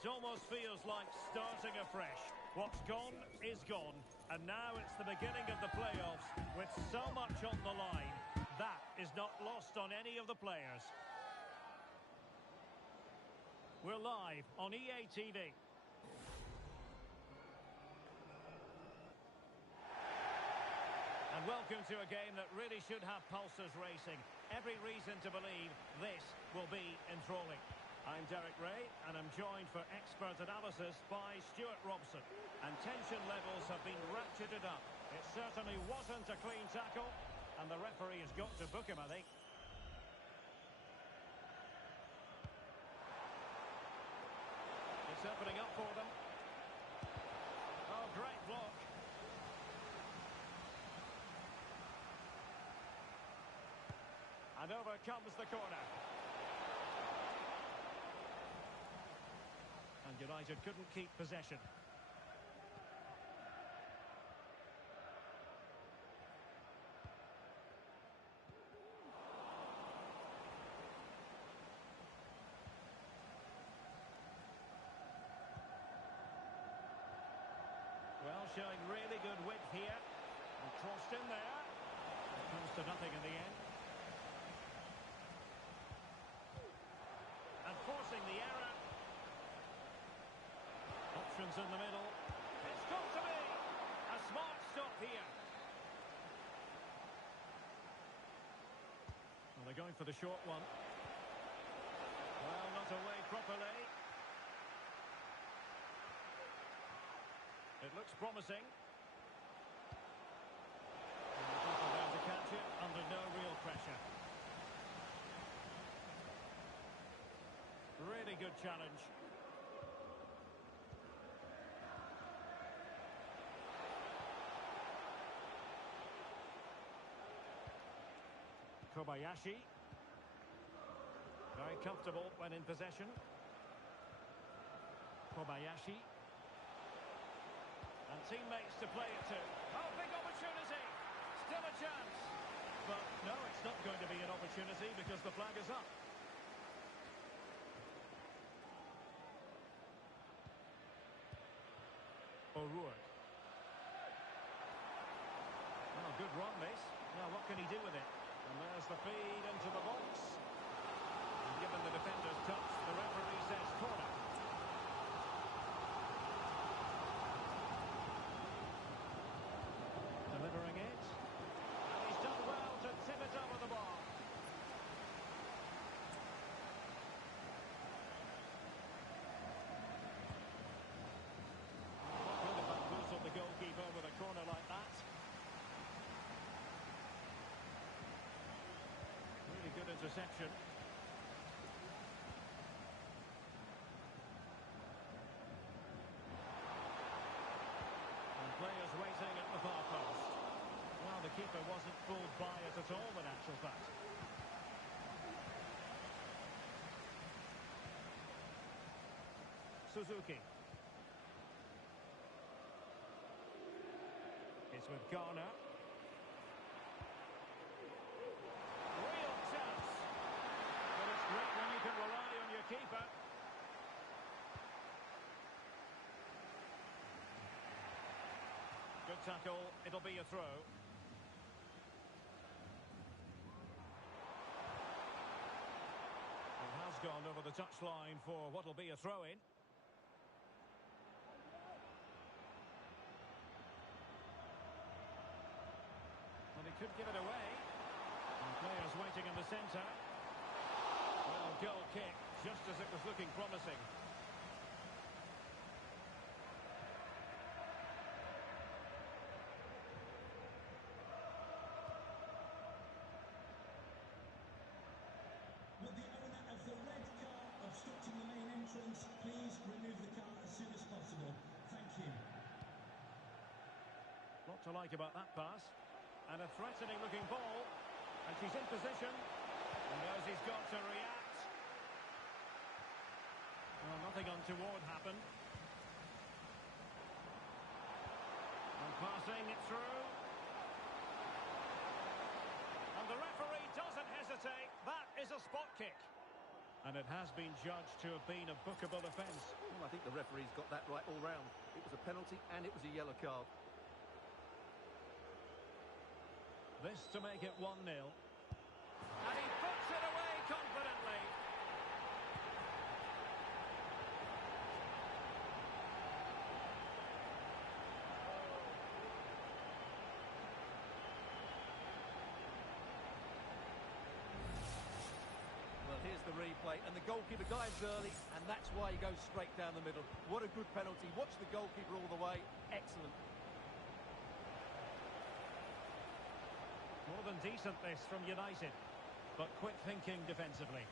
It almost feels like starting afresh. What's gone is gone, and now it's the beginning of the playoffs with so much on the line. That is not lost on any of the players. We're live on EA TV. And welcome to a game that really should have pulses racing. Every reason to believe this will be enthralling. I'm Derek Ray, and I'm joined for expert analysis by Stuart Robson. And tension levels have been ratcheted up. It certainly wasn't a clean tackle, and the referee has got to book him, I think. It's opening up for them. Oh, great block. And over comes the corner. And United couldn't keep possession. Well, showing really good width here. And crossed in there. It comes to nothing in the end. And forcing the error. Options in the middle. It's got to be a smart stop here. Well, they're going for the short one. Well, not away properly. It looks promising. And the keeper there to catch it under no real pressure. Really good challenge. Kobayashi. Very comfortable when in possession. Kobayashi. And teammates to play it to. Oh, big opportunity. Still a chance. But no, it's not going to be an opportunity because the flag is up. O'Rourke. Oh, good run, this. Now, what can he do with it? And there's the feed into the box. And given the defender's touch, the referee says corner. Delivering it. And he's done well to tip it over the bar. Could have bamboozled the goalkeeper with a corner like that. Really good interception. And players waiting at the far post. Well, the keeper wasn't fooled by it at all, in actual fact. Suzuki. It's with Garner. Great when you can rely on your keeper. Good tackle. It'll be a throw. It has gone over the touchline for what'll be a throw-in. Well, he could give it away. And players waiting in the centre. Well, goal kick, just as it was looking promising. Will the owner of the red car obstructing the main entrance please remove the car as soon as possible? Thank you. Lot to like about that pass. And a threatening looking ball. And she's in position. He knows he's got to react. Well, nothing untoward happened. And passing it through. And the referee doesn't hesitate. That is a spot kick. And it has been judged to have been a bookable offence. Well, I think the referee's got that right all round. It was a penalty and it was a yellow card. This to make it 1-0. And he puts it away confidently. Well, here's the replay, and the goalkeeper dives early, and that's why he goes straight down the middle. What a good penalty. Watch the goalkeeper all the way. Excellent. More than decent this from United, but quick thinking defensively.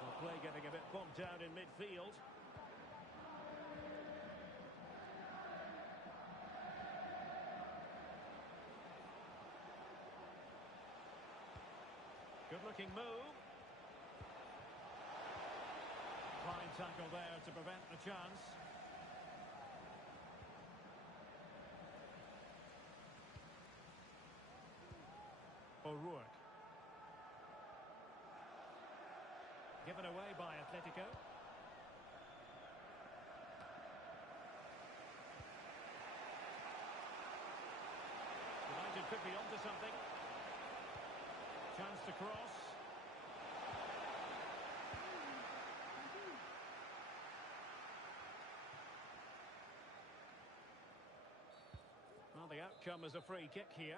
The play getting a bit bogged down in midfield. Good-looking move. Fine tackle there to prevent the chance. O'Rourke. Given away by Atletico. United could be onto something. Chance to cross. Well, the outcome is a free kick here.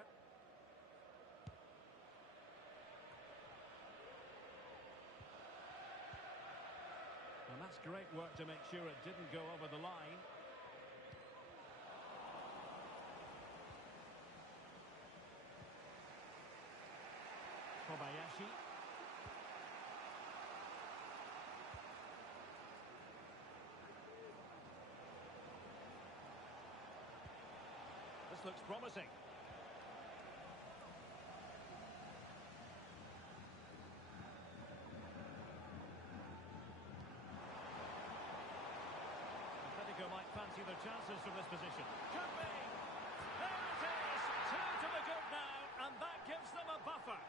And that's great work to make sure it didn't go over the line. Kobayashi. This looks promising. Atletico might fancy their chances from this position. Could be! There it is! 2 to the good now, and that gives them a buffer.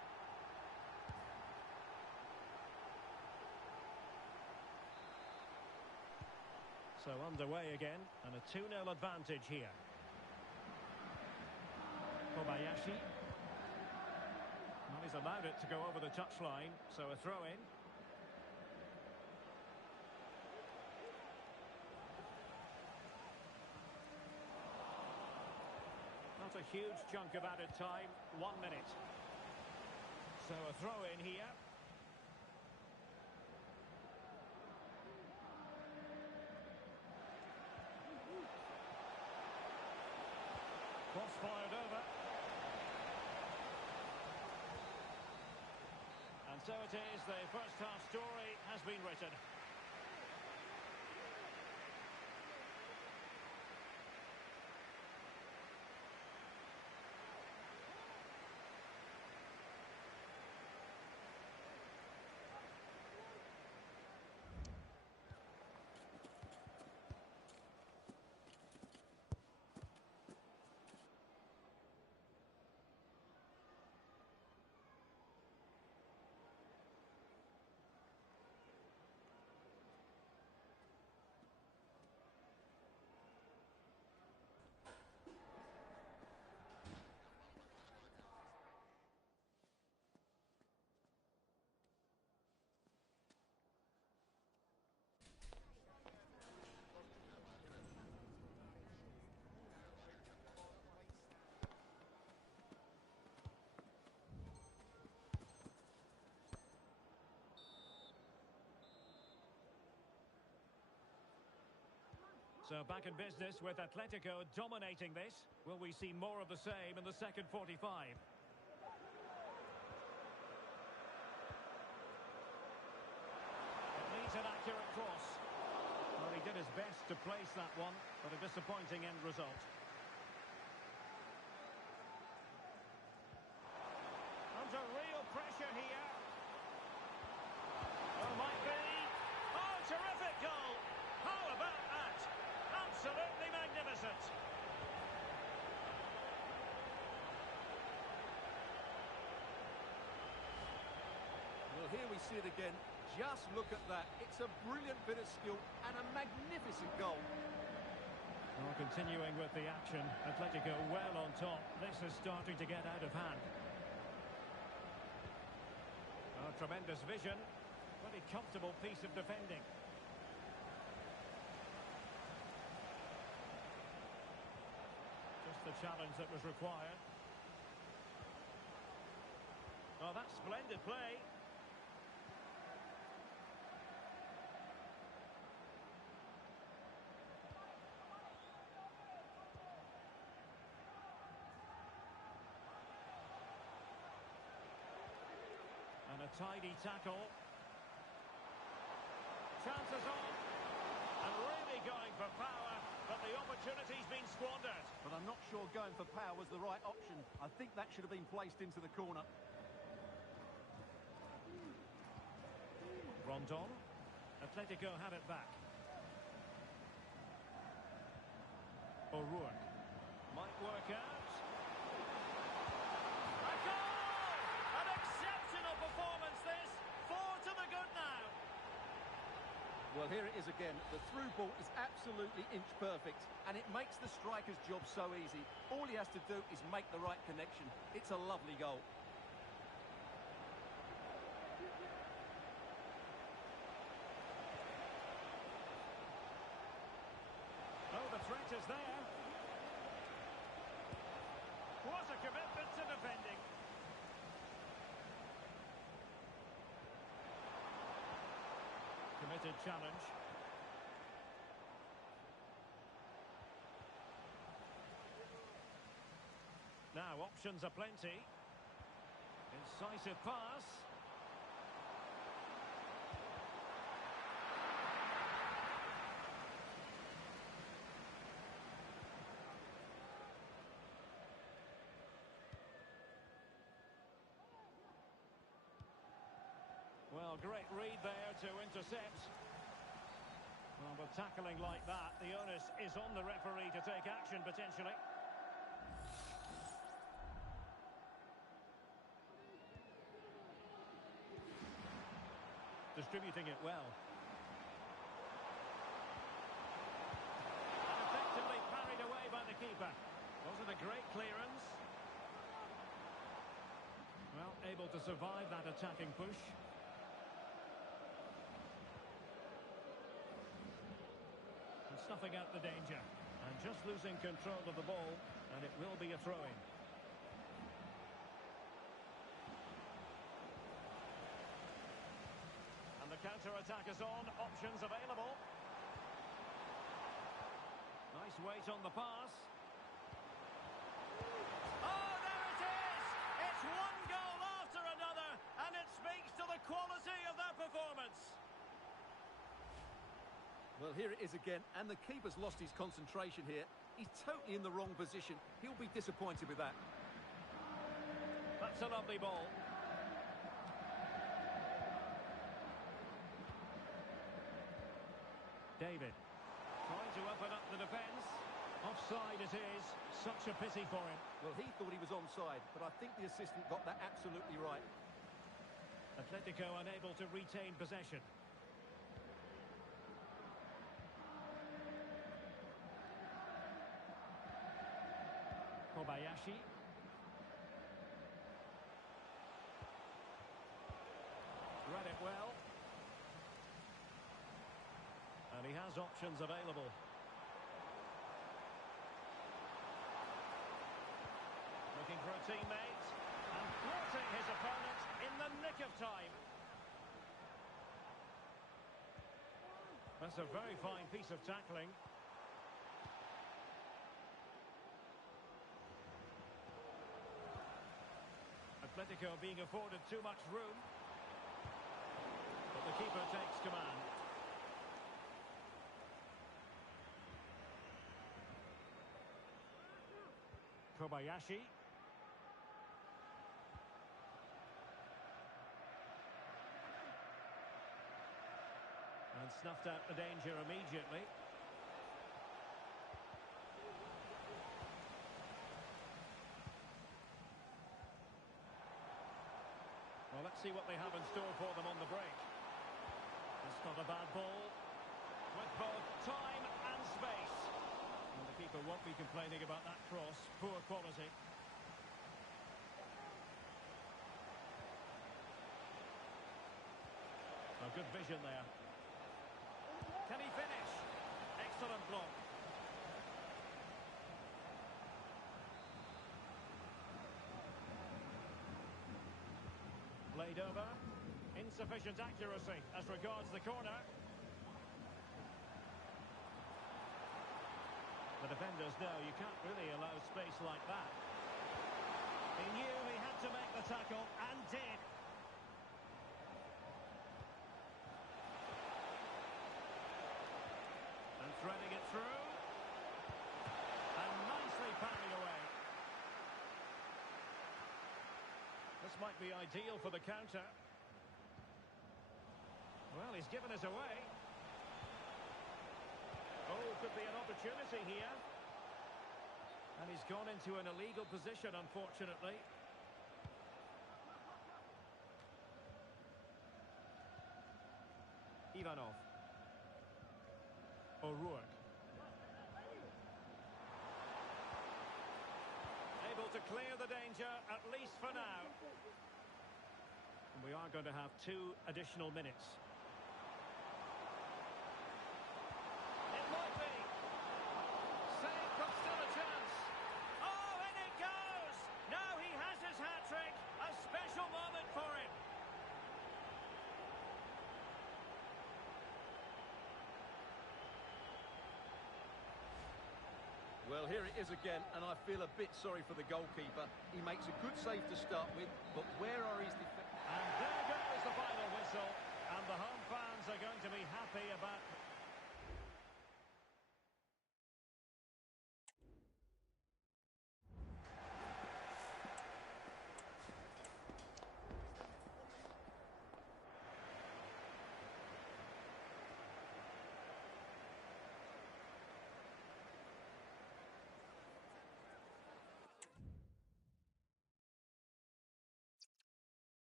So underway again, and a 2-0 advantage here. Kobayashi. Well, he's allowed it to go over the touchline, so a throw-in. Not a huge chunk of added time, 1 minute. So a throw-in here. Cross fired over. And so it is, the first half story has been written. So back in business with Atletico dominating this. Will we see more of the same in the second 45? It needs an accurate cross. Well, he did his best to place that one, but a disappointing end result. Under real pressure here. Oh, might be. Oh, terrific goal! Well, here we see it again. Just look at that. It's a brilliant bit of skill and a magnificent goal. Well, continuing with the action, Atletico well on top. This is starting to get out of hand. Oh, tremendous vision. Pretty comfortable piece of defending. Just the challenge that was required. Oh, that's splendid play. And a tidy tackle. Chances on. And really going for power, but the opportunity's been squandered. But I'm not sure going for power was the right option. I think that should have been placed into the corner. Rondon. Atletico have it back. O'Rourke. Might work out. A goal! An exceptional performance this. 4 to the good now. Well, here it is again. The through ball is absolutely inch perfect, and it makes the striker's job so easy. All he has to do is make the right connection. It's a lovely goal. Oh, the threat is there. What a commitment to defending. Committed challenge. Now options are plenty. Incisive pass. Well, great read there to intercept. Well, with tackling like that, the onus is on the referee to take action, potentially. Distributing it well. And effectively parried away by the keeper. Was it a great clearance? Well, able to survive that attacking push. Snuffing out the danger and just losing control of the ball, and it will be a throw-in. And the counter-attack is on, options available. Nice weight on the pass. Oh, there it is! It's one goal after another, and it speaks to the quality of their performance. Well, here it is again, and the keeper's lost his concentration here. He's totally in the wrong position. He'll be disappointed with that. That's a lovely ball. David trying to open up the defence. Offside it is. Such a pity for him. Well, he thought he was onside, but I think the assistant got that absolutely right. Atletico unable to retain possession. Kobayashi. Read it well. And he has options available. Looking for a teammate. And thwarting his opponent in the nick of time. That's a very fine piece of tackling. Atletico being afforded too much room. But the keeper takes command. Kobayashi. And snuffed out the danger immediately. Well, let's see what they have in store for them on the break. It's not a bad ball. With both time and space. And the keeper won't be complaining about that cross. Poor quality. A good vision there. Can he finish? Excellent block. Played over. Insufficient accuracy as regards the corner. The defenders know you can't really allow space like that. He knew he had to make the tackle and did. And threading it through. And nicely parried away. This might be ideal for the counter. Well, he's given us away. Oh, could be an opportunity here. And he's gone into an illegal position, unfortunately. Ivanov. O'Rourke. Able to clear the danger, at least for now. And we are going to have 2 additional minutes. It might be. Save, but still a chance. Oh, and it goes! Now he has his hat-trick. A special moment for him. Well, here it is again, and I feel a bit sorry for the goalkeeper. He makes a good save to start with, but where are his defenders? And there goes the final whistle. And the home fans are going to be happy about...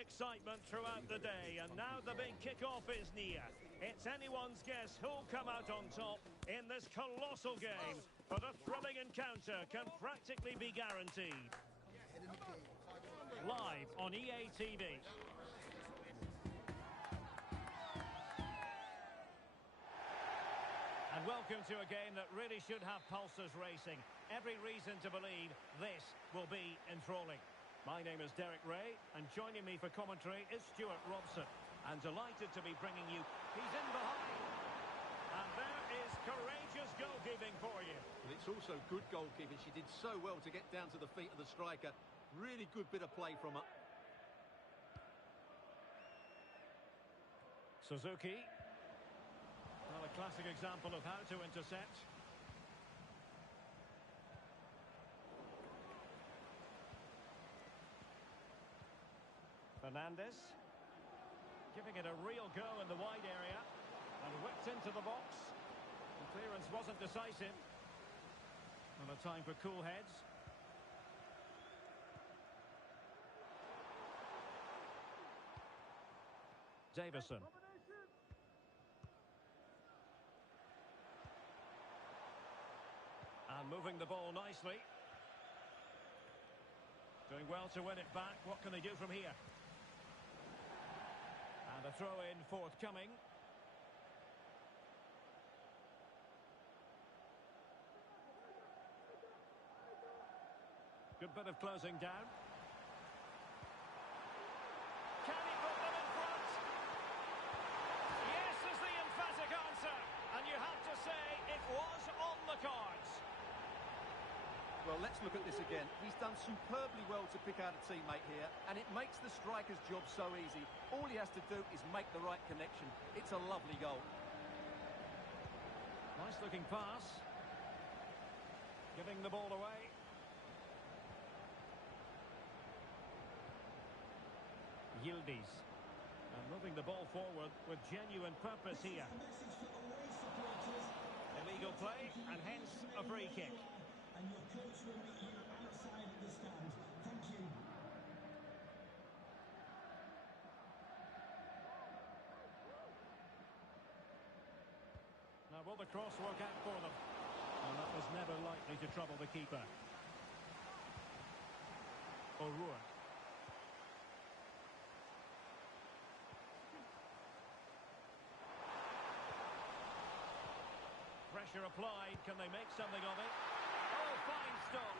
excitement throughout the day, and now the big kick-off is near. It's anyone's guess who'll come out on top in this colossal game, but a thrilling encounter can practically be guaranteed. Live on EA TV. And welcome to a game that really should have pulses racing. Every reason to believe this will be enthralling. My name is Derek Ray, and joining me for commentary is Stuart Robson. And delighted to be bringing you... He's in behind. And there is courageous goalkeeping for you. And it's also good goalkeeping. She did so well to get down to the feet of the striker. Really good bit of play from her. Suzuki. Well, a classic example of how to intercept. Fernandez. Giving it a real go in the wide area. And whipped into the box. The clearance wasn't decisive. And a time for cool heads. Davison. And moving the ball nicely. Doing well to win it back. What can they do from here? And a throw-in forthcoming. Good bit of closing down. Can he put them in front? Yes is the emphatic answer. And you have to say it was on the cards. Well, let's look at this again. He's done superbly well to pick out a teammate here, and it makes the striker's job so easy. All he has to do is make the right connection. It's a lovely goal. Nice looking pass. Giving the ball away. Yildiz. And moving the ball forward with genuine purpose here. Illegal play, and hence a free kick. And your coach will meet you outside of the stand. Thank you. Now, will the cross work out for them? And that was never likely to trouble the keeper. O'Rourke. Pressure applied. Can they make something of it? Oh, fine stop.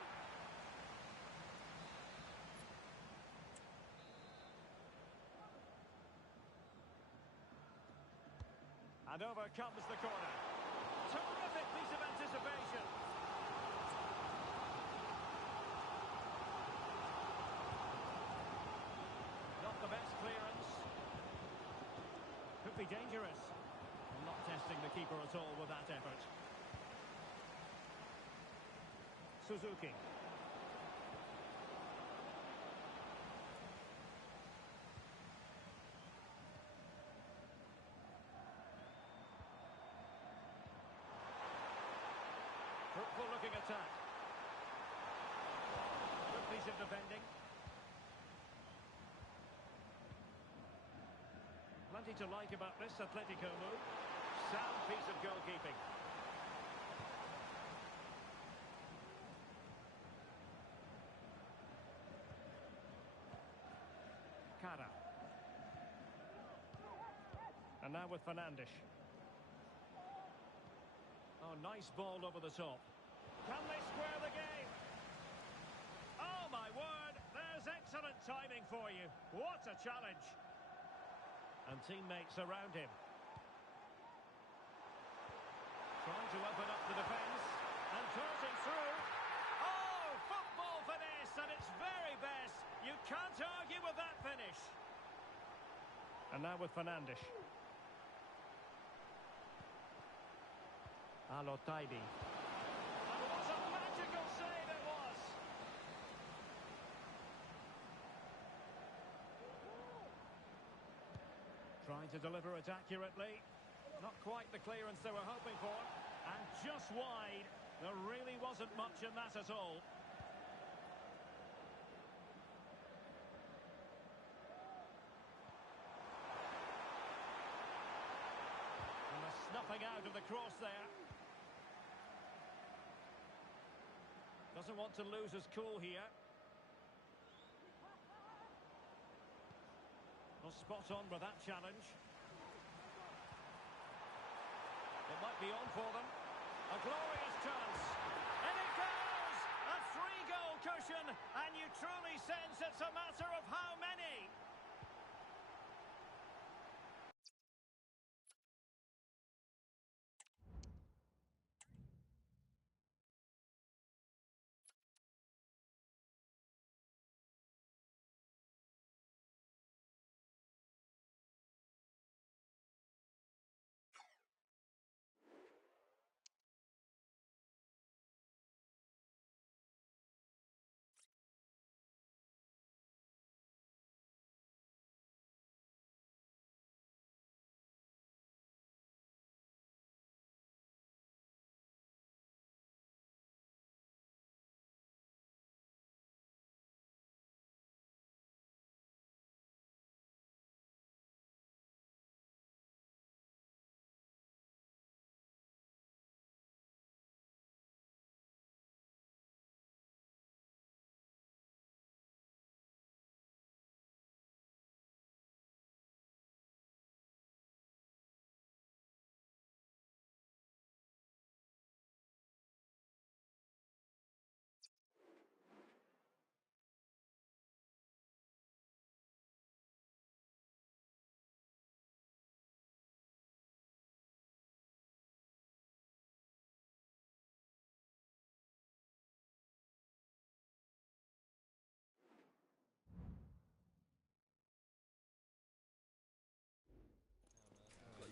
And over comes the corner. Terrific piece of anticipation. Not the best clearance. Could be dangerous. Not testing the keeper at all with that effort. Suzuki. Fruitful looking attack. Good piece of defending. Plenty to like about this Atletico move. Sound piece of goalkeeping. Cara. And now with Fernandes. Oh, nice ball over the top. Can they square the game? Oh, my word. There's excellent timing for you. What a challenge. And teammates around him. Trying to open up the defence. And closing through. Oh, football finesse at its very best. You can't argue with that finish. And now with Fernandes. Alotaidi. And what a magical save it was. Trying to deliver it accurately. Not quite the clearance they were hoping for. And just wide. There really wasn't much in that at all. the cross there. Doesn't want to lose his cool here. Well, spot on with that challenge. It might be on for them. A glorious chance. And it goes! A 3-goal cushion, and you truly sense it's a matter of how many.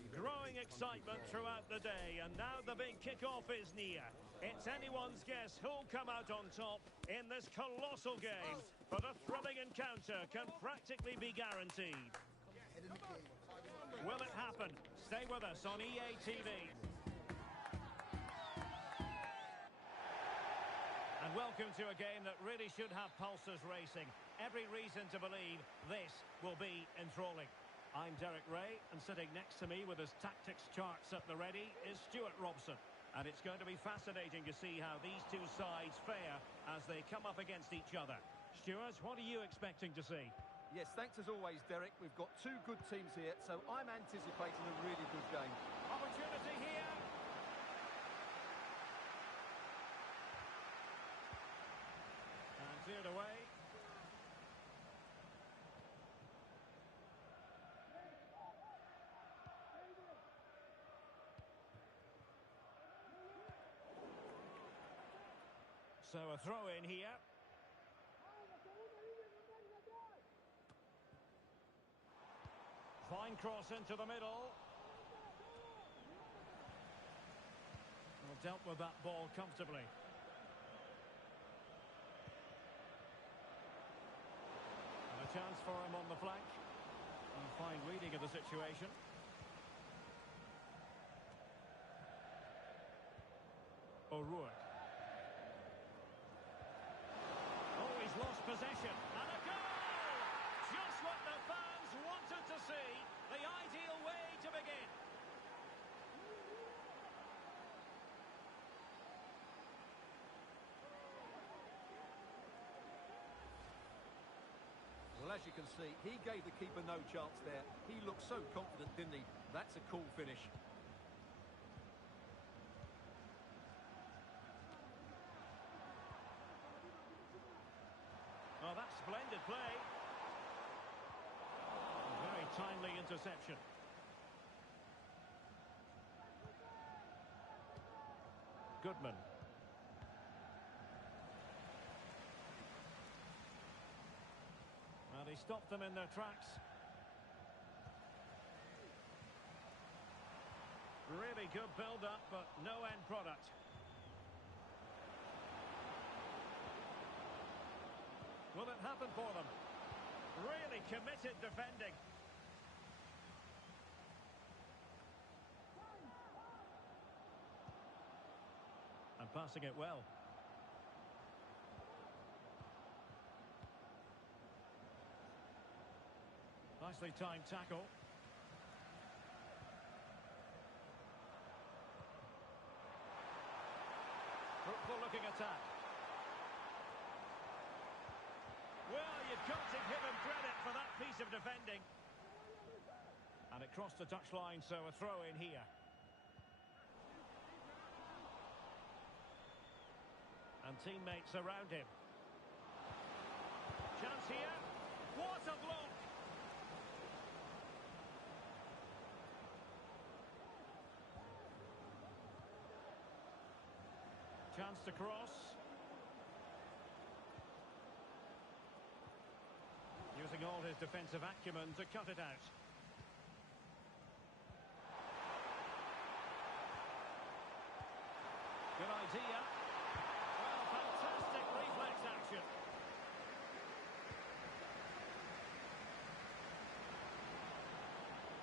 Growing excitement throughout the day, and now the big kick-off is near. It's anyone's guess who'll come out on top in this colossal game, but a thrilling encounter can practically be guaranteed. Will it happen? Stay with us on EA TV. And welcome to a game that really should have pulses racing. Every reason to believe this will be enthralling. I'm Derek Ray, and sitting next to me with his tactics charts at the ready is Stuart Robson. And it's going to be fascinating to see how these two sides fare as they come up against each other. Stuart, what are you expecting to see? Yes, thanks as always, Derek. We've got two good teams here, so I'm anticipating a really good game. Opportunity here. And cleared away. So a throw in here. Fine cross into the middle. Well, dealt with that ball comfortably. And a chance for him on the flank. And a fine reading of the situation. O'Rourke. Lost possession, and a goal! Just what the fans wanted to see, the ideal way to begin. Well, as you can see, he gave the keeper no chance there. He looked so confident, didn't he? That's a cool finish. Oh, that's splendid play. Very timely interception. Goodman. Well, he stopped them in their tracks. Really good build-up, but no end product. Will it happen for them? Really committed defending. And passing it well. Nicely timed tackle. got to give him credit for that piece of defending. And it crossed the touchline, so a throw in here. And teammates around him. Chance here. What a block! Chance to cross. Using all his defensive acumen to cut it out. Good idea. Well, fantastic reflex action.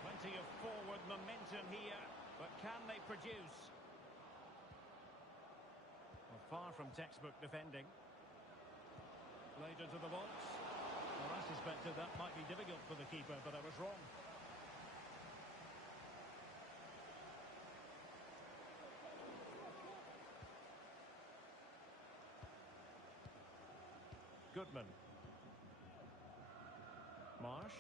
Plenty of forward momentum here, but can they produce? Well, far from textbook defending. Played into the box. Well, I suspected that might be difficult for the keeper, but I was wrong. Goodman. Marsh.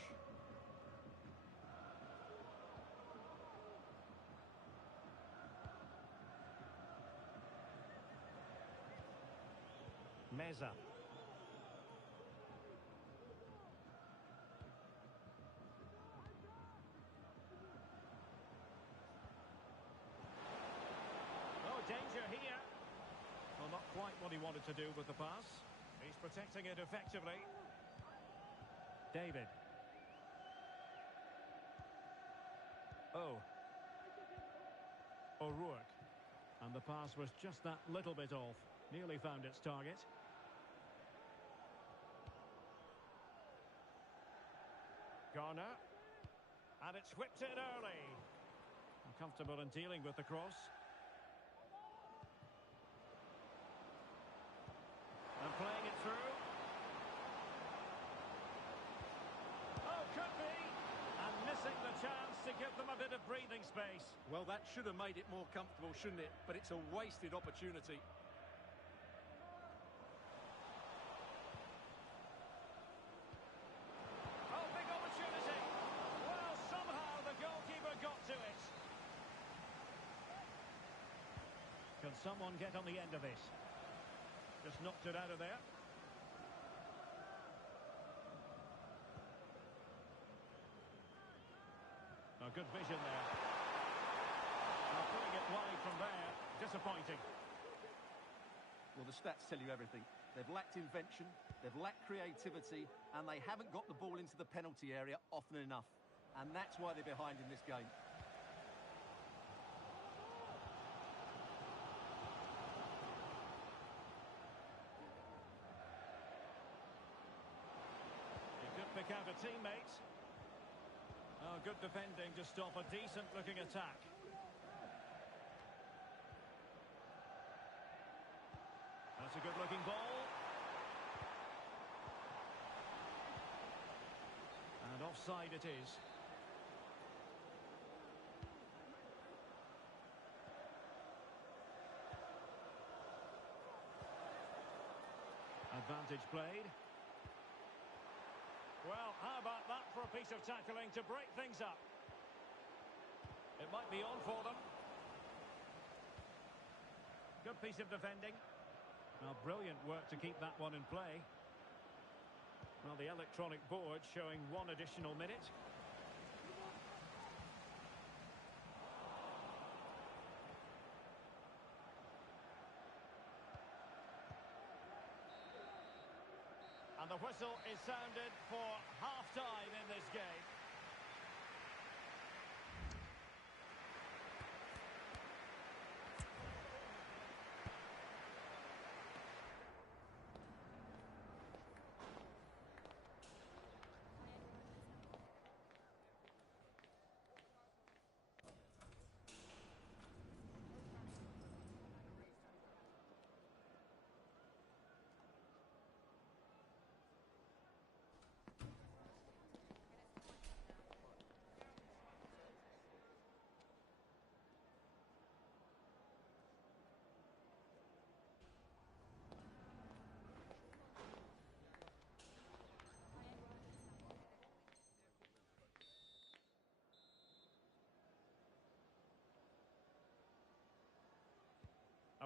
Meza. Oh, danger here. Well, not quite what he wanted to do with the pass. He's protecting it effectively. David. Oh. O'Rourke. And the pass was just that little bit off. Nearly found its target. Garner. And it's whipped in early. Comfortable in dealing with the cross. And playing it through. Oh, could be. And missing the chance to give them a bit of breathing space. Well, that should have made it more comfortable, shouldn't it? But it's a wasted opportunity. Oh, big opportunity. Well, somehow the goalkeeper got to it. Can someone get on the end of this? Just knocked it out of there. Oh, good vision there. Putting it wide from there. Disappointing. Well, the stats tell you everything. They've lacked invention, they've lacked creativity, and they haven't got the ball into the penalty area often enough. And that's why they're behind in this game. Pick out a teammate. Oh, good defending to stop a decent-looking attack. That's a good-looking ball. And offside it is. Advantage played. Well, how about that for a piece of tackling to break things up? It might be on for them. Good piece of defending. Well, brilliant work to keep that one in play. Well, the electronic board showing one additional minute. And the whistle is sounded for half-time in this game.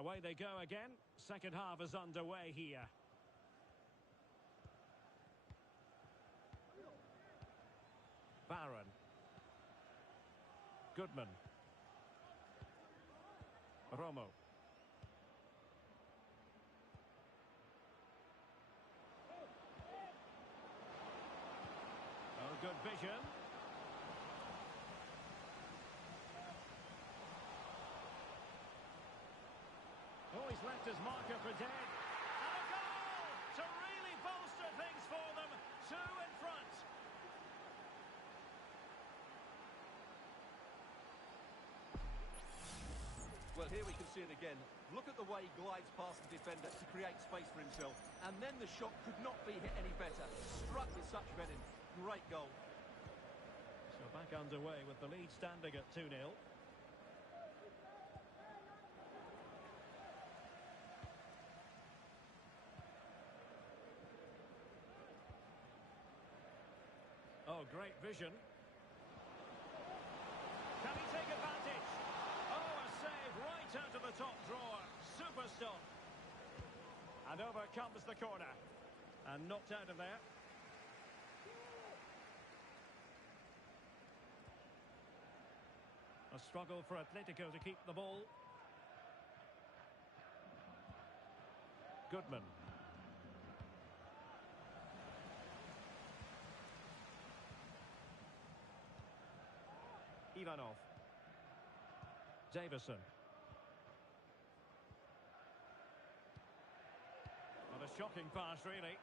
Away they go again. Second half is underway here. Barron. Goodman. Romo. Oh, good vision. Oh, he's left his marker for dead. And a goal to really bolster things for them. 2 in front. Well, here we can see it again. Look at the way he glides past the defender to create space for himself. And then the shot could not be hit any better. Struck with such venom. Great goal. So back underway with the lead standing at 2-0. Oh, great vision. Can he take advantage? Oh, a save right out of the top drawer. Super stop. And over comes the corner. And knocked out of there. A struggle for Atletico to keep the ball. Goodman. Ivanov. Davison. What a shocking pass, really.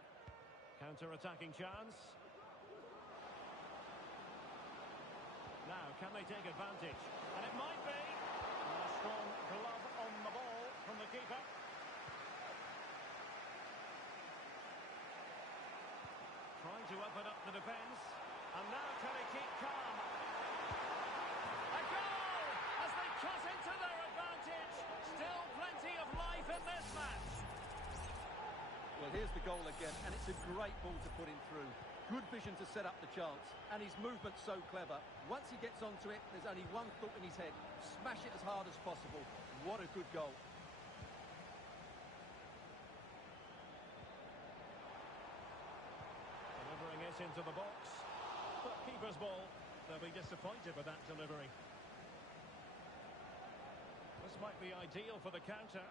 Counter-attacking chance. Now, can they take advantage? And it might be. And a strong glove on the ball from the keeper. Trying to open up the defence. And now can he keep calm? A goal as they cut into their advantage. Still plenty of life in this match. Well, here's the goal again, and it's a great ball to put him through. Good vision to set up the chance, and his movement's so clever. Once he gets onto it, there's only one thought in his head. Smash it as hard as possible. What a good goal. Delivering it into the box. But keeper's ball. They'll be disappointed with that delivery. This might be ideal for the counter.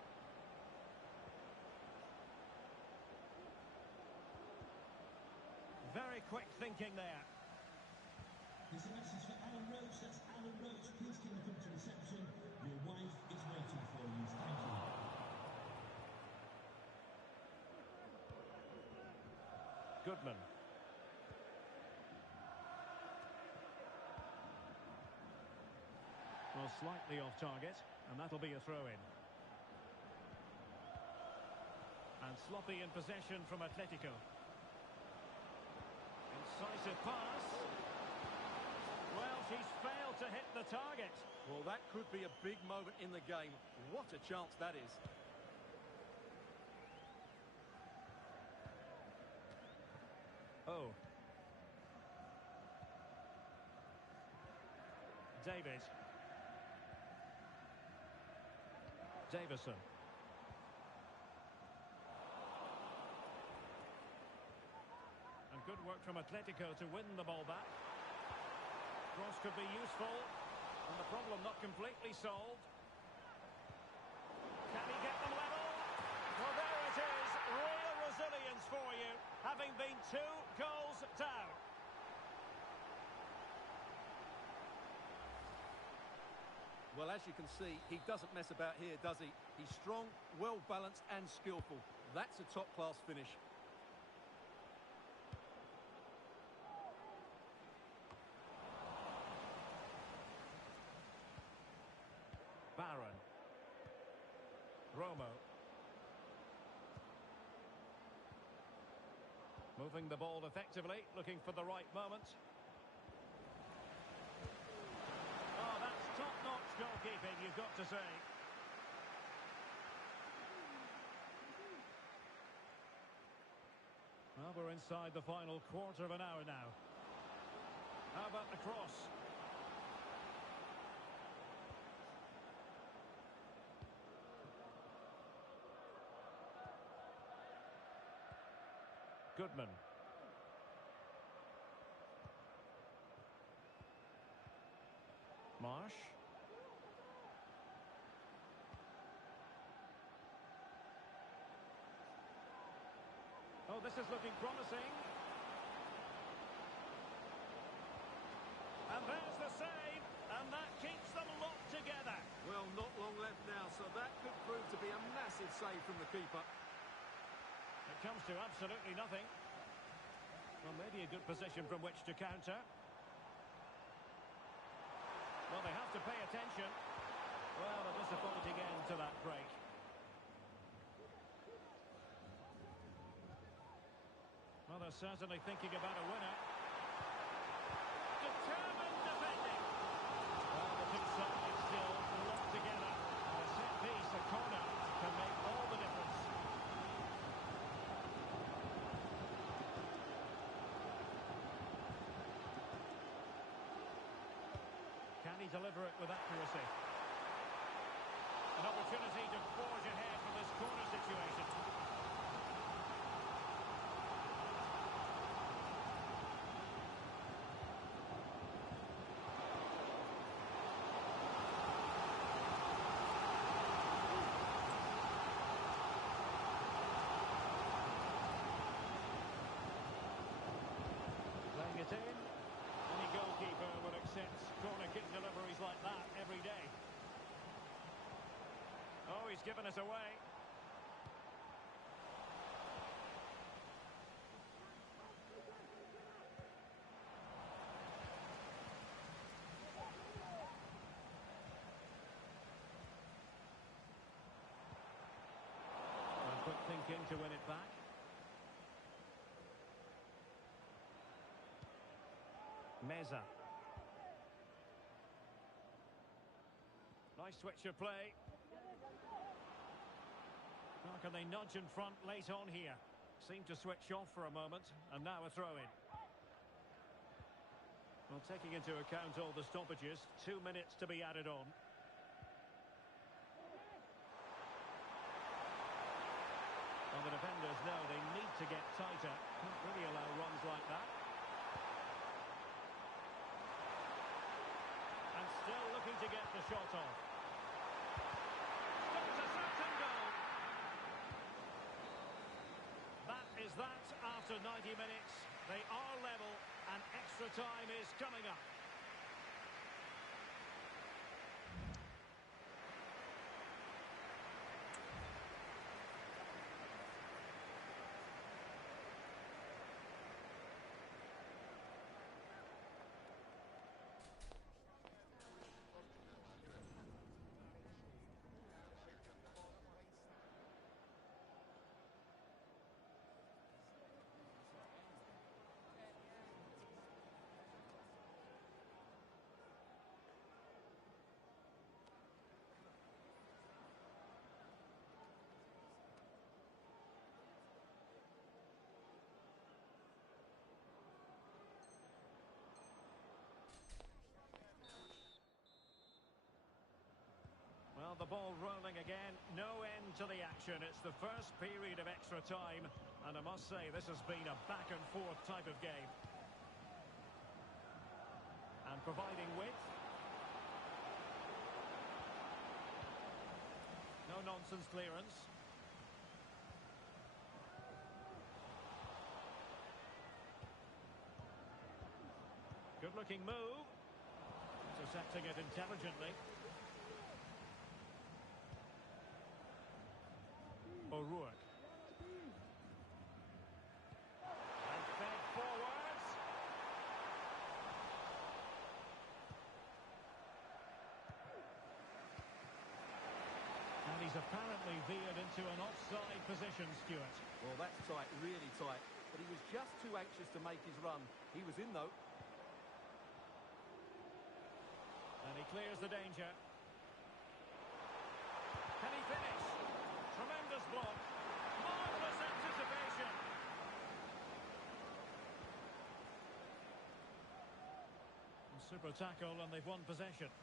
Very quick thinking there. There's a message for Alan Roach. That's Alan Roach. Please can you come to reception? Your wife is waiting for you. Thank you. Goodman. Well, slightly off target, and that'll be a throw-in. And sloppy in possession from Atletico. Incisive pass. Well, she's failed to hit the target. Well, that could be a big moment in the game. What a chance that is. Oh. David. Davison. And good work from Atletico to win the ball back. Cross could be useful. And the problem not completely solved. Can he get them level? Well, there it is. Real resilience for you, having been 2 goals down. Well, as you can see, he doesn't mess about here, does he? He's strong, well-balanced and skillful. That's a top-class finish. Barron. Romo. Moving the ball effectively, looking for the right moment. Oh, that's top-notch goalkeeping, you've got to say. Well, we're inside the final quarter of an hour now. How about the cross? Goodman. Marsh. Oh, this is looking promising. And there's the save, and that keeps them locked together. Well, not long left now, so that could prove to be a massive save from the keeper. It comes to absolutely nothing. Well, maybe a good position from which to counter. Well, they have to pay attention. Well, a disappointing end to that break. Well, they're certainly thinking about a winner. Determined defending. Well, the two sides still locked together. A set piece, a corner, can make all the difference. Can he deliver it with accuracy? An opportunity to forge ahead from this corner situation. Playing it in. Any goalkeeper would accept corner kick deliveries like that every day. Oh, he's given us away. And quick thinking to win it back. Meza. Nice switch of play. How can they nudge in front late on here? Seemed to switch off for a moment, and now a throw-in. Well, taking into account all the stoppages, 2 minutes to be added on. Well, the defenders know they need to get tighter. Can't really allow runs like that. And still looking to get the shot off. Scores a certain goal. That is that after 90 minutes. They are level and extra time is coming up. Well, the ball rolling again, no end to the action. It's the first period of extra time, and I must say this has been a back-and-forth type of game. And providing width. No-nonsense clearance. Good-looking move. Intercepting it intelligently. O'Rourke. And fed forwards. And he's apparently veered into an offside position, Stuart. Well, that's tight, really tight. But he was just too anxious to make his run. He was in, though. And he clears the danger. Can he finish? Tremendous block. Marvellous anticipation. Super tackle, and they've won possession.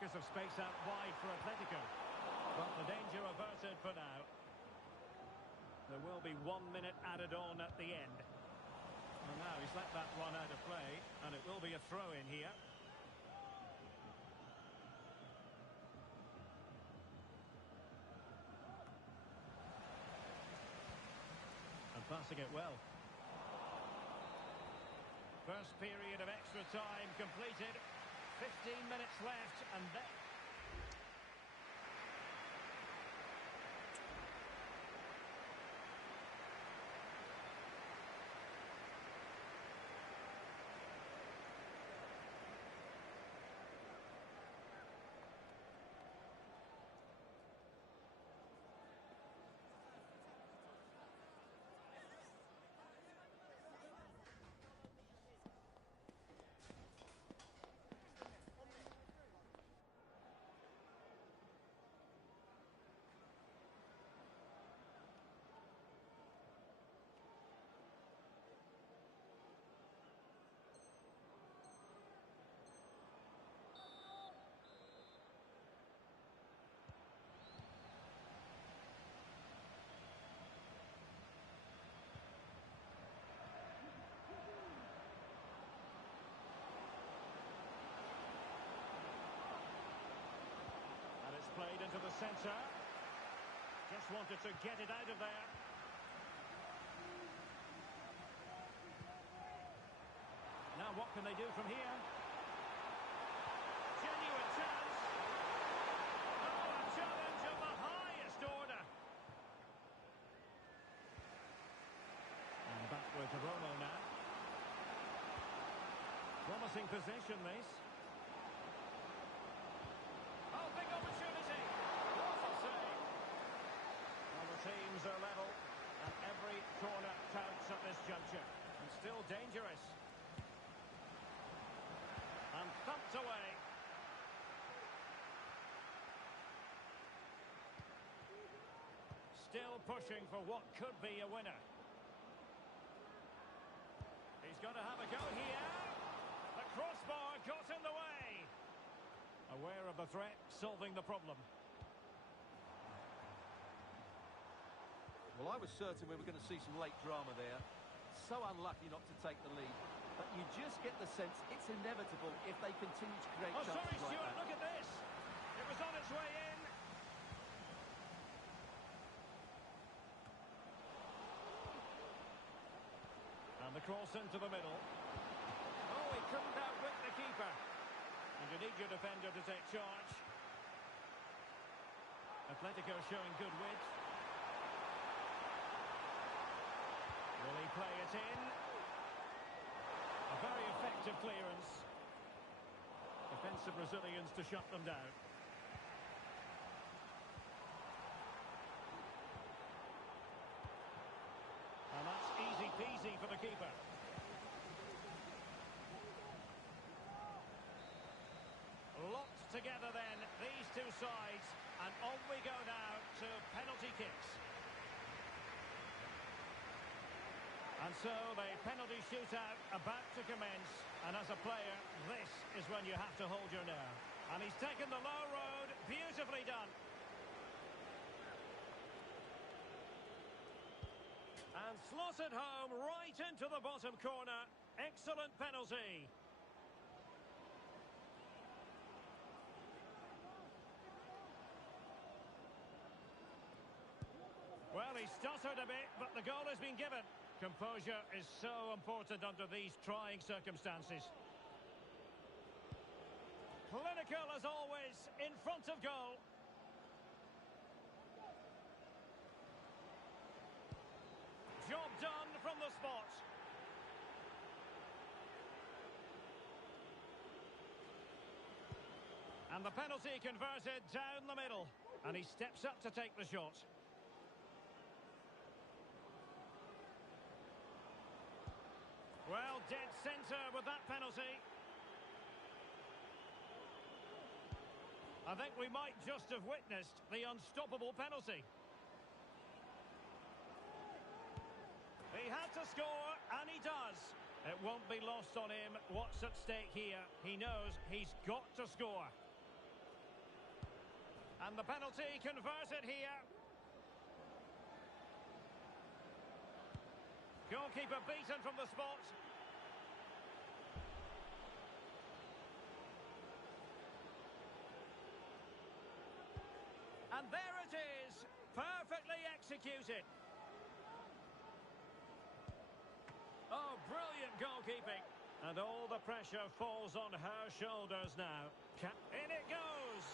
pockets of space out wide for Atletico. But the danger averted for now. There will be 1 minute added on at the end. And now he's let that one out of play, and it will be a throw-in here. And passing it well. First period of extra time completed. 15 minutes left, and then... Played into the centre. Just wanted to get it out of there. Now what can they do from here? Genuine chance. Oh, a challenge of the highest order. And back with Romo now. Promising possession, this. Oh, big opportunity. What a save. Well, the teams are level, and every corner counts at this juncture. And still dangerous. And thumped away. Still pushing for what could be a winner. He's going to have a go here. The crossbar got in the way. Aware of the threat, solving the problem. Well, I was certain we were going to see some late drama there. So unlucky not to take the lead. But you just get the sense it's inevitable if they continue to create chances sorry, like Stuart, that. look at this. It was on its way in. And the cross into the middle. Oh, he couldn't outwit the keeper. And you need your defender to take charge. Atletico showing good width. Will he play it in? A very effective clearance. Defensive Brazilians to shut them down. And that's easy peasy for the keeper. Locked together then, these two sides, and on we go now to penalty kicks. And so the penalty shootout about to commence, and as a player, this is when you have to hold your nerve. And he's taken the low road, beautifully done. And slotted home right into the bottom corner. Excellent penalty. Well, he stuttered a bit, but the goal has been given. Composure is so important under these trying circumstances. Clinical as always, in front of goal. Job done from the spot. And the penalty converted down the middle. And he steps up to take the shot. Well, dead centre with that penalty. I think we might just have witnessed the unstoppable penalty. He had to score, and he does. It won't be lost on him what's at stake here. He knows he's got to score. And the penalty converted here. Goalkeeper beaten from the spot. And there it is, perfectly executed. Oh, brilliant goalkeeping. And all the pressure falls on her shoulders now. In it goes.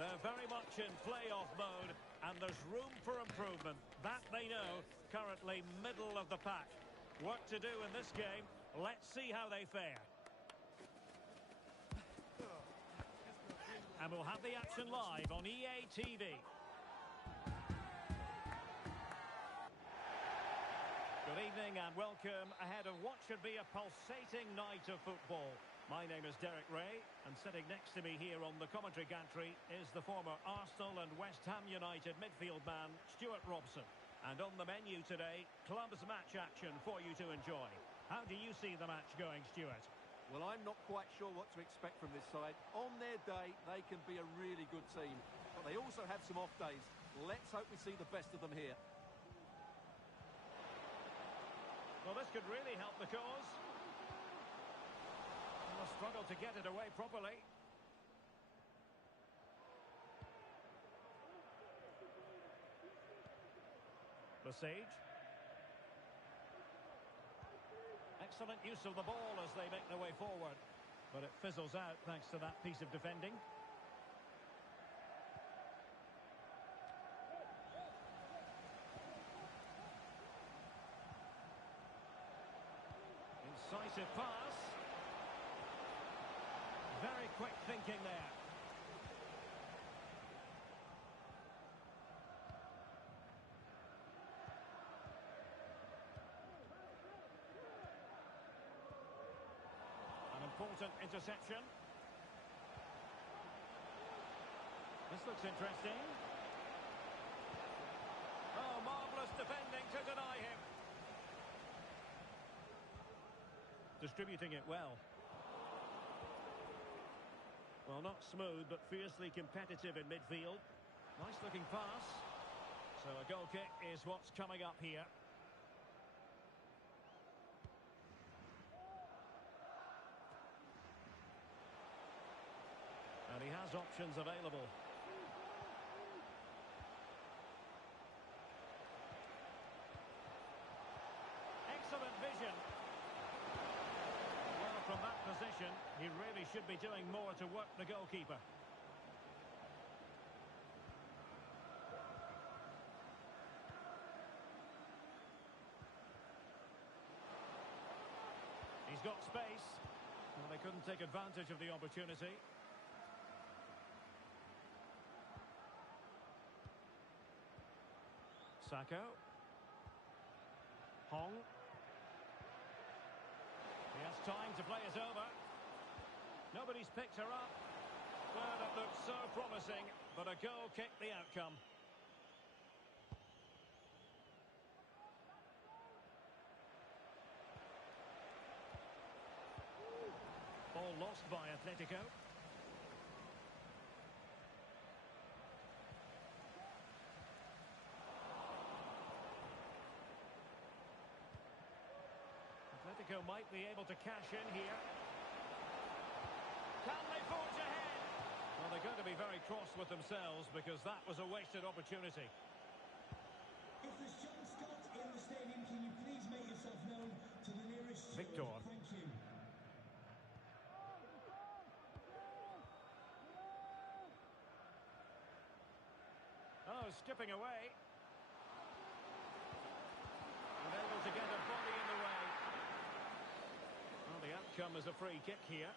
They're very much in playoff mode, and there's room for improvement. That they know, currently middle of the pack. Work to do in this game. Let's see how they fare. And we'll have the action live on EA TV. Good evening and welcome ahead of what should be a pulsating night of football. My name is Derek Ray, and sitting next to me here on the commentary gantry is the former Arsenal and West Ham United midfield man, Stuart Robson. And on the menu today, clubs match action for you to enjoy. How do you see the match going, Stuart? Well, I'm not quite sure what to expect from this side. On their day, they can be a really good team. But they also have some off days. Let's hope we see the best of them here. Well, this could really help the cause. They'll struggle to get it away properly. Besiege. Excellent use of the ball as they make their way forward. But it fizzles out thanks to that piece of defending. Incisive pass. Very quick thinking there. Important interception. This looks interesting. Oh, marvellous defending to deny him. Distributing it well. Well, not smooth, but fiercely competitive in midfield. Nice looking pass. So a goal kick is what's coming up here. And he has options available. Excellent vision. Well, from that position, he really should be doing more to work the goalkeeper. He's got space. Well, they couldn't take advantage of the opportunity. Sacco. Hong. He has time to play it over. Nobody's picked her up. Well, it looked so promising, but a goal kicked the outcome. Ball lost by Atletico. Atletico might be able to cash in here. Can they forge ahead? Well, they're going to be very cross with themselves because that was a wasted opportunity. If there's John Scott in the stadium, can you please make yourself known to the nearest steward? Victor. Thank you. Oh, skipping away. Unable to get a body in the way. Well, the outcome is a free kick here.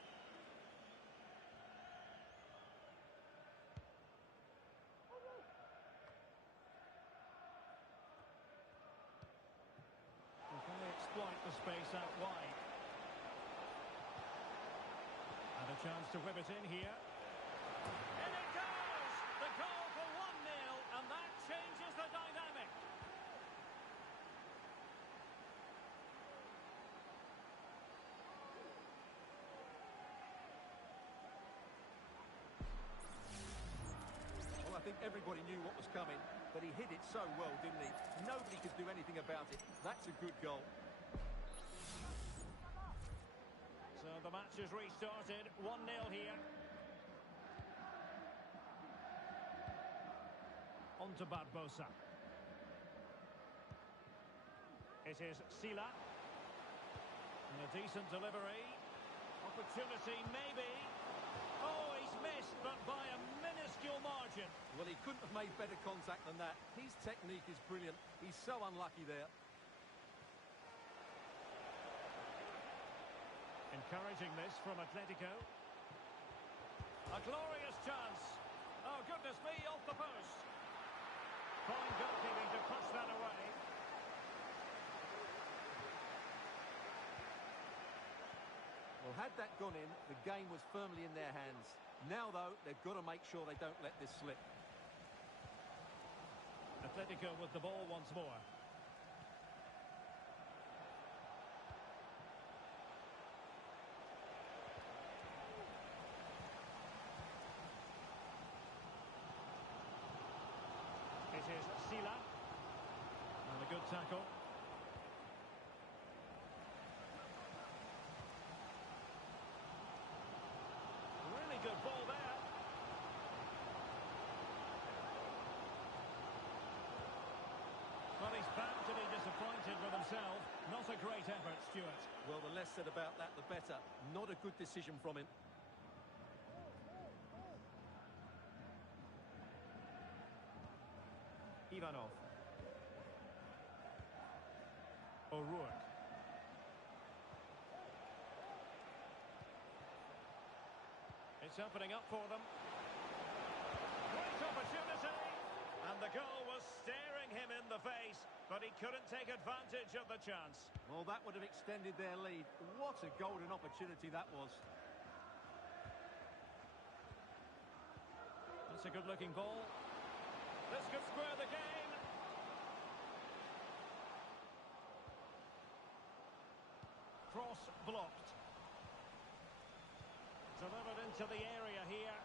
And can they exploit the space out wide? And a chance to whip it in here. In it goes! The goal for 1-0, and that changes the dynamic. Well, I think everybody knew what was coming, but he hit it so well, didn't he? Nobody could do anything about it. That's a good goal. So the match has restarted. 1-0 here. On to Barbosa. It is Sila. And a decent delivery. Opportunity, maybe. Oh, he's missed, but by a minuscule minuscule margin. Well, he couldn't have made better contact than that. His technique is brilliant. He's so unlucky there. Encouraging this from Atletico. A glorious chance. Oh, goodness me, off the post. Fine goalkeeping to push that away. Well, had that gone in, the game was firmly in their hands. Now, though, they've got to make sure they don't let this slip. Atletico with the ball once more. It is Sila. And a good tackle. Really good ball there. Well, he's bound to be disappointed with himself. Not a great effort, Stuart. Well, the less said about that, the better. Not a good decision from him. Ivanov. O'Rourke. It's opening up for them. Great opportunity. And the goal was staring him in the face, but he couldn't take advantage of the chance. Well, that would have extended their lead. What a golden opportunity that was. That's a good-looking ball. This could square the game. Cross blocked. Delivered into the area here.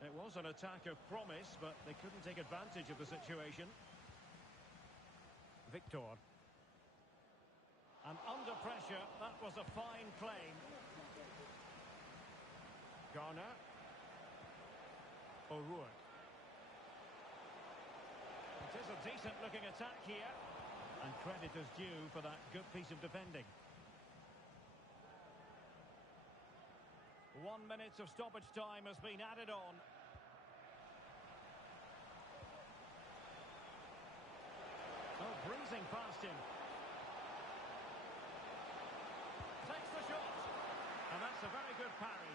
It was an attack of promise, but they couldn't take advantage of the situation. Victor. And under pressure, that was a fine claim. Garner. O'Rourke. It is a decent-looking attack here. And credit is due for that good piece of defending. 1 minute of stoppage time has been added on. Oh, breezing past him. Takes the shot. And that's a very good parry.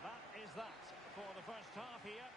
That is that for the first half here.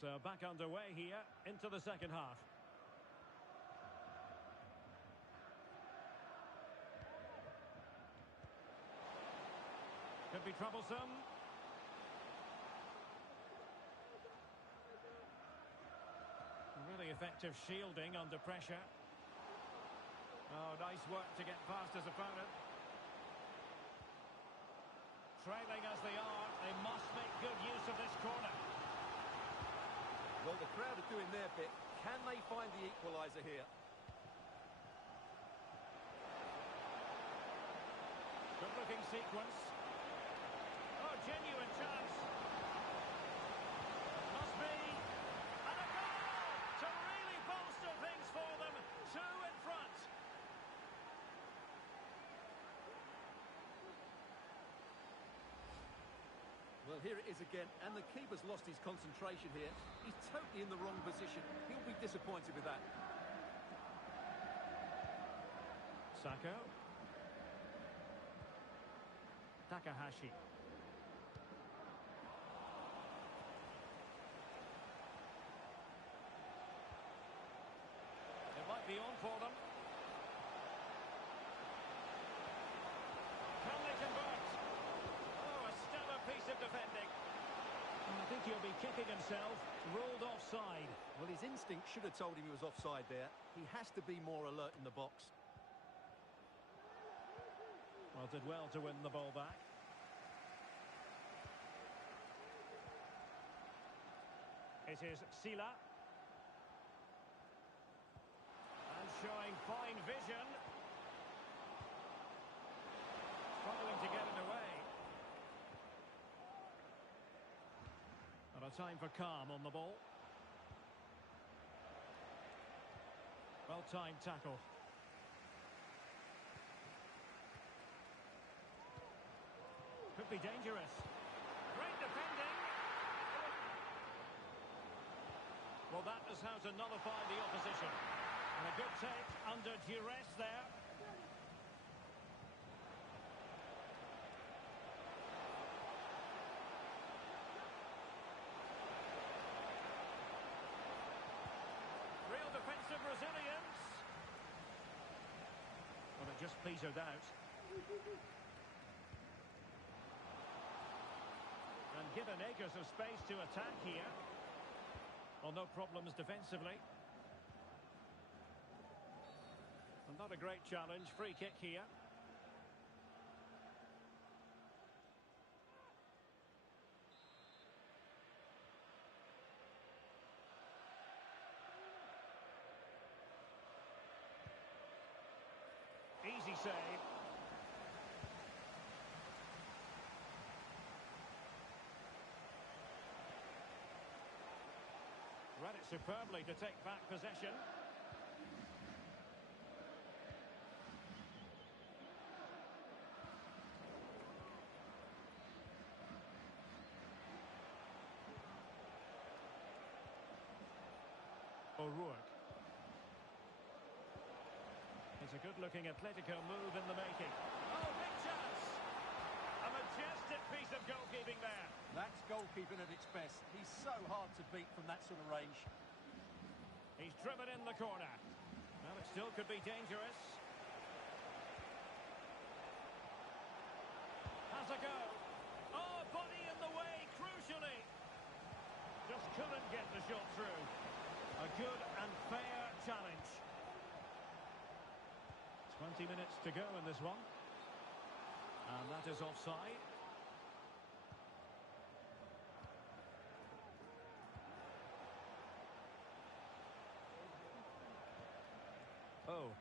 So back underway here into the second half. Could be troublesome. Really effective shielding under pressure. Oh, nice work to get past his opponent. Trailing as they are, they must make good use of this corner. Well, the crowd are doing their bit. Can they find the equaliser here? Good-looking sequence. Oh, genuine chance. Must be. And a goal to really bolster things for them. Two in front. Well, here it is again, and the keeper's lost his concentration here. He's totally in the wrong position. He'll be disappointed with that. Sako. Takahashi. It might be on for them. think he'll be kicking himself. Ruled offside. Well, his instinct should have told him he was offside there. He has to be more alert in the box. Well, did well to win the ball back. It is Sila. And showing fine vision. Struggling to get it away. And a time for calm on the ball. Well-timed tackle. Could be dangerous. Great defending. Well, that is how to nullify the opposition. And a good take under duress there. Real defensive resilience. Well, it just petered out. And given acres of space to attack here. Well, no problems defensively. And not a great challenge. Free kick here. Easy save. Read it superbly to take back possession. O'Rourke. It's a good-looking Atletico move in the making. Oh, big chance! A majestic piece of goalkeeping there. That's goalkeeping at its best. He's so hard to beat from that sort of range. He's driven in the corner. Well, it still could be dangerous. Has a go. Oh, body in the way, crucially. Just couldn't get the shot through. A good and fair challenge. 20 minutes to go in this one. And that is offside. Oh.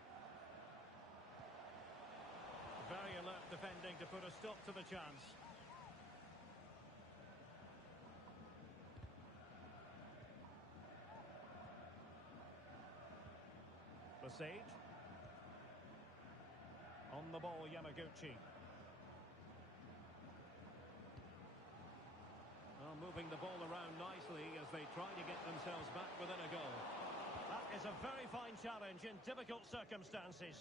Very alert defending to put a stop to the chance. Sage. On the ball, Yamaguchi. Well, moving the ball around nicely as they try to get themselves back within a goal. That is a very fine challenge in difficult circumstances.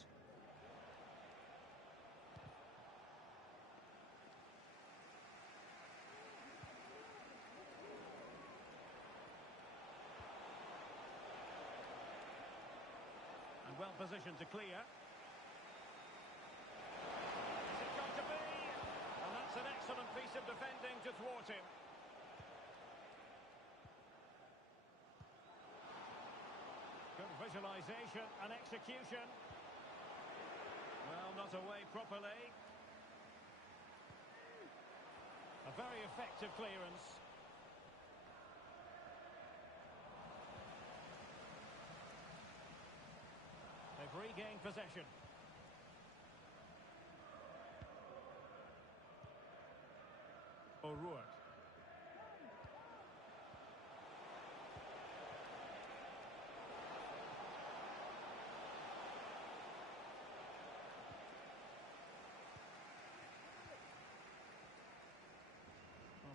Well positioned to clear. Is it going to be? And that's an excellent piece of defending to thwart him. Good visualisation and execution. Well, not away properly. A very effective clearance. They've regained possession. O'Rourke.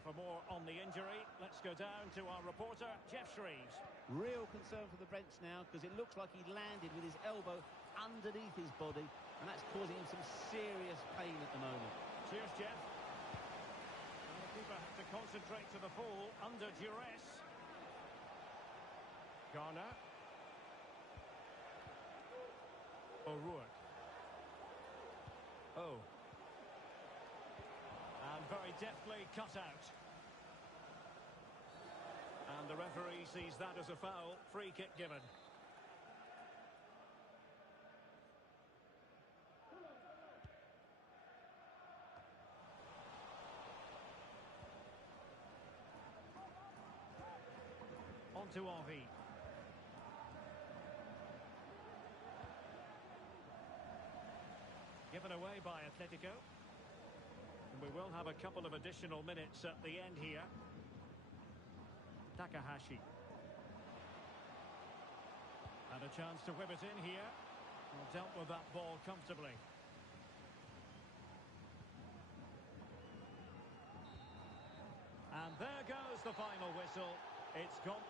For more on the injury, let's go down to our reporter, Jeff Shreves. Real concern for the Brents now because it looks like he landed with his elbow underneath his body and that's causing him some serious pain at the moment. Cheers, Jeff. And the keeper has to concentrate to the full under duress. Garner. O'Rourke. Oh. And very deftly cut out. And the referee sees that as a foul. Free kick given. On to Ovi. Given away by Atletico. And we will have a couple of additional minutes at the end here. Takahashi. And a chance to whip it in here. Well, dealt with that ball comfortably. And there goes the final whistle. It's gone.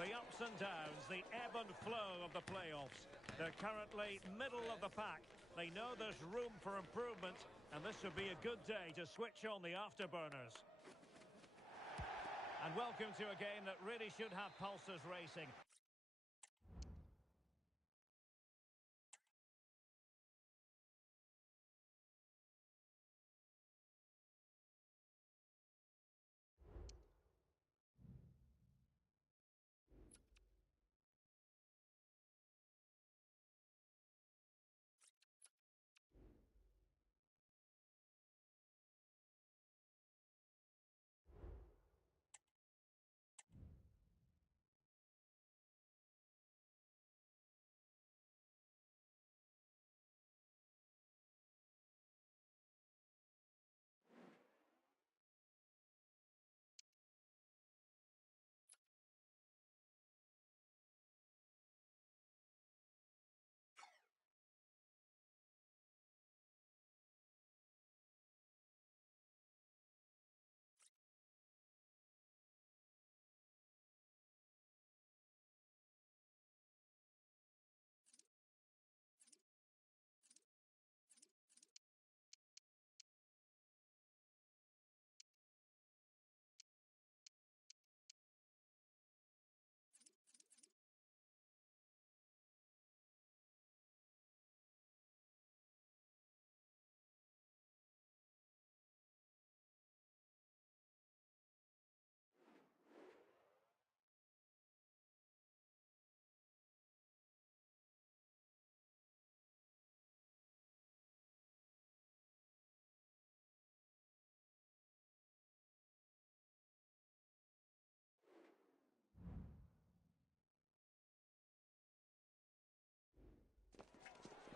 The ups and downs, the ebb and flow of the playoffs. They're currently middle of the pack. They know there's room for improvement, and this would be a good day to switch on the afterburners. And welcome to a game that really should have pulses racing.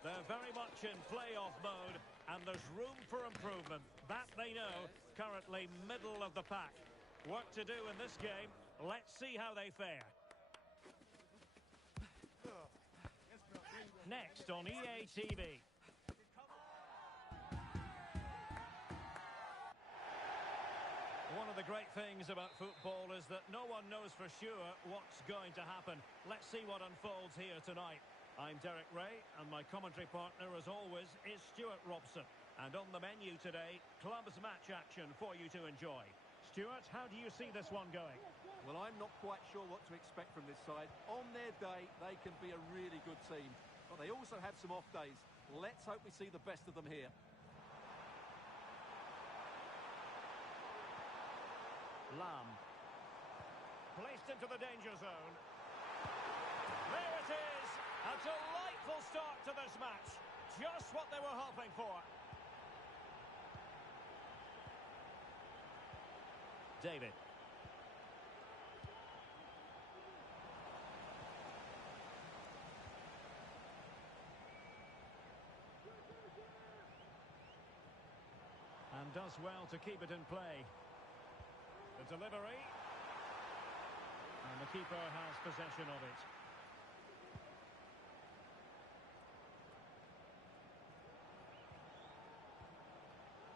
They're very much in playoff mode, and there's room for improvement. That they know, currently middle of the pack. Work to do in this game. Let's see how they fare. Next on EA TV. One of the great things about football is that no one knows for sure what's going to happen. Let's see what unfolds here tonight. I'm Derek Ray, and my commentary partner, as always, is Stuart Robson. And on the menu today, clubs match action for you to enjoy. Stuart, how do you see this one going? Well, I'm not quite sure what to expect from this side. On their day, they can be a really good team. But they also have some off days. Let's hope we see the best of them here. Lam. Placed into the danger zone. There it is! A delightful start to this match. Just what they were hoping for. David. And does well to keep it in play. The delivery. And the keeper has possession of it.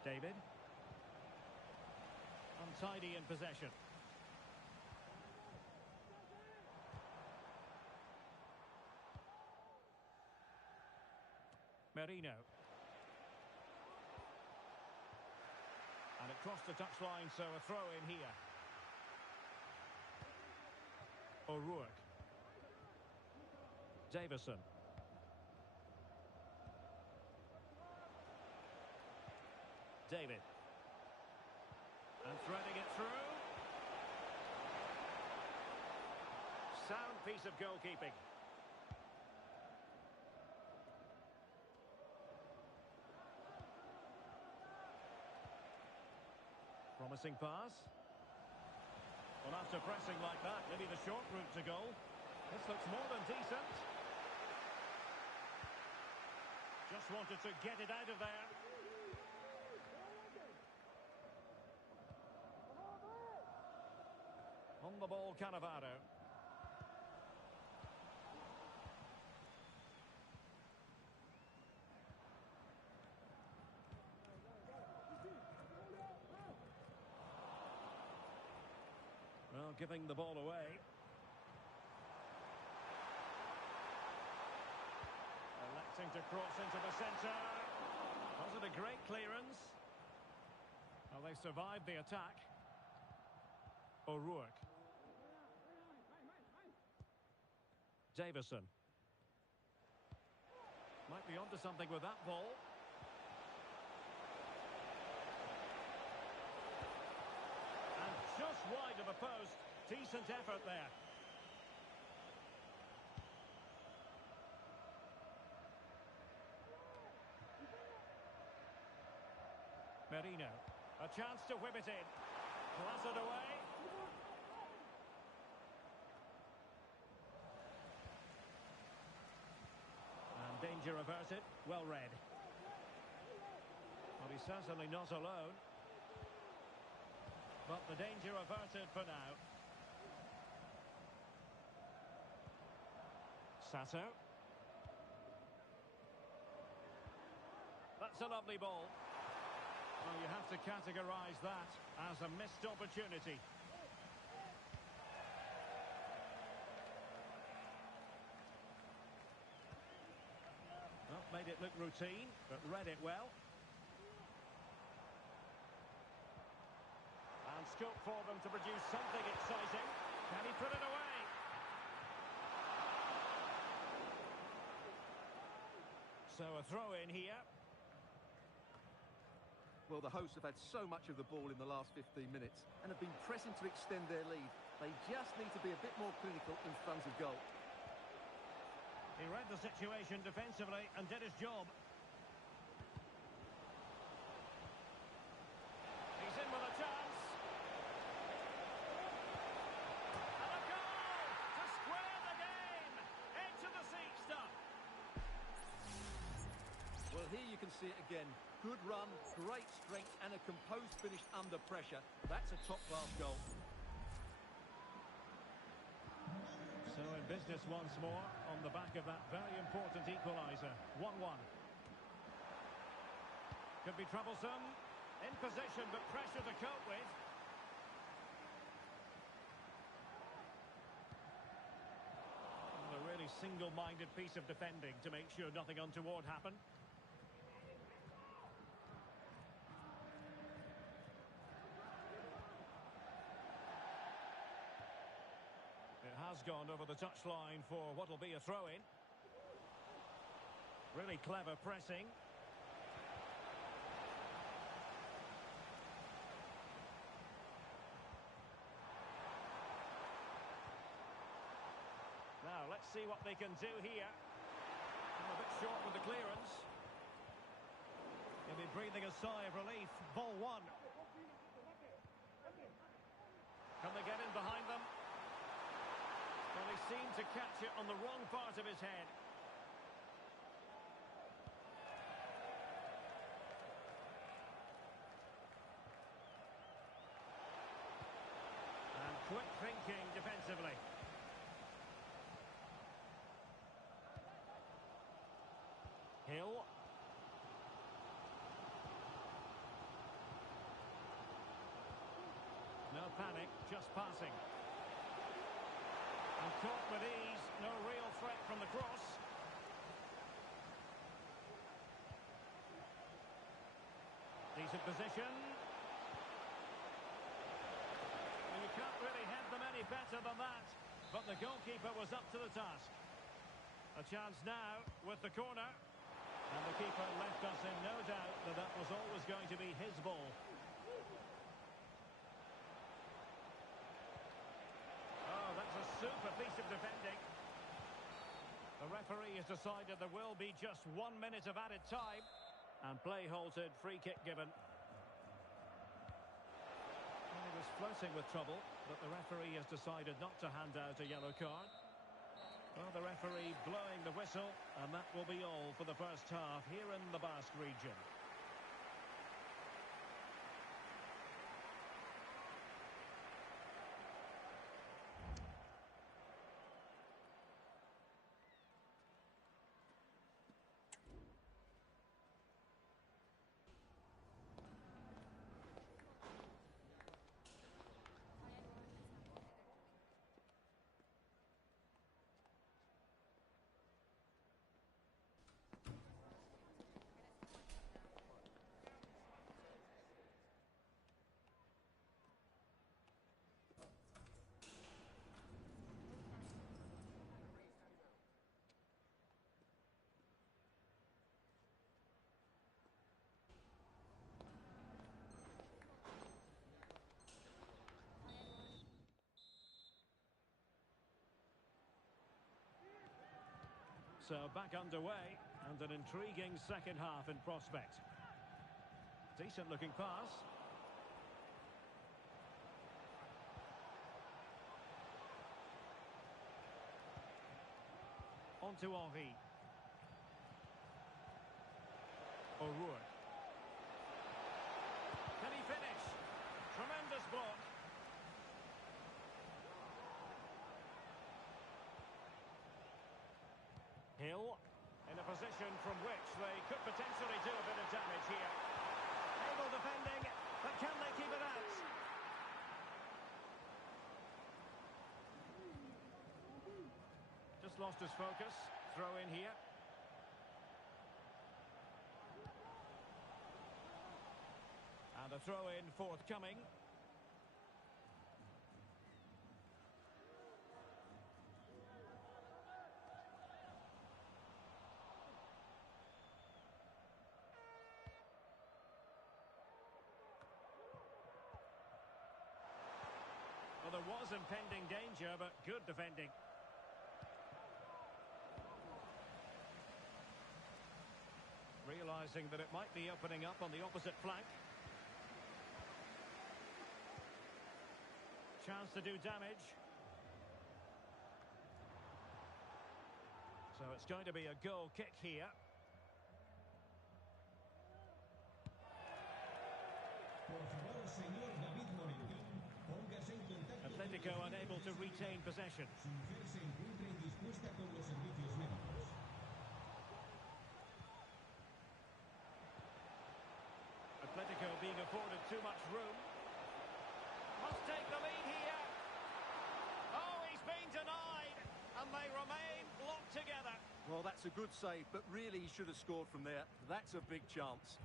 David. Untidy in possession. Merino. And it crossed the touchline, so a throw in here. O'Rourke. Davison. David. And threading it through. Sound piece of goalkeeping. Promising pass. Well, after pressing like that, maybe the short route to goal. This looks more than decent. Just wanted to get it out of there. On the ball, Cannavaro. Well, giving the ball away. Electing to cross into the centre. Was it a great clearance? Well, they survived the attack. O'Rourke. Davison. Might be onto something with that ball. And just wide of the post. Decent effort there. Merino. A chance to whip it in. Blasted away. Danger averted. Well read. Well, he's certainly not alone. But the danger averted for now. Sato. That's a lovely ball. Well, you have to categorise that as a missed opportunity. Made it look routine, but read it well. And scope for them to produce something exciting. Can he put it away? So a throw in here. Well, the hosts have had so much of the ball in the last 15 minutes and have been pressing to extend their lead. They just need to be a bit more clinical in front of goal. He read the situation defensively and did his job. He's in with a chance. And a goal to square the game. Into the seat stuff. can see it again. Good run, great strength, and a composed finish under pressure. That's a top-class goal. So in business once more on the back of that very important equaliser. 1-1. Could be troublesome. In position, but pressure to cope with. A really single-minded piece of defending to make sure nothing untoward happened. It has gone over the touchline for what will be a throw-in. Really clever pressing. Now, let's see what they can do here. A bit short with the clearance. He'll be breathing a sigh of relief. Ball one. Can they get in behind them? Well, they seem to catch it on the wrong part of his head. And quick thinking defensively. Hill. No panic, just passing. And caught with ease, no real threat from the cross. Decent position. Well, you can't really head them any better than that, but the goalkeeper was up to the task. A chance now with the corner. And the keeper left us in no doubt that that was always going to be his ball. Oh, that's a super piece of defending. The referee has decided there will be just 1 minute of added time. And play halted, free kick given. Well, he was flirting with trouble, but the referee has decided not to hand out a yellow card. Well, the referee blowing the whistle, and that will be all for the first half here in the Basque region. So back underway, and an intriguing second half in prospect. Decent looking pass. On to Henry. O'Rourke. Can he finish? Tremendous block. Hill in a position from which they could potentially do a bit of damage here. Able defending, but can they keep it out? Just lost his focus. Throw in here. And a throw in forthcoming. Well, there was impending danger, but good defending. Realising that it might be opening up on the opposite flank. Chance to do damage. So it's going to be a goal kick here. Por favor, señor David Moreno, póngase en contacto con Atletico unable to retain possession. su mujer se encuentra indispuesta con los servicios médicos. Atletico being afforded too much room. Must take the lead here. Oh, he's been denied, and they remain locked together. Well, that's a good save, but really he should have scored from there. That's a big chance.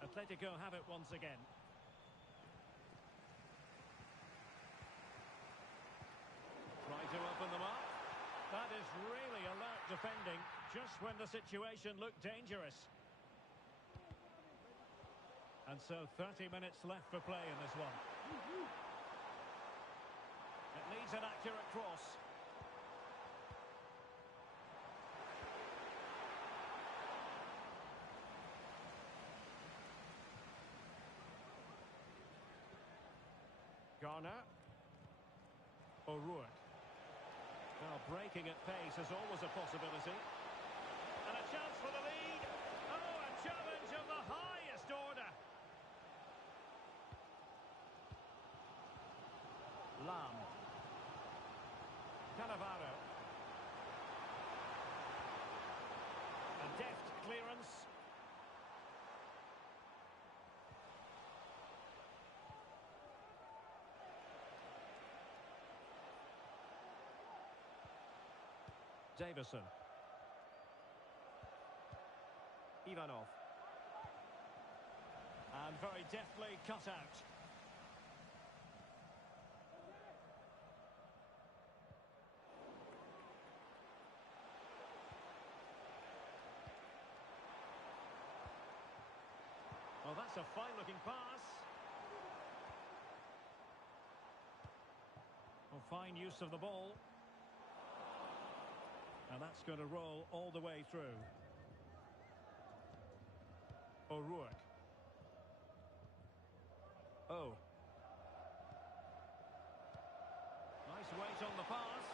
Atletico have it once again. Try to open them up. That is really alert defending, just when the situation looked dangerous. And so 30 minutes left for play in this one. It needs an accurate cross. Garner. O'Rourke. Now breaking at pace is always a possibility. And a chance for the lead. Oh, a challenge of the highest order. Lam. Cannavaro. A deft clearance. Davison. Ivanov. And very deftly cut out. Well, that's a fine-looking pass. Well, fine use of the ball. And that's going to roll all the way through. O'Rourke. Oh. Nice weight on the pass.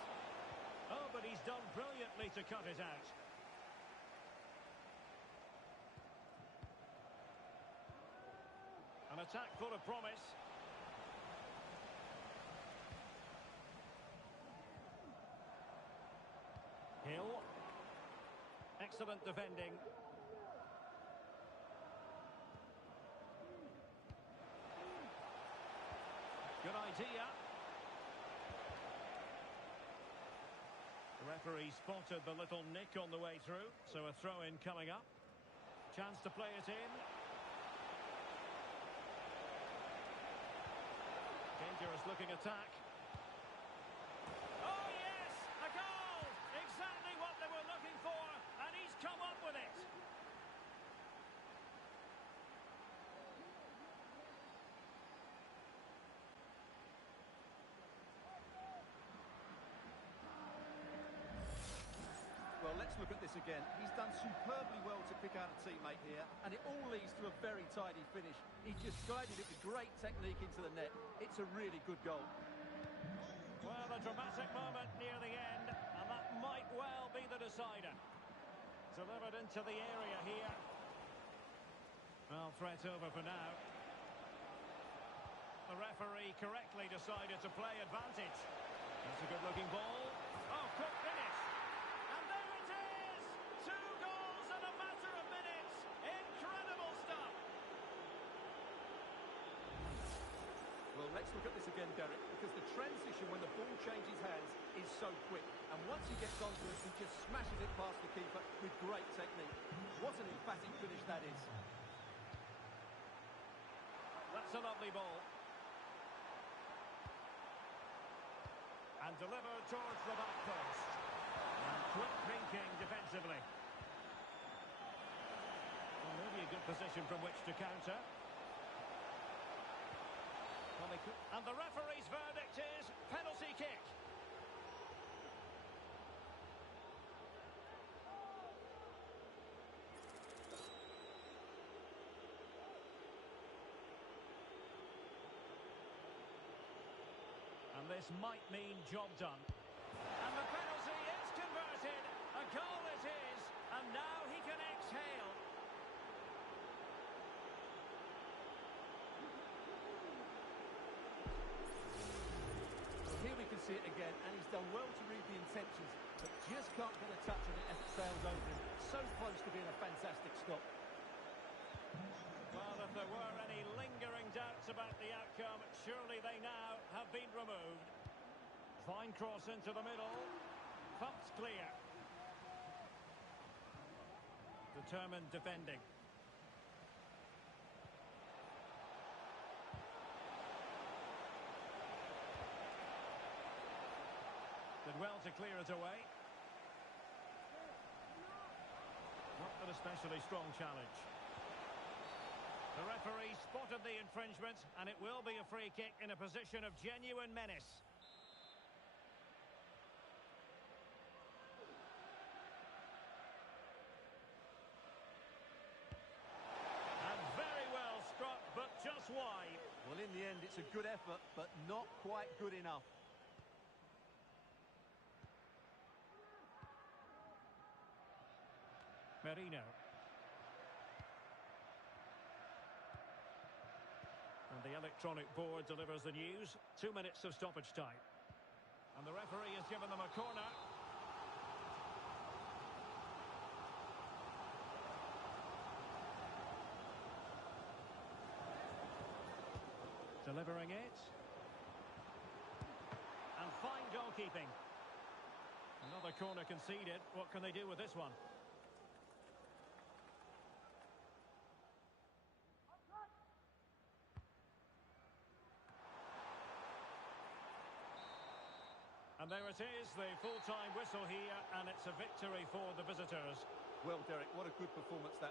Oh, but he's done brilliantly to cut it out. An attack full of promise. Hill. Excellent defending. Good idea. The referee spotted the little nick on the way through, so a throw-in coming up. Chance to play it in. Dangerous looking attack. Oh yes, a goal! Exactly what they were looking for, and he's come up with it. Well, let's look at this again. He's done superbly well to pick out a teammate here, and it all leads to a very tidy finish. He just guided it with great technique into the net. It's a really good goal. Well, a dramatic moment near the end, and that might well be the decider. Delivered into the area here. Well, threat over for now. The referee correctly decided to play advantage. That's a good-looking ball. Oh, quick finish. And there it is! 2 goals in a matter of minutes. Incredible stuff. Well, let's look at this again, Derek, because the transition when the ball changes hands is so quick. And once he gets onto it, he just smashes it past the keeper with great technique. What an emphatic finish that is. That's a lovely ball. And delivered towards the back post. And quick thinking defensively. Well, maybe a good position from which to counter. And the referee's verdict is penalty kick. And this might mean job done. And the penalty is converted. A goal it is. And now he can exhale. done well to read the intentions, but just can't get a touch of it as it sails over him. So close to being a fantastic stop. Well, if there were any lingering doubts about the outcome, surely they now have been removed. Fine cross into the middle. Pumped clear. Determined defending. Did well to clear it away. Not an especially strong challenge. The referee spotted the infringement, and it will be a free kick in a position of genuine menace. And very well struck, but just wide. Well, in the end, it's a good effort, but not quite good enough. Merino. And the electronic board delivers the news. 2 minutes of stoppage time. And the referee has given them a corner. Delivering it. And fine goalkeeping. Another corner conceded. What can they do with this one? And there it is, the full-time whistle here, and it's a victory for the visitors. Well, Derek, what a good performance that.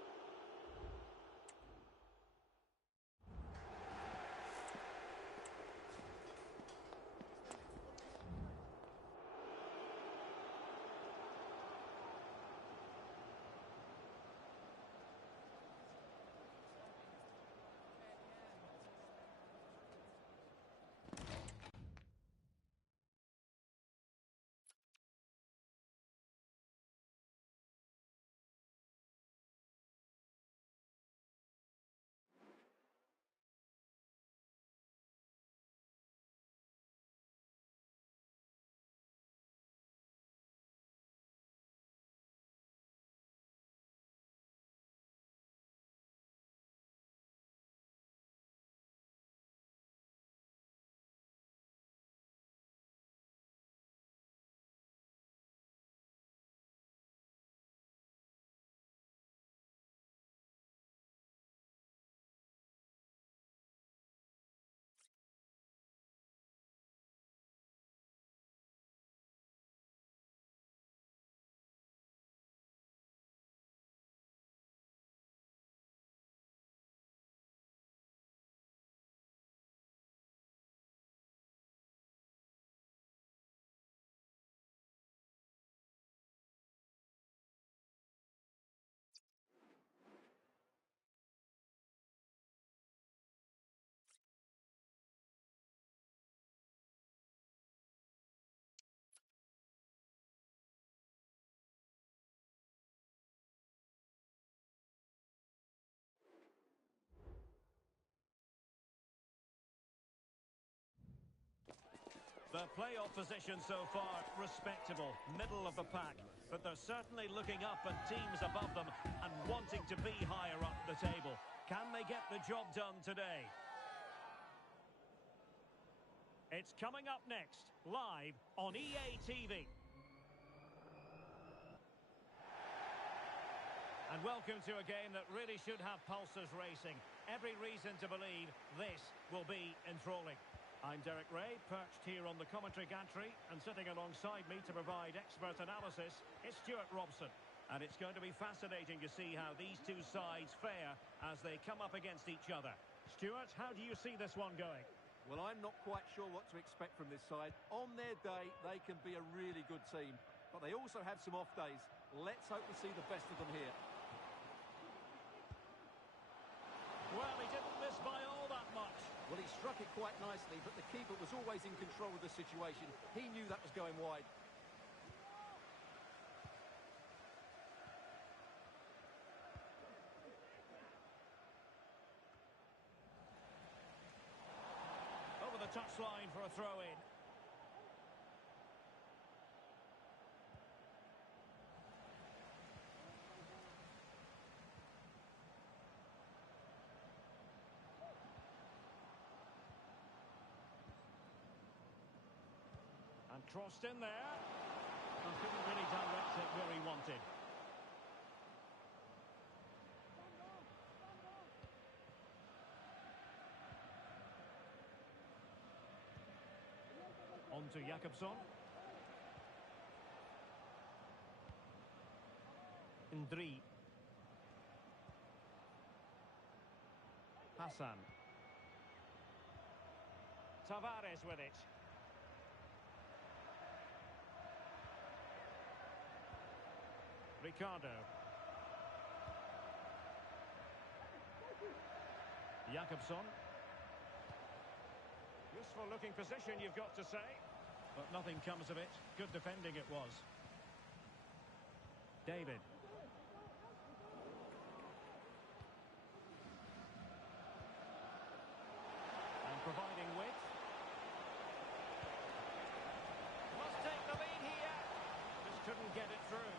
The playoff position so far, respectable, middle of the pack. But they're certainly looking up at teams above them and wanting to be higher up the table. Can they get the job done today? It's coming up next, live on EA TV. And welcome to a game that really should have pulses racing. Every reason to believe this will be enthralling. I'm Derek Ray, perched here on the commentary gantry, and sitting alongside me to provide expert analysis is Stuart Robson. And it's going to be fascinating to see how these two sides fare as they come up against each other. Stuart, how do you see this one going? Well, I'm not quite sure what to expect from this side. On their day, they can be a really good team, but they also have some off days. Let's hope to see the best of them here. Well, he didn't miss by all that much. Well, he struck it quite nicely, but the keeper was always in control of the situation. He knew that was going wide. Over the touchline for a throw-in. And crossed in there. And couldn't really direct it where he wanted. On to Jakobsson. Ndri. Hassan. Tavares with it. Ricardo. Jakobsson. Useful looking position, you've got to say. But nothing comes of it. Good defending it was. David. And providing width. Must take the lead here. Just couldn't get it through.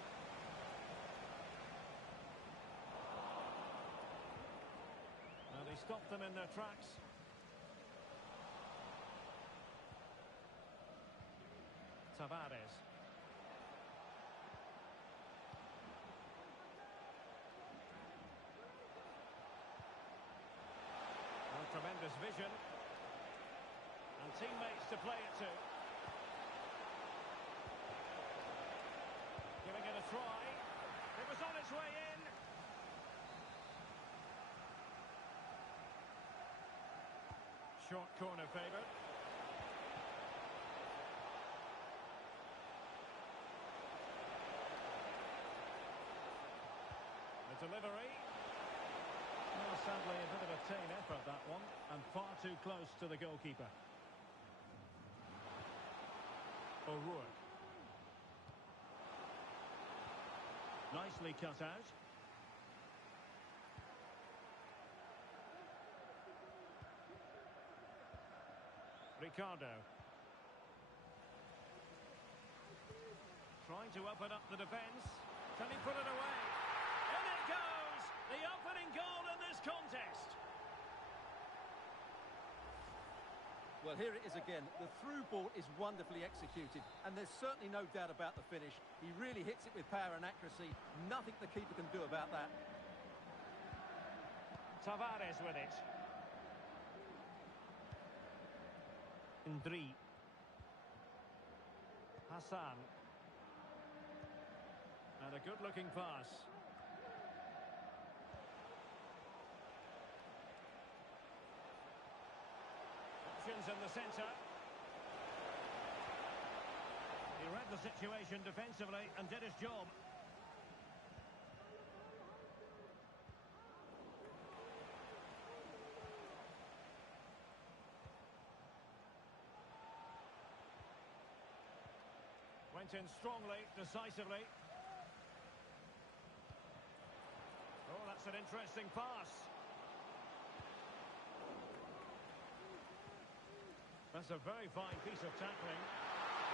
And he stopped them in their tracks. Tavares. Oh, tremendous vision. And teammates to play it to. Giving it a try. It was on its way in. Short corner favoured. Delivery. Well, sadly, a bit of a tame effort, that one, and far too close to the goalkeeper. O'Rourke. Nicely cut out. Ricardo. Trying to open up the defence. Can he put it away? In it goes! The opening goal in this contest. Well, here it is again. The through ball is wonderfully executed, and there's certainly no doubt about the finish. He really hits it with power and accuracy. Nothing the keeper can do about that. Tavares with it. Ndri. Hassan. And a good-looking pass. Options in the centre. He read the situation defensively and did his job. Went in strongly, decisively. Oh, that's an interesting pass. That's a very fine piece of tackling.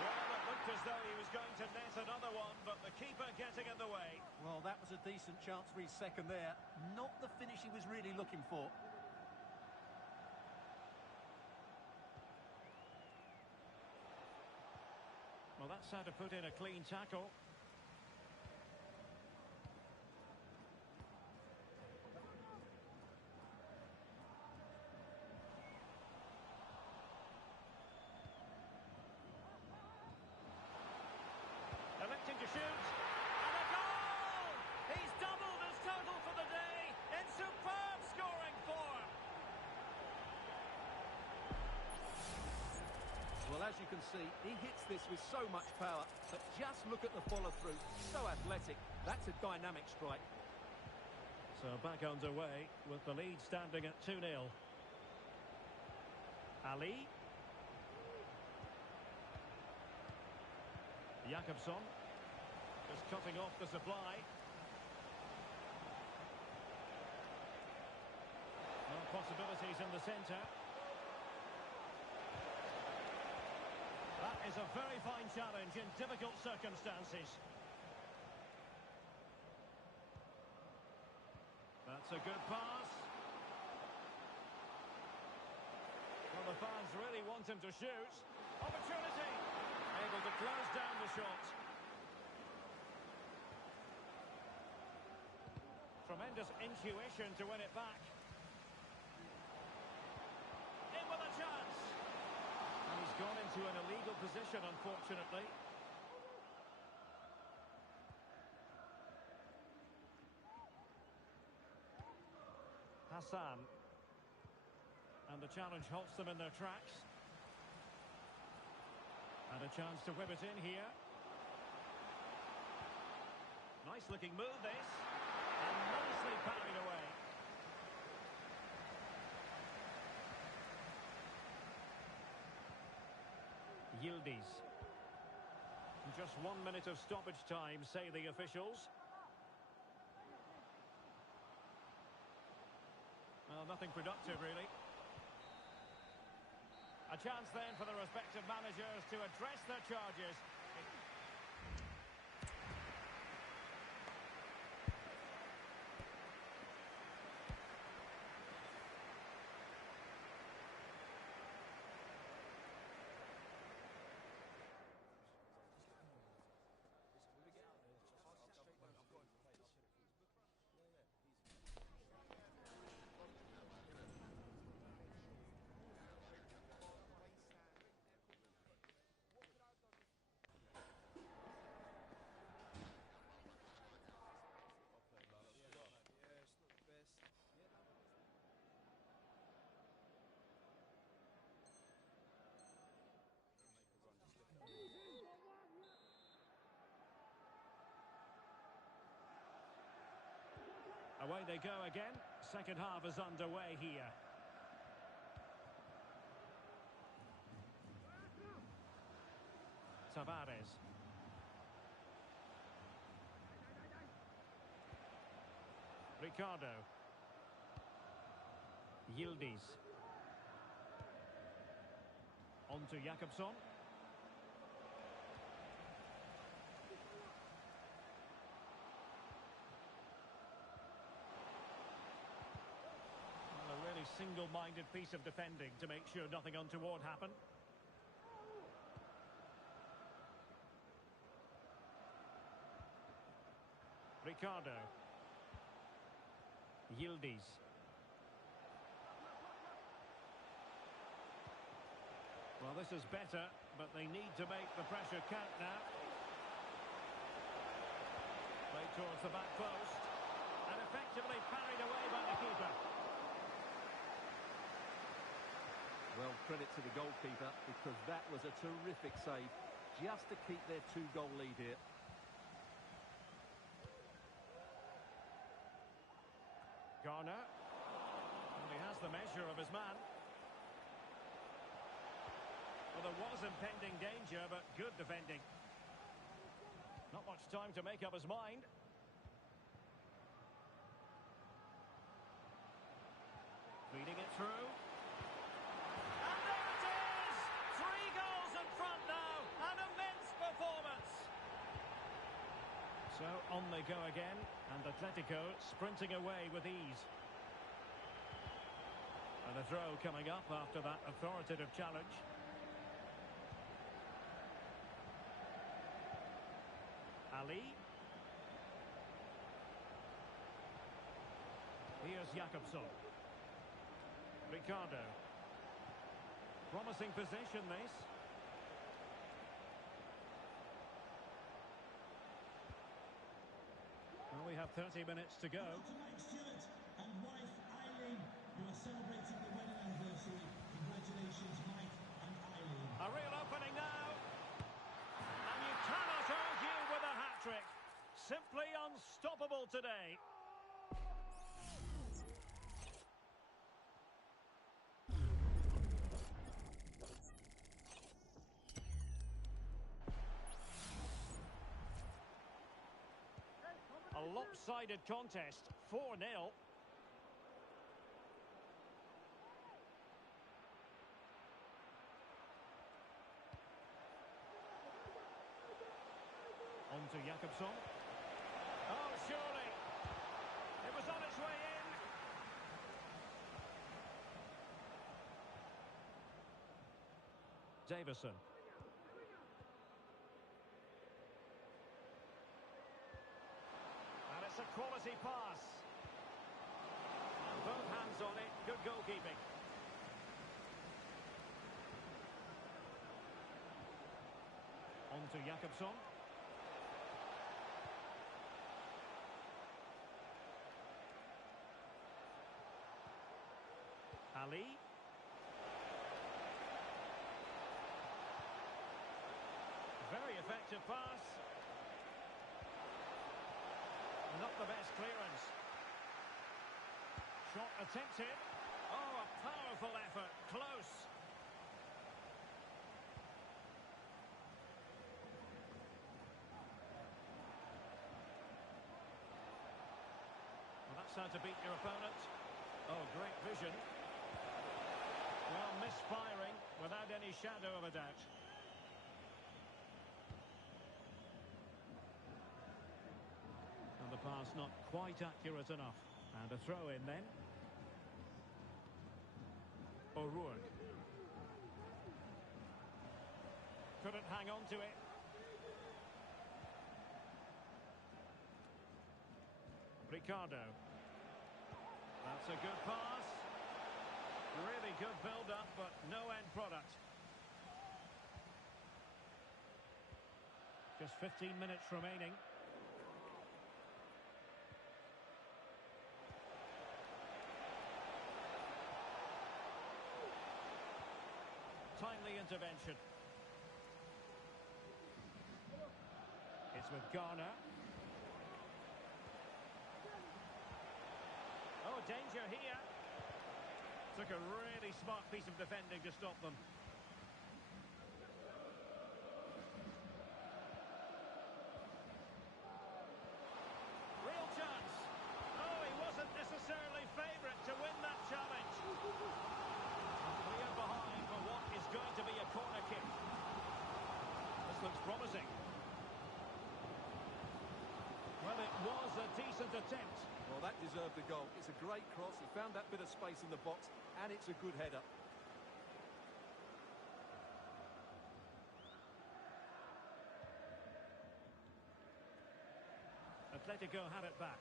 Well, it looked as though he was going to net another one, but the keeper getting in the way. Well, that was a decent chance for his second there. Not the finish he was really looking for. Well, that's how to put in a clean tackle. Electing to shoot, and a goal! He's doubled his total for the day in superb scoring form. Well, as you can see, he hits this with so much power, but just look at the follow-through. So athletic. That's a dynamic strike. So back underway with the lead standing at 2-0. Ali. Jakobsson. Just cutting off the supply. No possibilities in the centre. That is a very fine challenge in difficult circumstances. That's a good pass. Well, the fans really want him to shoot. Opportunity. Able to tremendous intuition to win it back. In with a chance. And he's gone into an illegal position, unfortunately. Hassan. And the challenge halts them in their tracks. And a chance to whip it in here. Nice looking move this. And nicely parried away. Yildiz. Just 1 minute of stoppage time, say the officials. Well, nothing productive, really. A chance then for the respective managers to address their charges. Away they go again. Second half is underway here. Tavares. Ricardo. Yildiz. On to Jakobsson. Single-minded piece of defending to make sure nothing untoward happened. Ricardo. Yildiz. Well, this is better, but they need to make the pressure count now. Played towards the back post. And effectively parried away by the keeper. Well, credit to the goalkeeper, because that was a terrific save, just to keep their 2-goal lead here. Garner. And he has the measure of his man. Well, there was impending danger, but good defending. Not much time to make up his mind. Feeding it through. So on they go again, and Atletico sprinting away with ease. And a throw coming up after that authoritative challenge. Ali. Here's Jakobsson. Ricardo. Promising position, this. Well, we have 30 minutes to go. To Mike Stewart and wife Eileen, who are celebrating the wedding anniversary. Congratulations, Mike and Eileen. A real opening now. And you cannot argue with a hat-trick. Simply unstoppable today. A lopsided contest, 4-0. On to Jakobsson. Oh, surely. It was on its way in. Davison. And it's a quality pass. Both hands on it. Good goalkeeping. On to Jakobsson. Ali. Very effective pass. Not the best clearance. Shot attempted. Oh, a powerful effort. Close. Well, that's how to beat your opponent. Oh, great vision. Well, misfiring without any shadow of a doubt. And the pass not quite accurate enough. And a throw in then. O'Rourke. Couldn't hang on to it. Ricardo. That's a good pass. Really good build-up, but no end product. Just 15 minutes remaining. Timely intervention. It's with Garner. Oh, danger here. Took a really smart piece of defending to stop them. Real chance. Oh, he wasn't necessarily favourite to win that challenge. Clear behind for what is going to be a corner kick. This looks promising. Well, it was a decent attempt. Well, that deserved a goal. It's a great cross. He found that bit of space in the box, and it's a good header. Atletico have it back.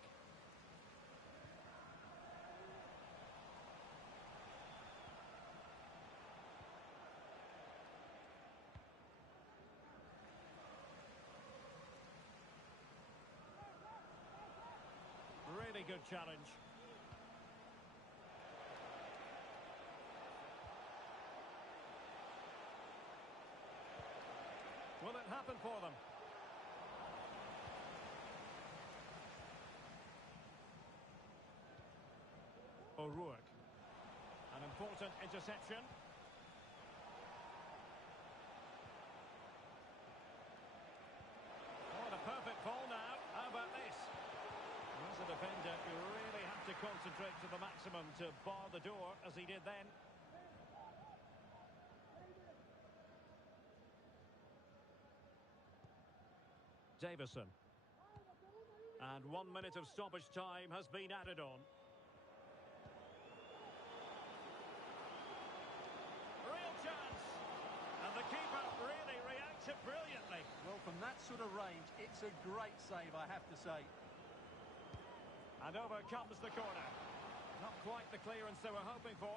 Really good challenge. Will it happen for them? O'Rourke. An important interception. Oh, the perfect ball now. How about this? As a defender, you really have to concentrate to the maximum to bar the door, as he did then. Davison. And 1 minute of stoppage time has been added on. Real chance! And the keeper really reacted brilliantly. Well, from that sort of range, it's a great save, I have to say. And over comes the corner. Not quite the clearance they were hoping for.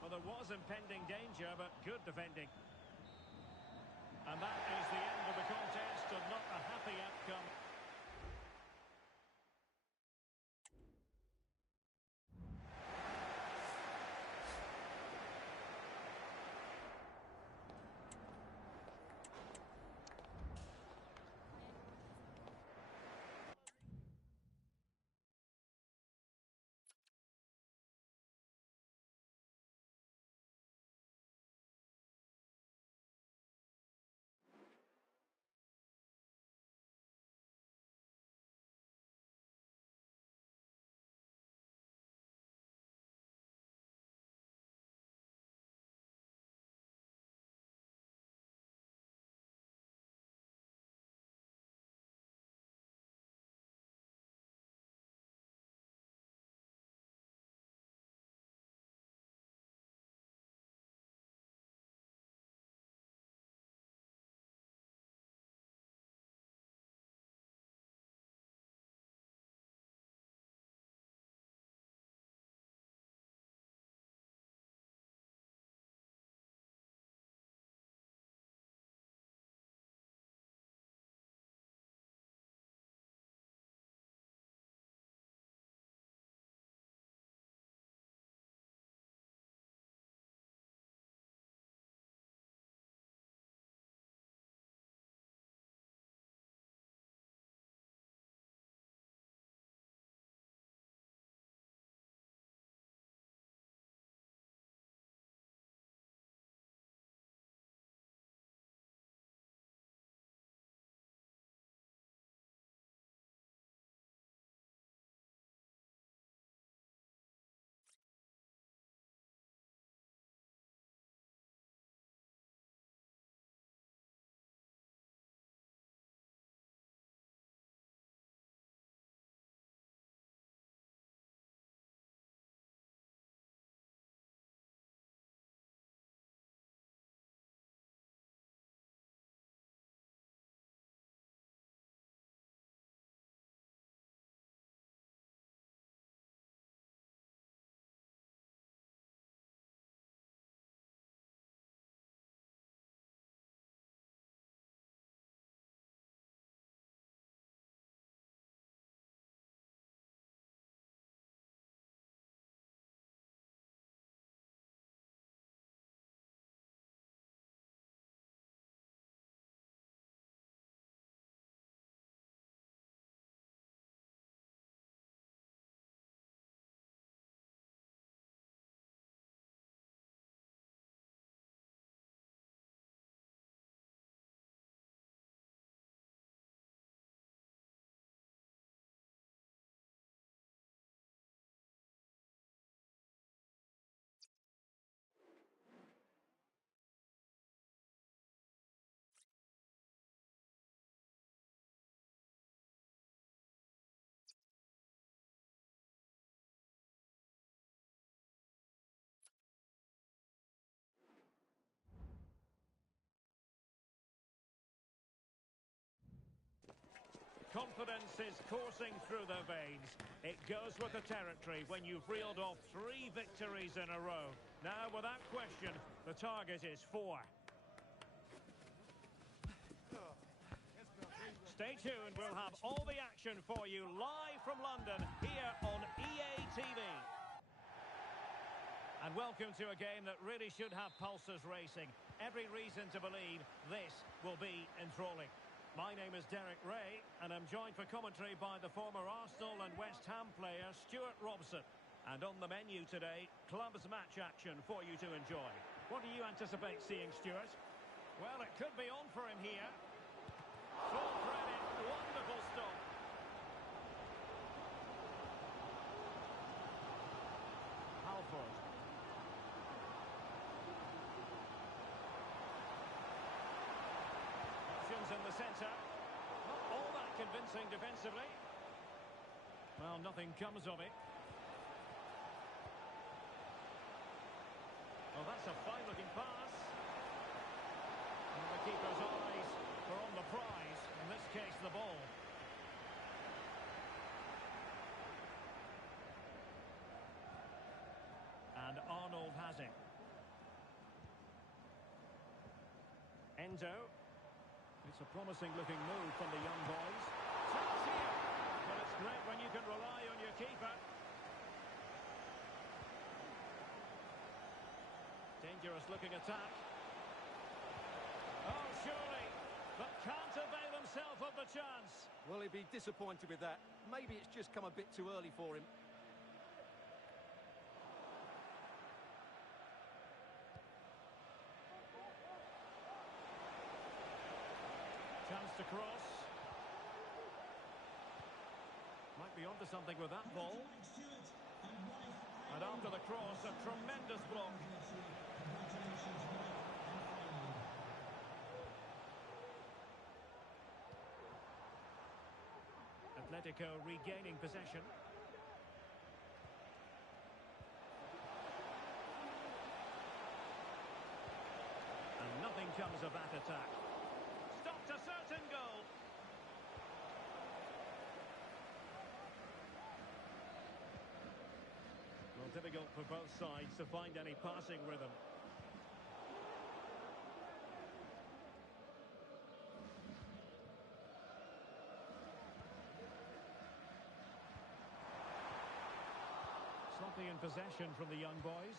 Well, there was impending danger, but good defending. And that is the end of the contest, and not a happy outcome. confidence is coursing through their veins. It goes with the territory when you've reeled off 3 victories in a row. Now, without question, the target is 4. Stay tuned, we'll have all the action for you live from London here on EA TV. And welcome to a game that really should have pulses racing. Every reason to believe this will be enthralling. My name is Derek Ray, and I'm joined for commentary by the former Arsenal and West Ham player Stuart Robson. And on the menu today, clubs match action for you to enjoy. What do you anticipate seeing, Stuart? Well, it could be on for him here. Full credit, wonderful stop. Halford. Options in the centre. Not all that convincing defensively. Well, nothing comes of it. Well, that's a fine-looking pass. And the keeper's eyes are on the prize, in this case, the ball. And Arnold has it. Endo. It's a promising-looking move from the young boys. Chance here. But it's great when you can rely on your keeper. Dangerous-looking attack. Oh, surely. But can't avail himself of the chance. Well, he'd be disappointed with that. Maybe it's just come a bit too early for him. Chance to cross. Might be onto something with that ball. And after the cross, a tremendous block. Atletico regaining possession. And nothing comes of that attack. Stopped a certain goal. Well, difficult for both sides to find any passing rhythm. Sloppy in possession from the young boys.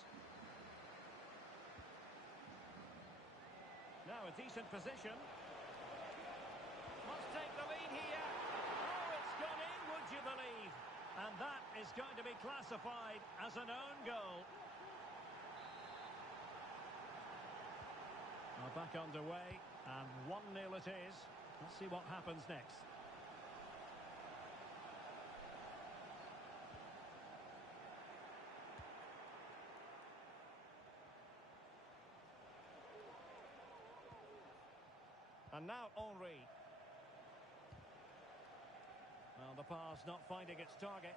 Now a decent position. Must take the lead here. Oh, it's gone in, would you believe? And that is going to be classified as an own goal. Well, back underway, and 1-0 it is. Let's see what happens next. And now Henry. Well, the pass not finding its target.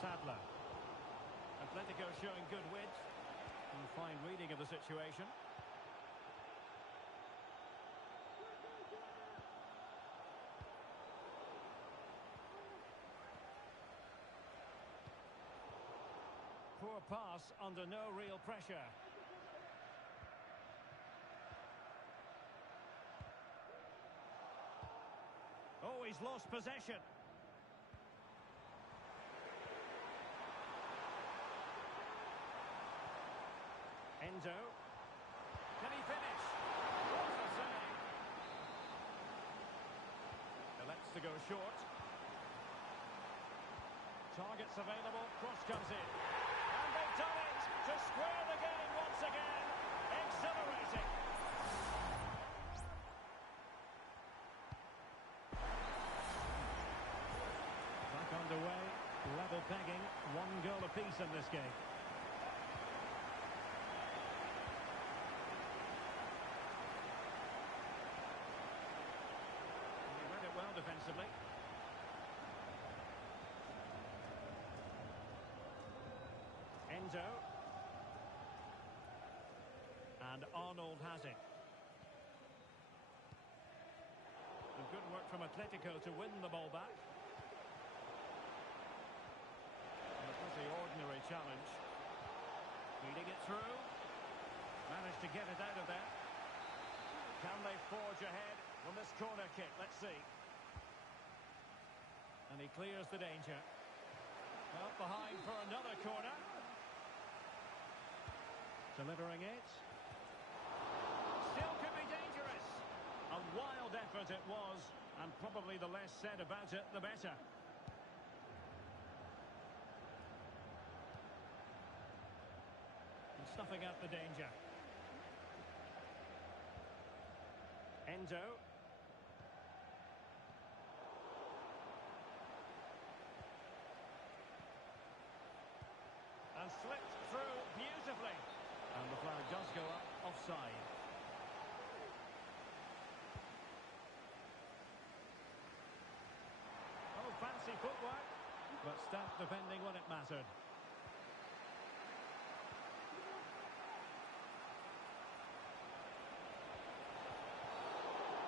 Sadler. Atletico showing good width. And fine reading of the situation. Poor pass under no real pressure. Oh, he's lost possession. Endo. Can he finish? What a save. Elects to go short. Targets available. Cross comes in. And they've done it to square the game once again. Exhilarating. Back underway. Level pegging. 1 goal apiece in this game. He read it well defensively. Endo. And Arnold has it. And good work from Atletico to win the ball back. And a pretty ordinary challenge. Feeding it through. Managed to get it out of there. Can they forge ahead from this corner kick? Let's see. And he clears the danger. Up behind for another corner. Delivering it. Still could be dangerous. A wild effort it was, and probably the less said about it, the better. And snuffing out the danger. Endo. And slipped through beautifully. And the flag does go up offside. Oh, fancy footwork. But staff defending when it mattered.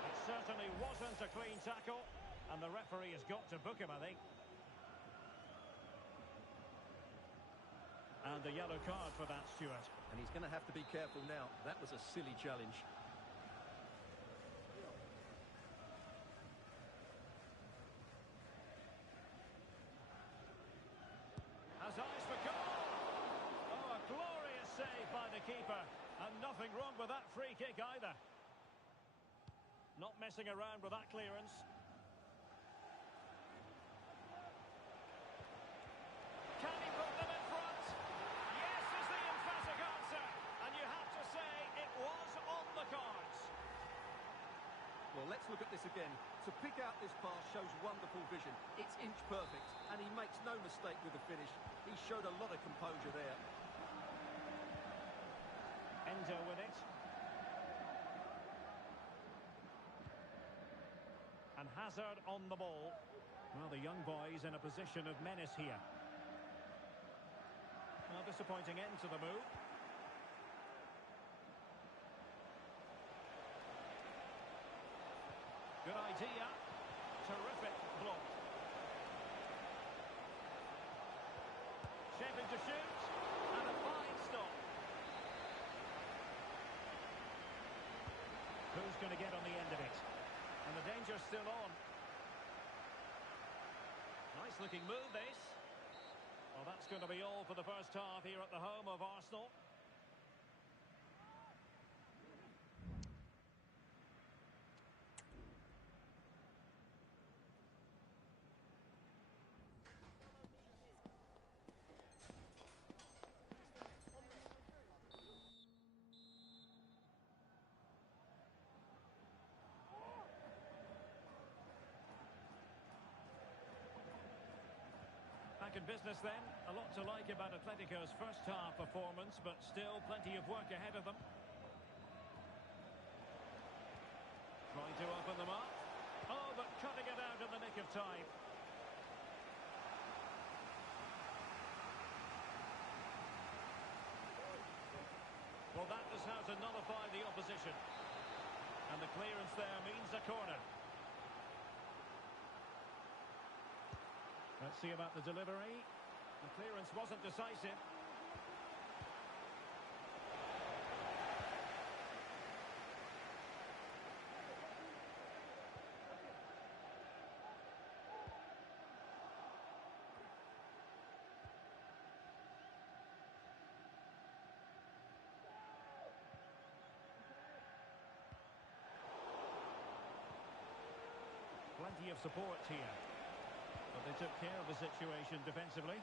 It certainly wasn't a clean tackle. And the referee has got to book him, I think. And a yellow card for that, Stuart. And he's going to have to be careful now. That was a silly challenge. Has eyes for goal. Oh, a glorious save by the keeper. And nothing wrong with that free kick either. Not messing around with that clearance. Can he put them in front? Yes is the emphatic answer. And you have to say it was on the cards. Well, let's look at this again. To pick out this pass shows wonderful vision. It's inch perfect, and he makes no mistake with the finish. He showed a lot of composure there. Endo with it. And Hazard on the ball. Well, the young boy's in a position of menace here. Well, disappointing end to the move. Good idea. Terrific block. Shaping to shoot. And a fine stop. Who's going to get on the end of it? And the danger's still on. Nice looking move, this. Well, that's going to be all for the first half here at the home of Arsenal. Back in business then. A lot to like about Atletico's first half performance, but still plenty of work ahead of them. Trying to open them up. Oh, but cutting it out in the nick of time. Well, that is how to nullify the opposition. And the clearance there means a corner. Let's see about the delivery. The clearance wasn't decisive. Plenty of support here. But they took care of the situation defensively.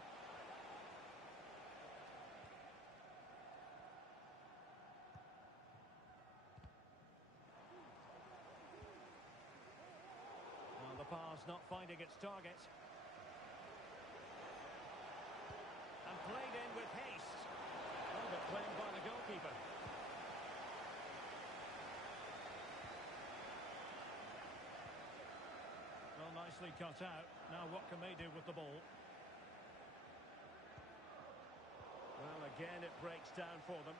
Well, the pass not finding its target. And played in with haste. Oh, but claimed by the goalkeeper. Well, nicely cut out. Now what can they do with the ball? Well, again it breaks down for them.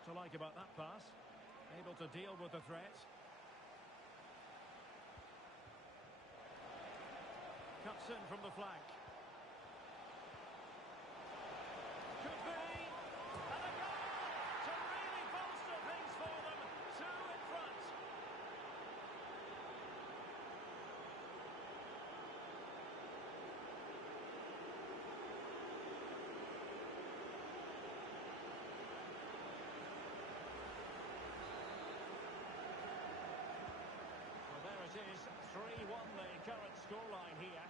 What to like about that pass? Able to deal with the threat. Cuts in from the flank. Could be. And a goal to really bolster things for them. Two in front. Well, there it is. 3-1 the current scoreline here.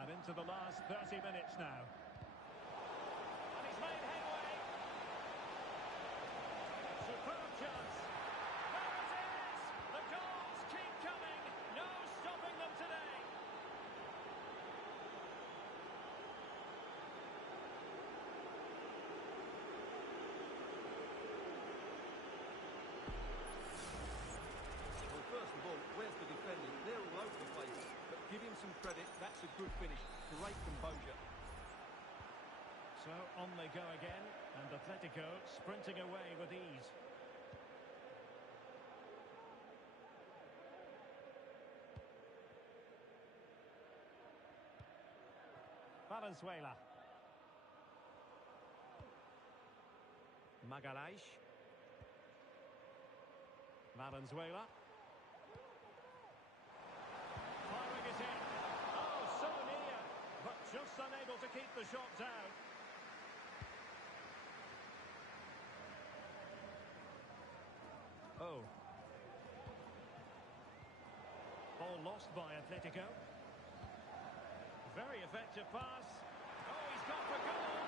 And into the last 30 minutes now. And he's made headway. Superb chance. There it is! The goals keep coming. No stopping them today. Well, first of all, where's the defending? They're all over the place. But give him some credit, that's a good finish. Great composure. So on they go again, and Atletico sprinting away with ease. Valenzuela. Magalhaes. Valenzuela. Firing it in. Oh, so near, but just unable to keep the shot down. Oh. Ball lost by Atletico. Very effective pass. Oh, he's gone for goal.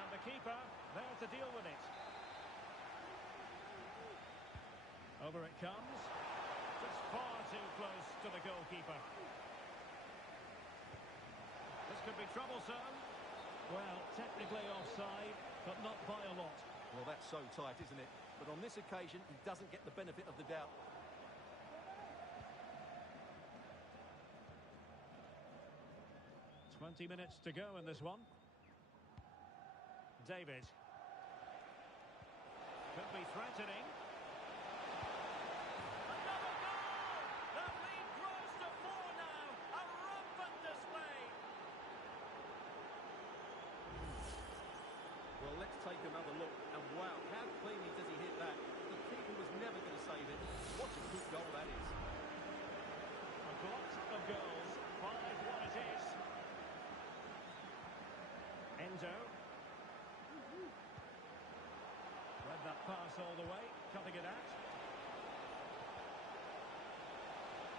And the keeper there to deal with it. Over it comes. Just far too close to the goalkeeper. This could be troublesome. Well, technically offside, but not by a lot. Well, that's so tight, isn't it? But on this occasion, he doesn't get the benefit of the doubt. 20 minutes to go in this one. David. Could be threatening. Another goal! The lead grows to 4 now. A rampant display. Well, let's take another look. And wow, how cleanly does he hit that? The keeper was never going to save it. What a good goal that is. A glut of goals. 5-1 it is. Enzo. Read that pass all the way, cutting it out.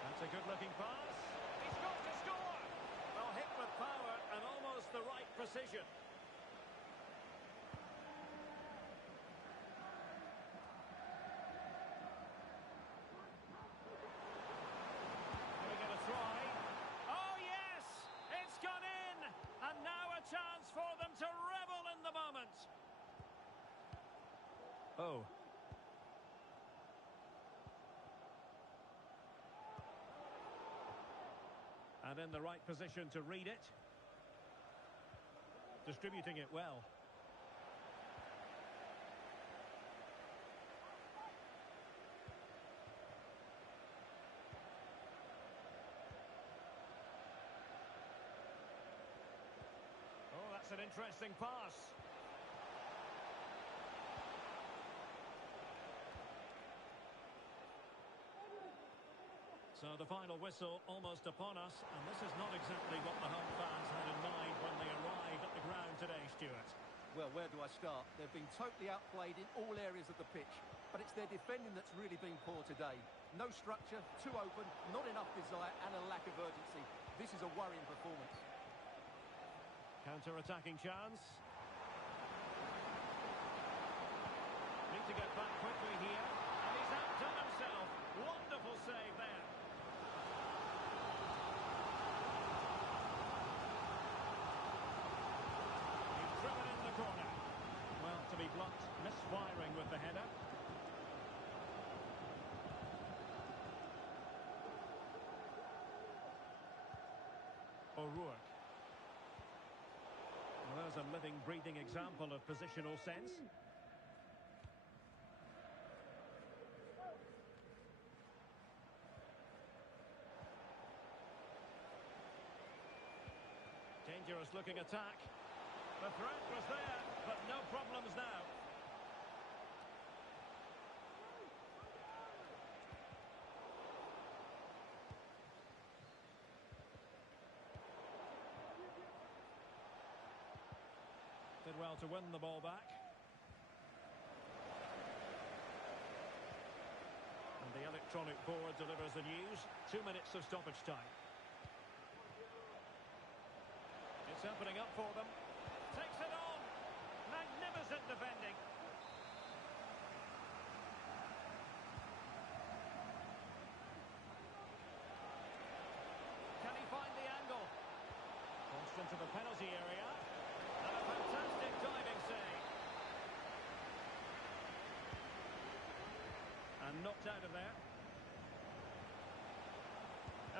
That's a good-looking pass. He's got to score! Well, hit with power and almost the right precision. Can we get a try? Oh, yes! It's gone in! And now a chance for them to revel in the moment. Oh. And in the right position to read it. Distributing it well. Oh, that's an interesting pass. So the final whistle almost upon us, and this is not exactly what the home fans had in mind when they arrived at the ground today, Stuart. Well, where do I start? They've been totally outplayed in all areas of the pitch, but it's their defending that's really been poor today. No structure, too open, not enough desire, and a lack of urgency. This is a worrying performance. Counter-attacking chance. Need to get back quickly here, and he's outdone himself. Wonderful save there. He's driven in the corner. Well, to be blunt, misfiring with the header. O'Rourke. as a living, breathing example of positional sense. Dangerous looking attack. The threat was there, but no problems now. Did well to win the ball back. And the electronic board delivers the news. 2 minutes of stoppage time. It's opening up for them. Takes it on. Magnificent defending. Can he find the angle? Crossed into the penalty area. And a fantastic diving save. And knocked out of there.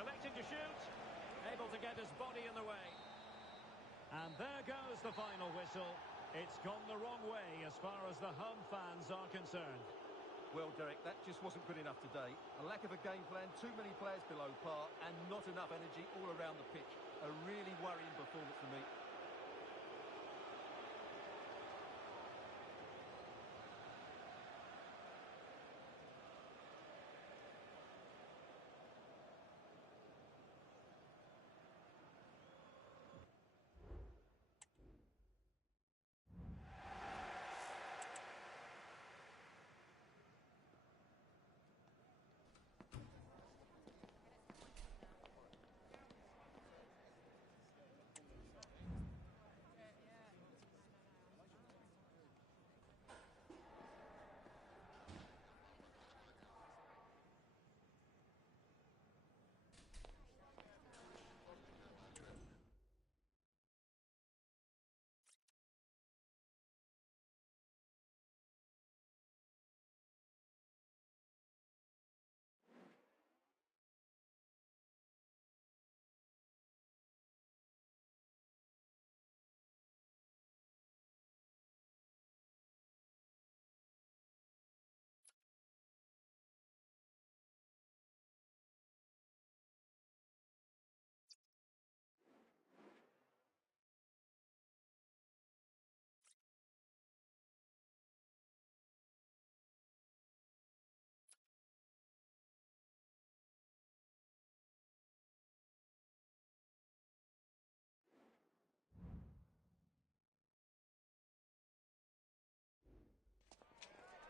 Electing to shoot. Able to get his body in the way. And there goes the final whistle. It's gone the wrong way as far as the home fans are concerned. Well, Derek, that just wasn't good enough today. A lack of a game plan, too many players below par, and not enough energy all around the pitch. A really worrying performance for me.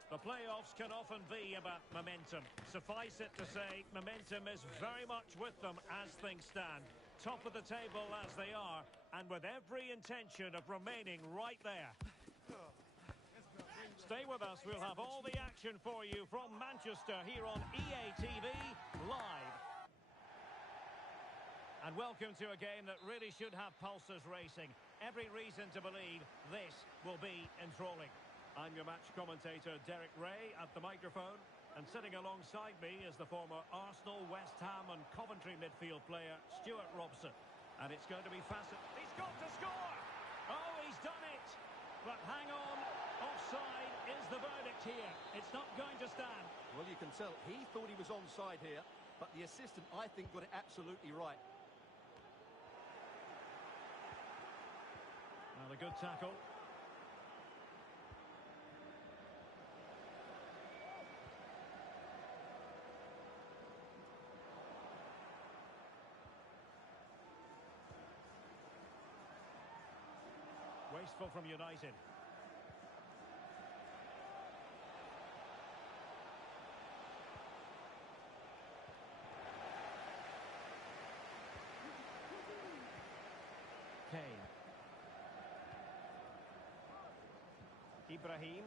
The playoffs can often be about momentum. Suffice it to say, momentum is very much with them as things stand. Top of the table as they are, and with every intention of remaining right there. Stay with us, we'll have all the action for you from Manchester here on EA TV Live. And welcome to a game that really should have pulses racing. Every reason to believe this will be enthralling. I'm your match commentator, Derek Ray, at the microphone. And sitting alongside me is the former Arsenal, West Ham and Coventry midfield player, Stuart Robson. And it's going to be fascinating. He's got to score! Oh, he's done it! But hang on, offside is the verdict here. It's not going to stand. Well, you can tell he thought he was onside here, but the assistant, I think, got it absolutely right. Well, a good tackle. Wasteful from United. Kane. Ibrahim.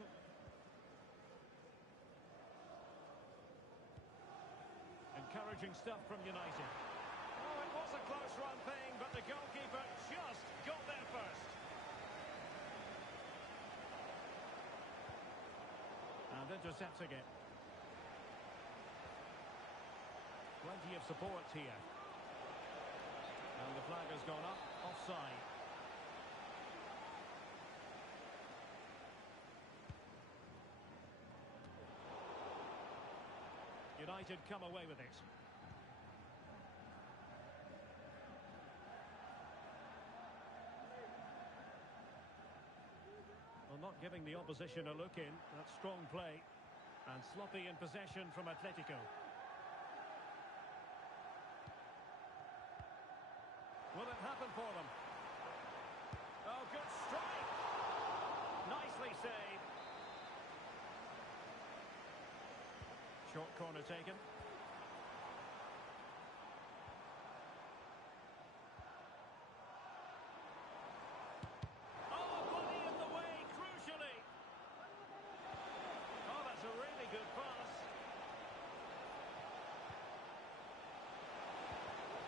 Encouraging stuff from United. Oh, it was a close run thing, but the goalkeeper just got there first. And intercepting it. Plenty of support here. And the flag has gone up. Offside. United come away with it. Well, not giving the opposition a look in. That's strong play. And sloppy in possession from Atletico. Will it happen for them? Oh, good strike! Nicely saved. Short corner taken. Oh, body in the way, crucially. Oh, that's a really good pass.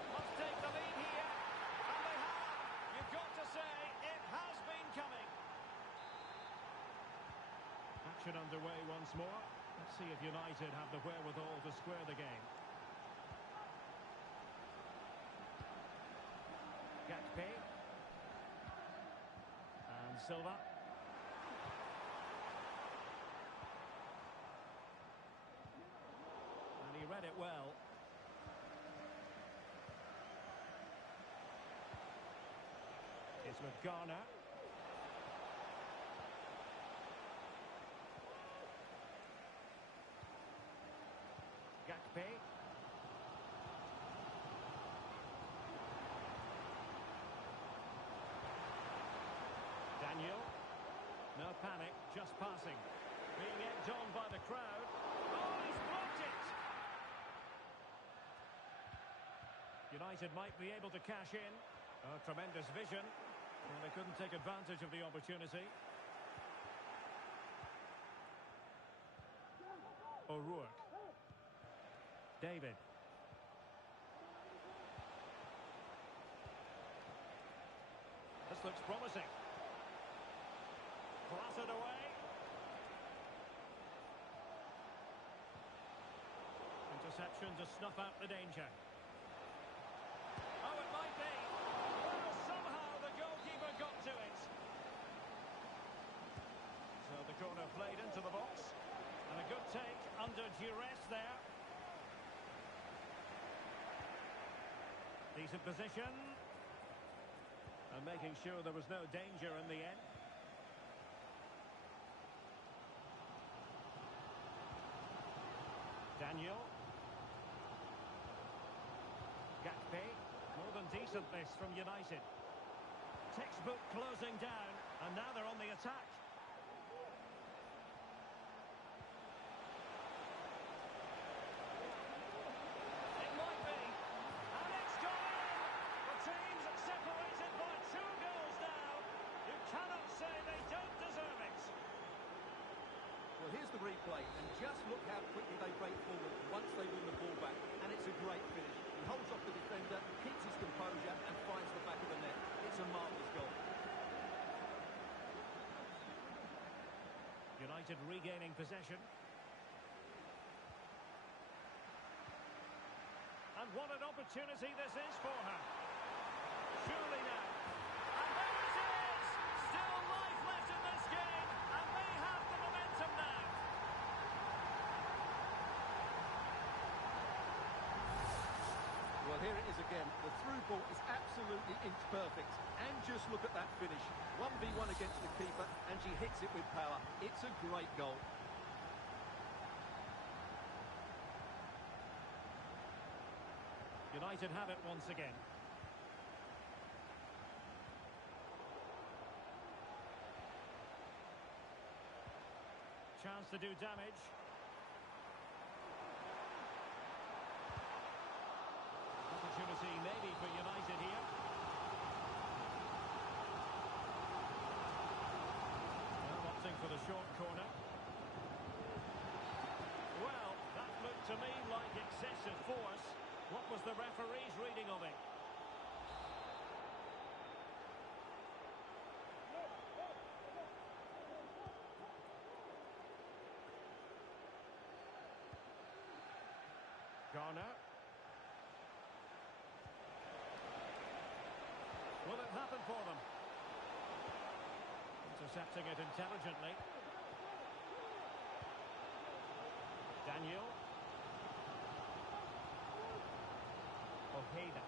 Must take the lead here. And they have. You've got to say, it has been coming. Action underway once more. Let's see if United have the wherewithal to square the game. Gakpe. And Silva. And he read it well. It's with Garner. Gakpe. Daniel. No panic, just passing. Being egged on by the crowd. Oh, he's blocked it! United might be able to cash in. Oh, tremendous vision. Well, they couldn't take advantage of the opportunity. O'Rourke. David. This looks promising. Clattered away. Interception to snuff out the danger. Oh, it might be. Well, somehow the goalkeeper got to it. So the corner played into the box. And a good take under duress there. Decent position. And making sure there was no danger in the end. Daniel. Gakpe. More than decent this from United. Textbook closing down. And now they're on the attack. Here's the replay, and just look how quickly they break forward once they win the ball back, and it's a great finish. He holds off the defender, keeps his composure, and finds the back of the net. It's a marvellous goal. United regaining possession. And what an opportunity this is for her. Surely now. And there it is! Still life left in this game, and they have the momentum now. Well, here it is again. The through ball is absolutely inch perfect. And just look at that finish. 1v1 against the keeper, and she hits it with power. It's a great goal. United have it once again. Chance to do damage. Opportunity maybe for United here. Well, opting for the short corner. Well, that looked to me like excessive force. What was the referee's reading of it? Garner. Will it happen for them? Intercepting it intelligently. Daniel. Ojeda.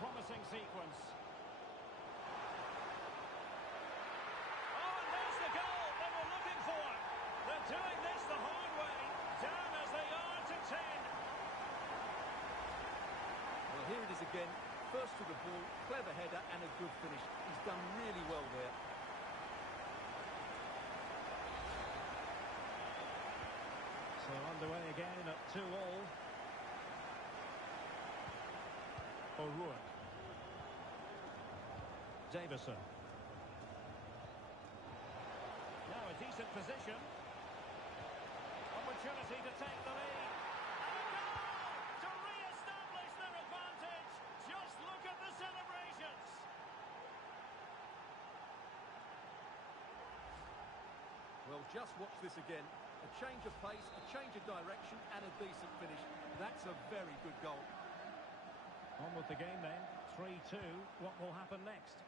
Promising sequence. Oh, and there's the goal they were looking for. They're doing this the hard way. Down as they are to 10. Well, here it is again. First to the ball, clever header and a good finish. He's done really well there. So underway again at 2-all. O'Rourke. Davison. Now a decent position. Opportunity to take the lead. And a goal to re-establish their advantage. Just look at the celebrations. Well, just watch this again. A change of pace, a change of direction and a decent finish. That's a very good goal. On with the game then. 3-2. What will happen next?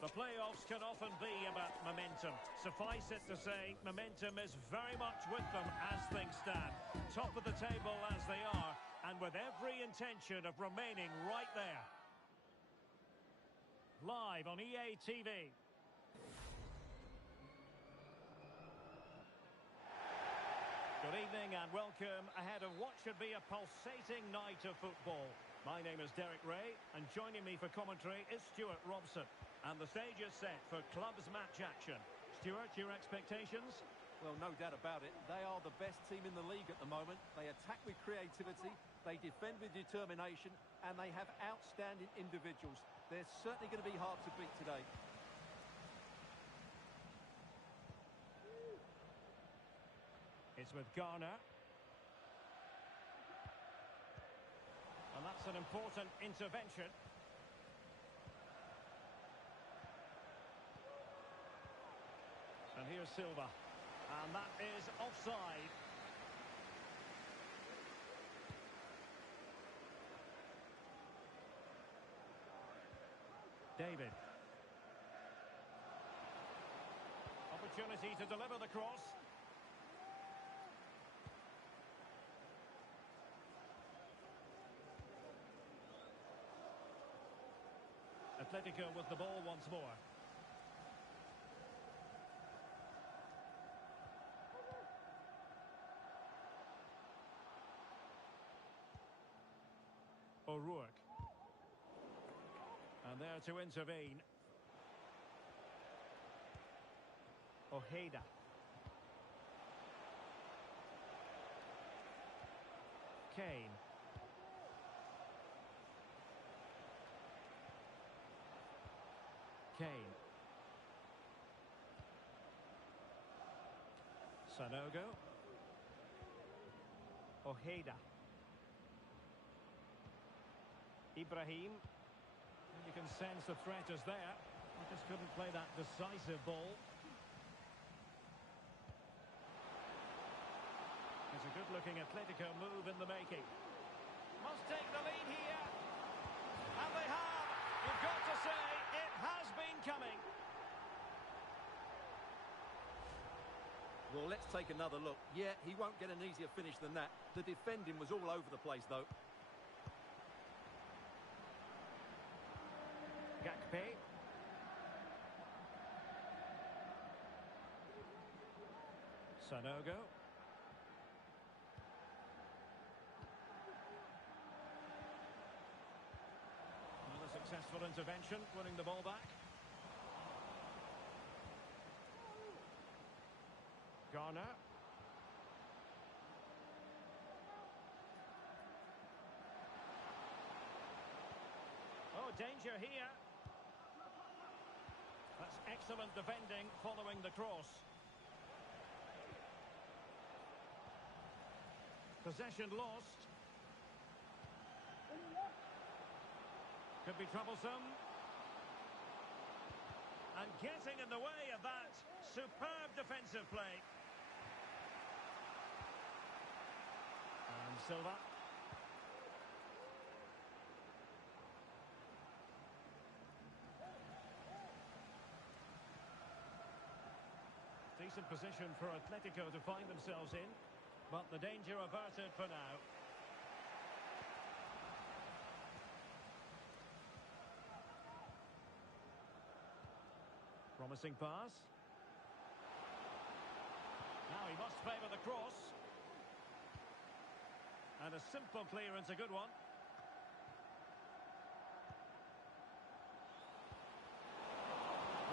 The playoffs can often be about momentum. Suffice it to say, momentum is very much with them as things stand. Top of the table as they are, and with every intention of remaining right there. Live on EA TV. Good evening and welcome ahead of what should be a pulsating night of football. My name is Derek Ray, and joining me for commentary is Stuart Robson. And the stage is set for clubs match action. Stuart, your expectations? Well, no doubt about it. They are the best team in the league at the moment. They attack with creativity, they defend with determination, and they have outstanding individuals. They're certainly going to be hard to beat today. It's with Garner. And that's an important intervention. And here's Silva. And that is offside. David. Opportunity to deliver the cross. Atletico with the ball once more. O'Rourke. And there to intervene. Ojeda. Kane. Kane. Sanogo. Ojeda. Ibrahim. And you can sense the threat is there. He just couldn't play that decisive ball. It's a good-looking Atletico move in the making. Must take the lead here. And they have. You've got to say, it has been coming. Well, let's take another look. Yeah, he won't get an easier finish than that. The defending was all over the place, though. Gakpe. Sanogo. Another successful intervention, winning the ball back. Garner. Oh, danger here. That's excellent defending following the cross. Possession lost. Could be troublesome. And getting in the way of that. Superb defensive play. And Silva. Decent position for Atletico to find themselves in, but the danger averted for now. Promising pass. Now he must favour the cross. And a simple clearance, a good one.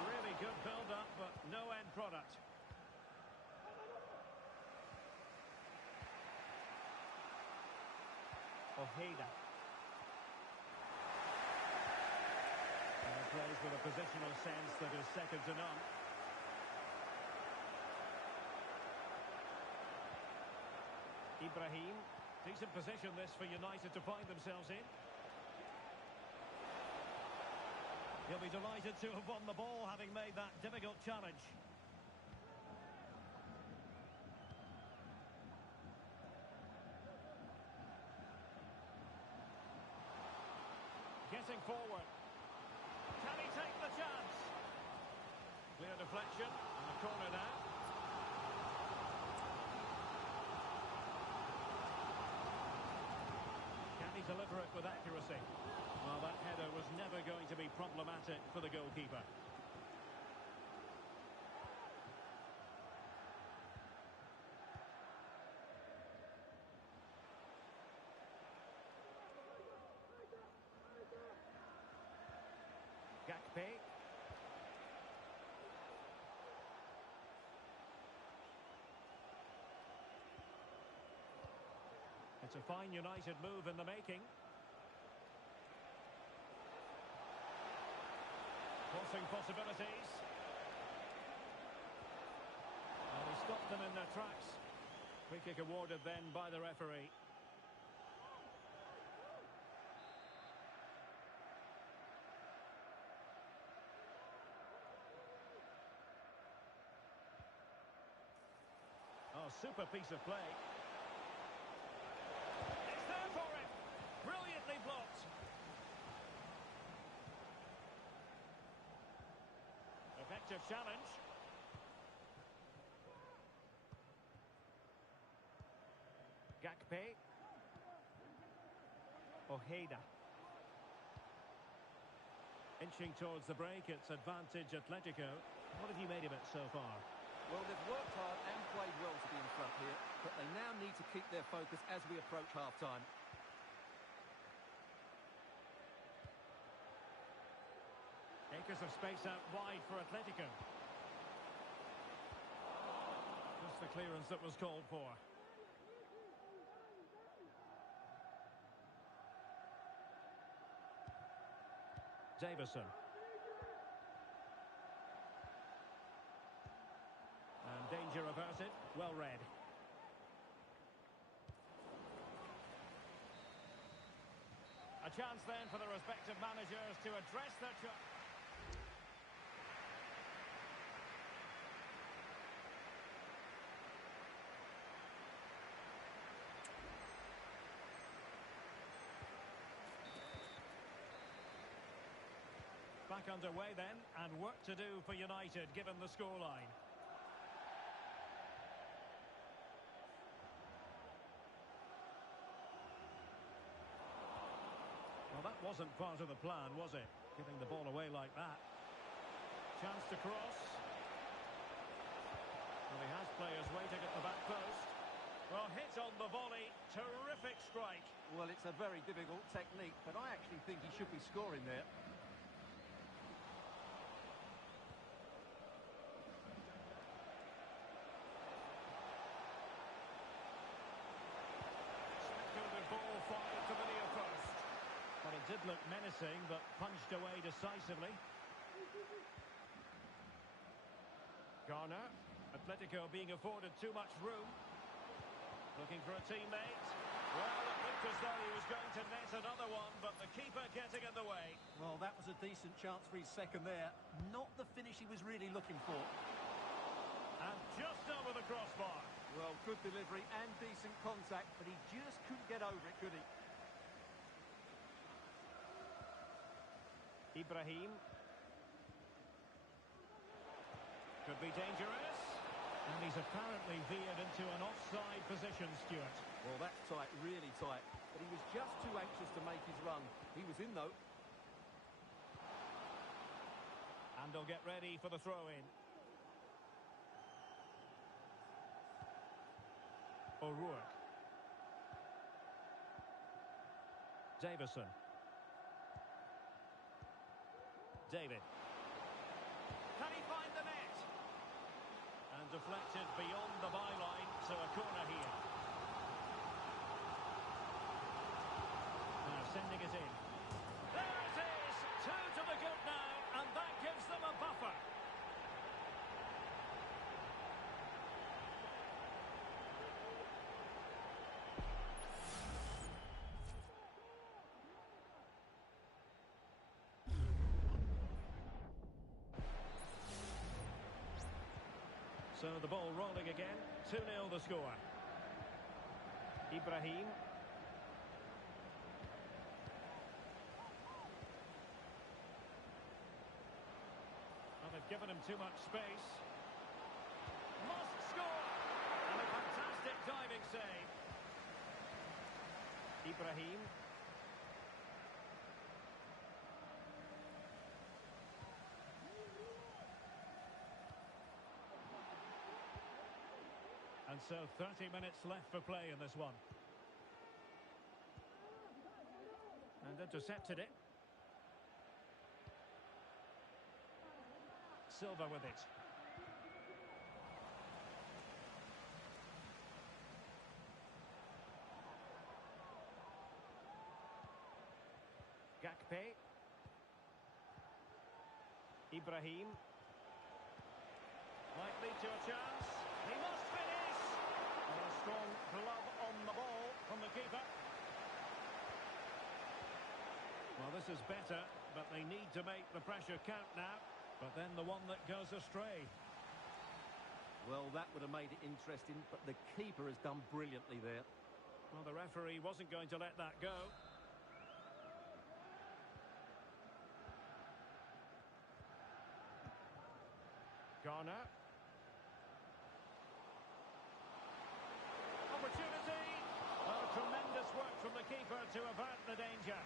Really good build-up, but no end product. Ojeda. And plays with a positional sense that is second to none. Ibrahim. Decent position this for United to find themselves in. He'll be delighted to have won the ball, having made that difficult challenge. Getting forward. Can he take the chance? Clear deflection and a corner now. Can he deliver it with accuracy? Well, that header was never going to be problematic for the goalkeeper. Gakpe. It's a fine United move in the making. Crossing possibilities. And he stopped them in their tracks. Free kick awarded then by the referee. Oh, super piece of play. It's there for him. Brilliantly blocked. Effective challenge. Gakpe. Ojeda. Inching towards the break, it's advantage Atletico. What have you made of it so far? Well, they've worked hard and played well to be in front here, but they now need to keep their focus as we approach half-time. Acres of space out wide for Atletico. Just the clearance that was called for. Davison. And danger averted. Well read. A chance then for the respective managers to address their... Back underway then, and work to do for United, given the scoreline. Well, that wasn't part of the plan, was it? Giving the ball away like that. Chance to cross. Well, he has players waiting at the back post. Well, hit on the volley. Terrific strike. Well, it's a very difficult technique, but I actually think he should be scoring there. Speculative ball fired to the near post. Well, it did look menacing, but punched away decisively. Garner. Atletico being afforded too much room. Looking for a teammate. Well, it looked as though he was going to net another one, but the keeper getting in the way. Well, that was a decent chance for his second there. Not the finish he was really looking for. And just over the crossbar. Well, good delivery and decent contact, but he just couldn't get over it, could he? Ibrahim. Could be dangerous. And he's apparently veered into an offside position, Stuart. Well, that's tight, really tight. But he was just too anxious to make his run. He was in, though. And they'll get ready for the throw-in. O'Rourke. Davison. David. Can he find the net? And deflected beyond the byline, so a corner here. Now sending it in. There it is! 2 to the good now, and that gives them a buffer. So the ball rolling again. 2-0 the score. Ibrahim. Well, they've given him too much space. Must score! And a fantastic diving save. Ibrahim. And so 30 minutes left for play in this one. And intercepted it. Silva with it. Gakpe. Ibrahim. Might lead to a chance. He must finish. And a strong glove on the ball from the keeper. Well, this is better, but they need to make the pressure count now. But then the one that goes astray. Well, that would have made it interesting, but the keeper has done brilliantly there. Well, the referee wasn't going to let that go. Garner. Opportunity. Oh, tremendous work from the keeper to avert the danger.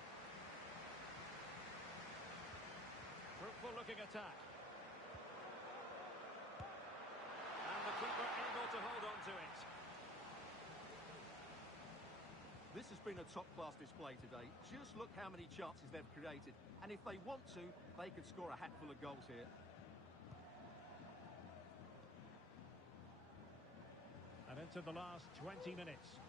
Fruitful looking attack. And the keeper able to hold on to it. This has been a top-class display today. Just look how many chances they've created. And if they want to, they could score a hatful of goals here. And into the last 20 minutes.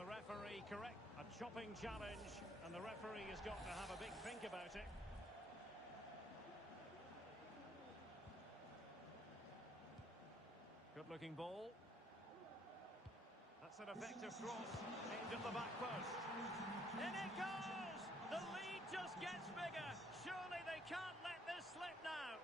The referee correct. A chopping challenge. And the referee has got to have a big think about energetic. Good-looking ball. That's an effective cross aimed at the back post. In it goes! The lead just gets bigger. Surely they can't let this slip now.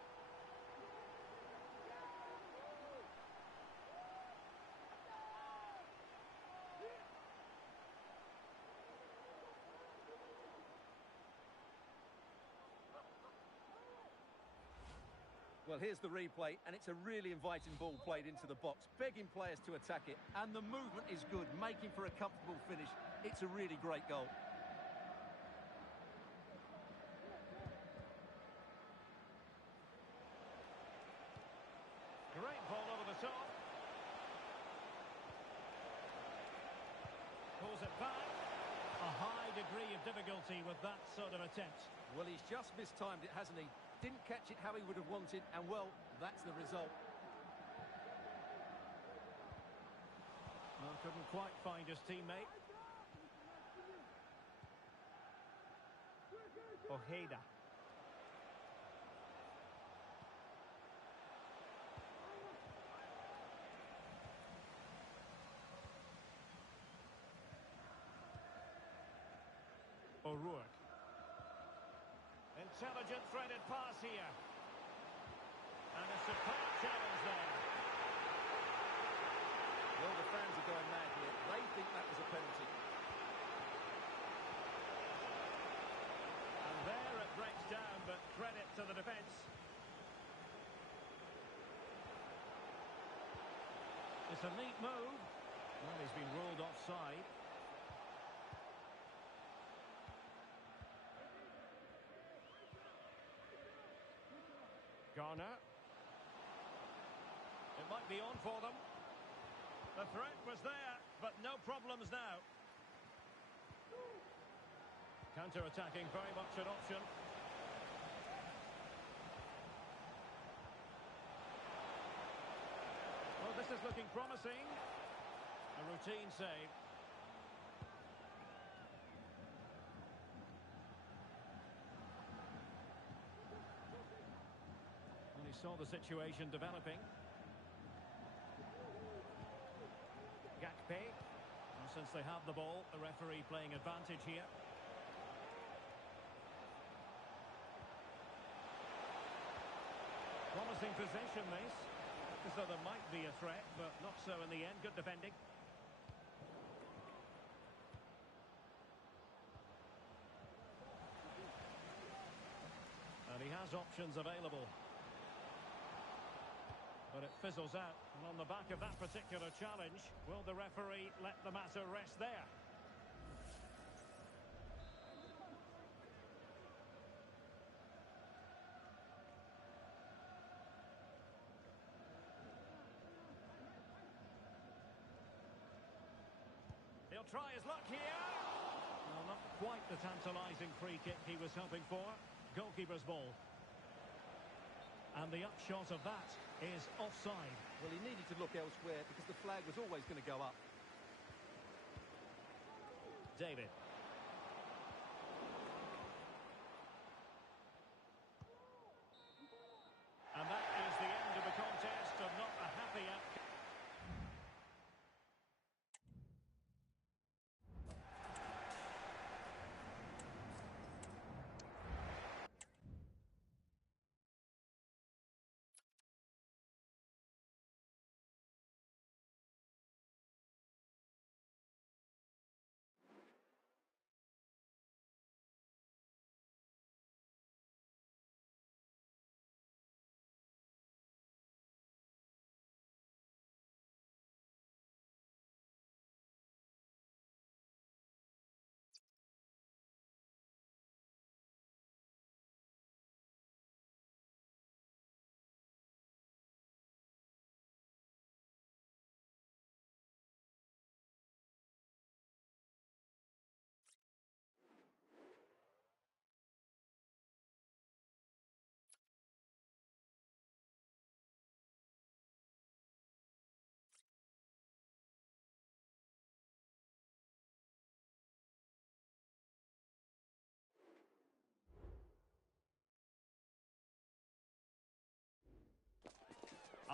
Well, here's the replay, and it's a really inviting ball played into the box, begging players to attack it, and the movement is good, making for a comfortable finish. It's a really great goal. Great ball over the top. Pulls it back. A high degree of difficulty with that sort of attempt. Well, he's just mistimed it, hasn't he? Didn't catch it how he would have wanted, and, well, that's the result. Well, couldn't quite find his teammate. Ojeda. O'Rourke. Intelligent threaded pass here. And a superb challenge there. Well, the fans are going mad here. They think that was a penalty. And there it breaks down, but credit to the defence. It's a neat move. Well, he's been ruled offside. Garner. It might be on for them. The threat was there, but no problems now. Counter-attacking, very much an option. Well, this is looking promising. A routine save. He saw the situation developing. Gakpe. And since they have the ball, the referee playing advantage here. Promising possession, this. As though there might be a threat, but not so in the end. Good defending. And he has options available. But it fizzles out. And on the back of that particular challenge, will the referee let the matter rest there? He'll try his luck here. Well, not quite the tantalising free kick he was hoping for. Goalkeeper's ball. And the upshot of that is offside. Well, he needed to look elsewhere because the flag was always going to go up. David. And that is the end of the contest, and not a happy outcome.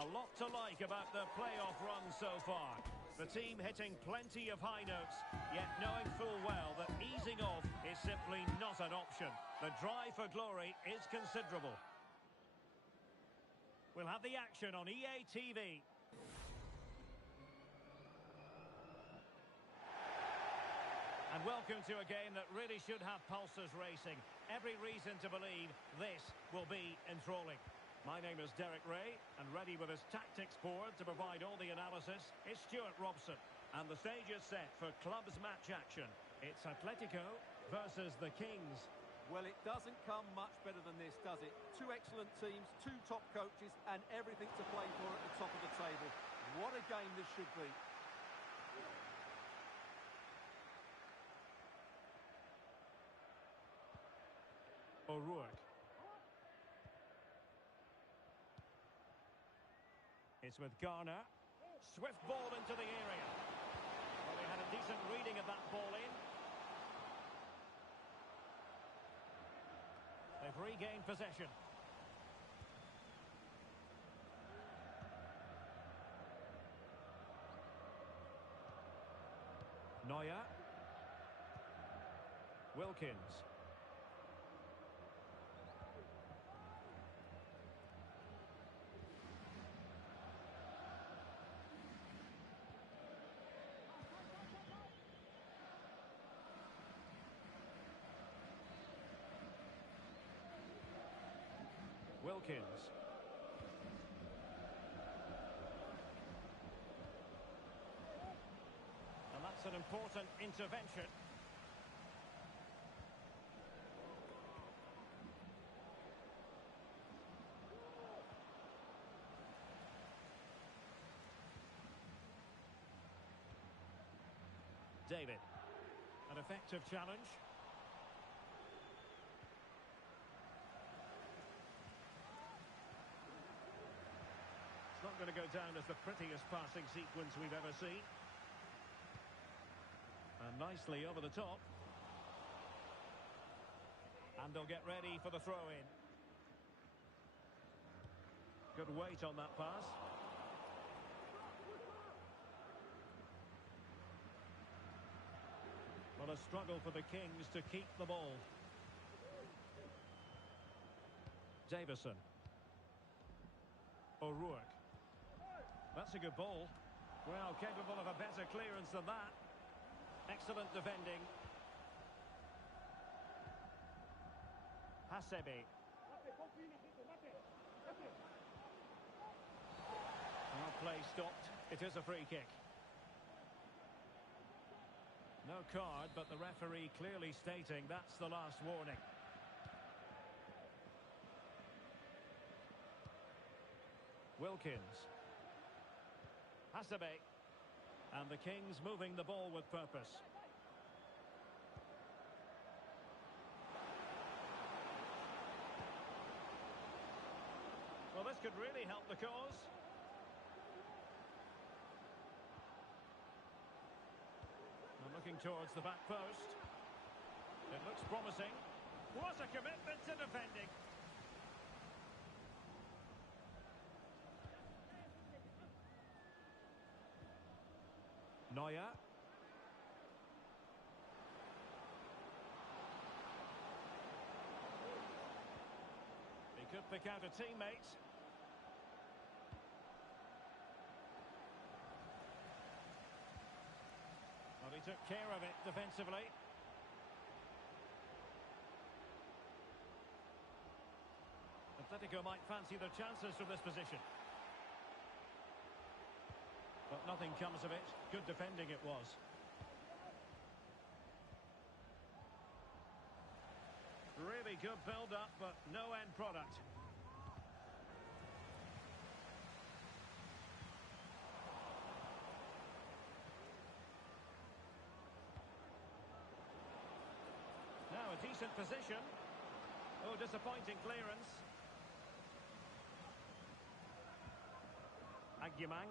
A lot to like about the playoff run so far. The team hitting plenty of high notes, yet knowing full well that easing off is simply not an option. The drive for glory is considerable. We'll have the action on EA TV. And welcome to a game that really should have pulses racing. Every reason to believe this will be enthralling. My name is Derek Ray, and ready with his tactics board to provide all the analysis is Stuart Robson. And the stage is set for clubs match action. It's Atletico versus the Kings. Well, it doesn't come much better than this, does it? Two excellent teams, two top coaches, and everything to play for at the top of the table. What a game this should be. O'Rourke. It's with Garner. Swift ball into the area. Well, they had a decent reading of that ball in. They've regained possession. Neuer. Wilkins. Wilkins. And that's an important intervention. David. An effective challenge. Not going to go down as the prettiest passing sequence we've ever seen. And nicely over the top. And they'll get ready for the throw-in. Good weight on that pass. Well, a struggle for the Kings to keep the ball. Davison. O'Rourke. That's a good ball. Well, capable of a better clearance than that. Excellent defending. Hasebe. Well, play stopped. It is a free kick. No card, but the referee clearly stating that's the last warning. Wilkins. Hasebe. And the Kings moving the ball with purpose. Well, this could really help the cause. And looking towards the back post. It looks promising. What a commitment to defending. Neuer. He could pick out a teammate. Well, he took care of it defensively. Atletico might fancy their chances from this position. But nothing comes of it. Good defending it was. Really good build-up, but no end product. Now a decent position. Oh, disappointing clearance. Aguimang.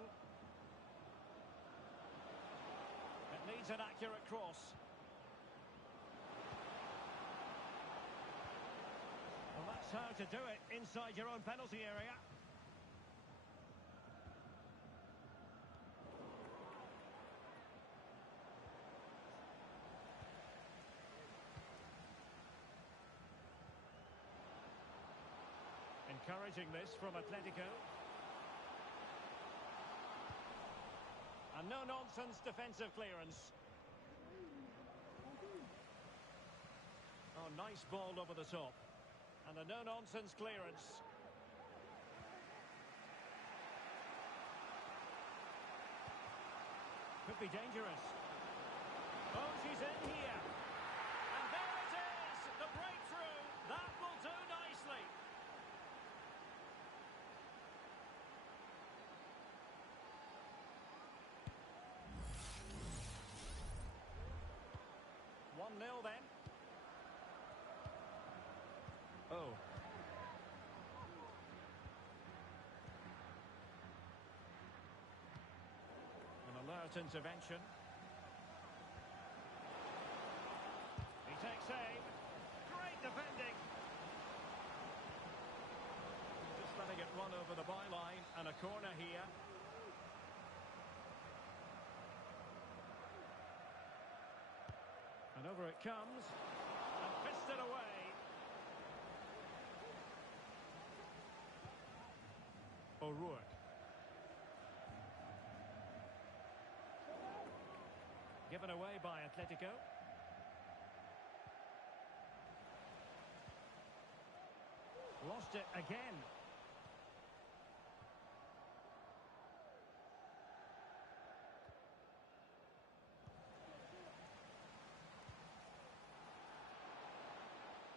It needs an accurate cross. Well, that's how to do it inside your own penalty area. Encouraging this from Atletico. And no-nonsense defensive clearance. Oh, nice ball over the top. And a no-nonsense clearance. Could be dangerous. Oh, she's in here. And there it is! The breakthrough! That will do nicely. One 0 then. Oh. An alert intervention. He takes aim. Great defending. Just letting it run over the byline, and a corner here. And over it comes. And fisted away. O'Rourke. Given away by Atletico. Lost it again.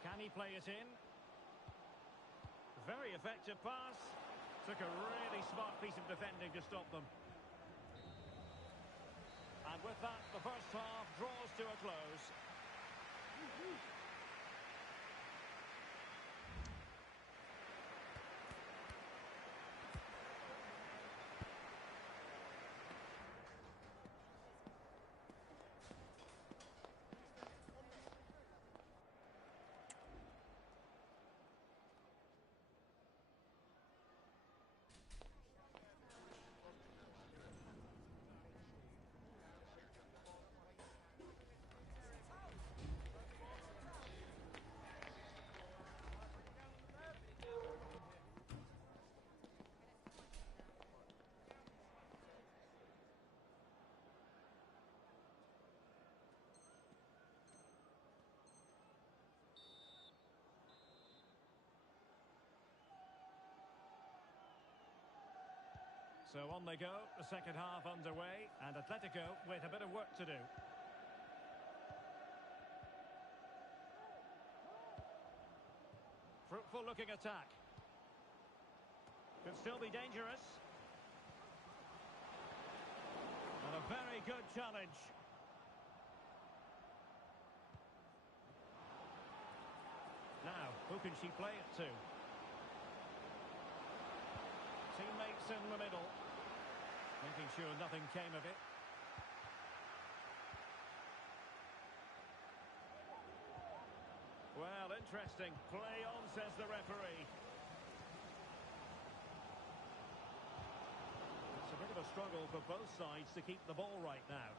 Can he play it in? Very effective pass. Took a really smart piece of defending to stop them. And with that, the first half draws to a close. So on they go, the second half underway, and Atletico with a bit of work to do. Fruitful looking attack. Could still be dangerous. And a very good challenge. Now, who can she play it to? Teammates in the middle. Making sure nothing came of it. Well, interesting. Play on, says the referee. It's a bit of a struggle for both sides to keep the ball right now.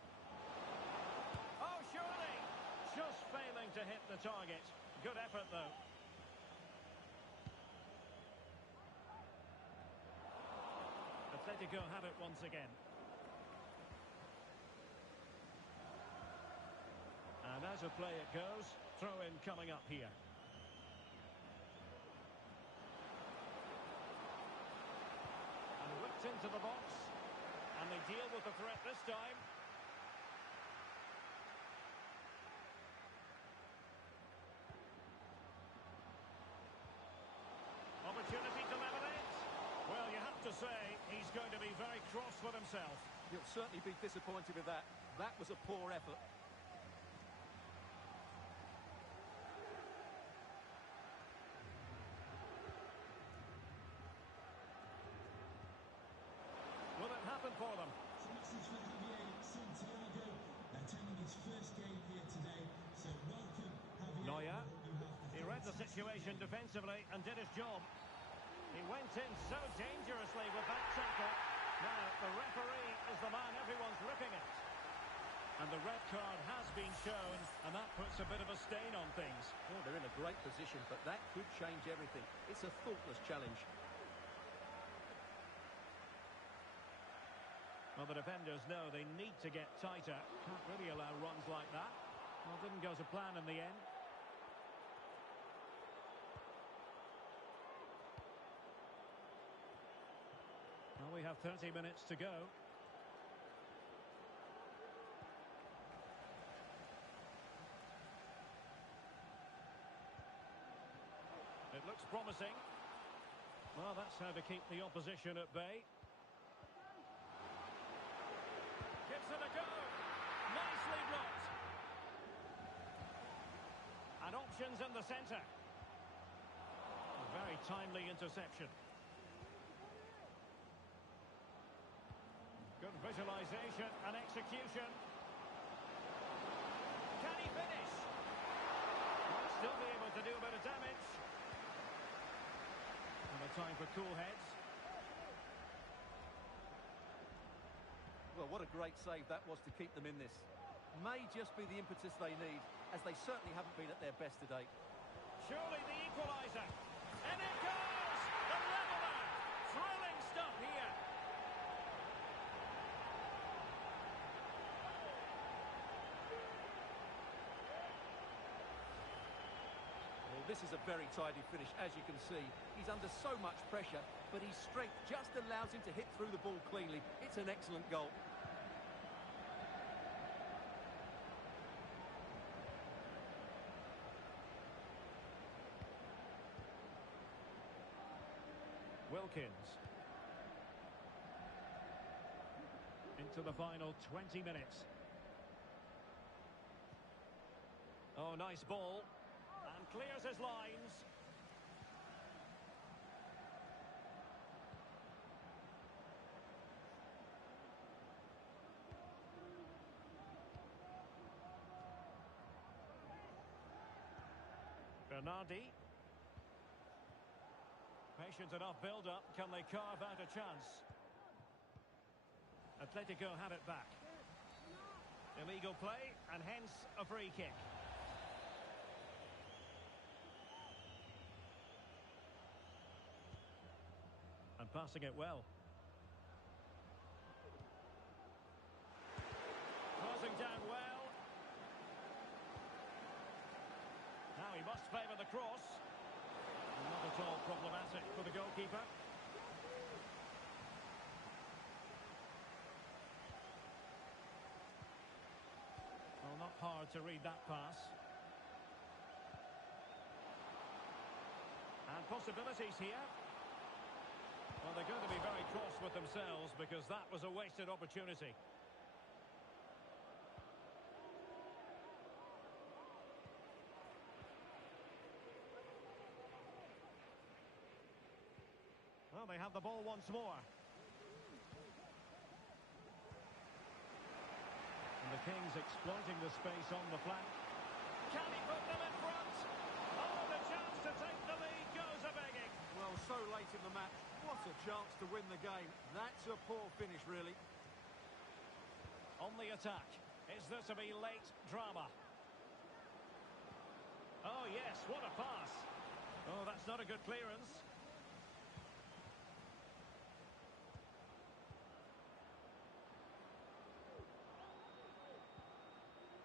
Oh, surely! Just failing to hit the target. Good effort, though. Atletico have it once again. And as a play it goes, throw in coming up here. And whipped into the box. And they deal with the threat this time. Opportunity to level it. Well, you have to say, he's going to be very cross with himself. He'll certainly be disappointed with that. That was a poor effort. Will it happen for them? It's a message for Javier Santiago, attending his first game here today. So welcome, Javier. Neuer. You have the He read the situation defensively and did his job. He went in so dangerously with that tackle. Now, the referee is the man everyone's looking at. And the red card has been shown, and that puts a bit of a stain on things. Well, they're in a great position, but that could change everything. It's a thoughtless challenge. Well, the defenders know they need to get tighter. Can't really allow runs like that. Well, didn't go to plan in the end. Well, we have 30 minutes to go. It looks promising. Well, that's how to keep the opposition at bay. Gives it a go. Nicely blocked. And options in the centre. A very timely interception. Good visualisation and execution. Can he finish? Might still be able to do a bit of damage. And a time for cool heads. Well, what a great save that was to keep them in this. May just be the impetus they need, as they certainly haven't been at their best today. Surely the equaliser. And it goes! The leveller! Thrilling stuff here. Well, this is a very tidy finish, as you can see. He's under so much pressure, but his strength just allows him to hit through the ball cleanly. It's an excellent goal. Wilkins. Into the final 20 minutes. Oh, nice ball. And clears his lines. Bernardi. Patient enough build-up. Can they carve out a chance? Atletico have it back. Illegal play, and hence a free kick. And passing it well. Crossing down well. Now he must favour the cross. Not at all problematic for the goalkeeper. Well, not hard to read that pass. And possibilities here. Well, they're going to be very cross with themselves because that was a wasted opportunity. Well, they have the ball once more. And the Kings exploiting the space on the flank. Can he put them in front? Oh, the chance to take the lead goes a-begging. Well, so late in the match, what a chance to win the game. That's a poor finish, really. On the attack. Is there to be late drama? Oh, yes, what a pass. Oh, that's not a good clearance.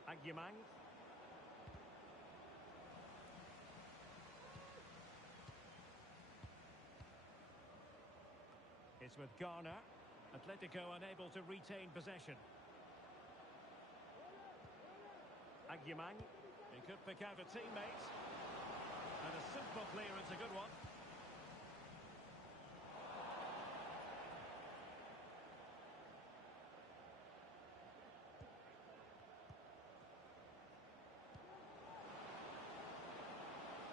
Agyemang. It's with Garner. Atletico unable to retain possession. Agyemang. He could pick out a teammate. And a simple clearance, a good one.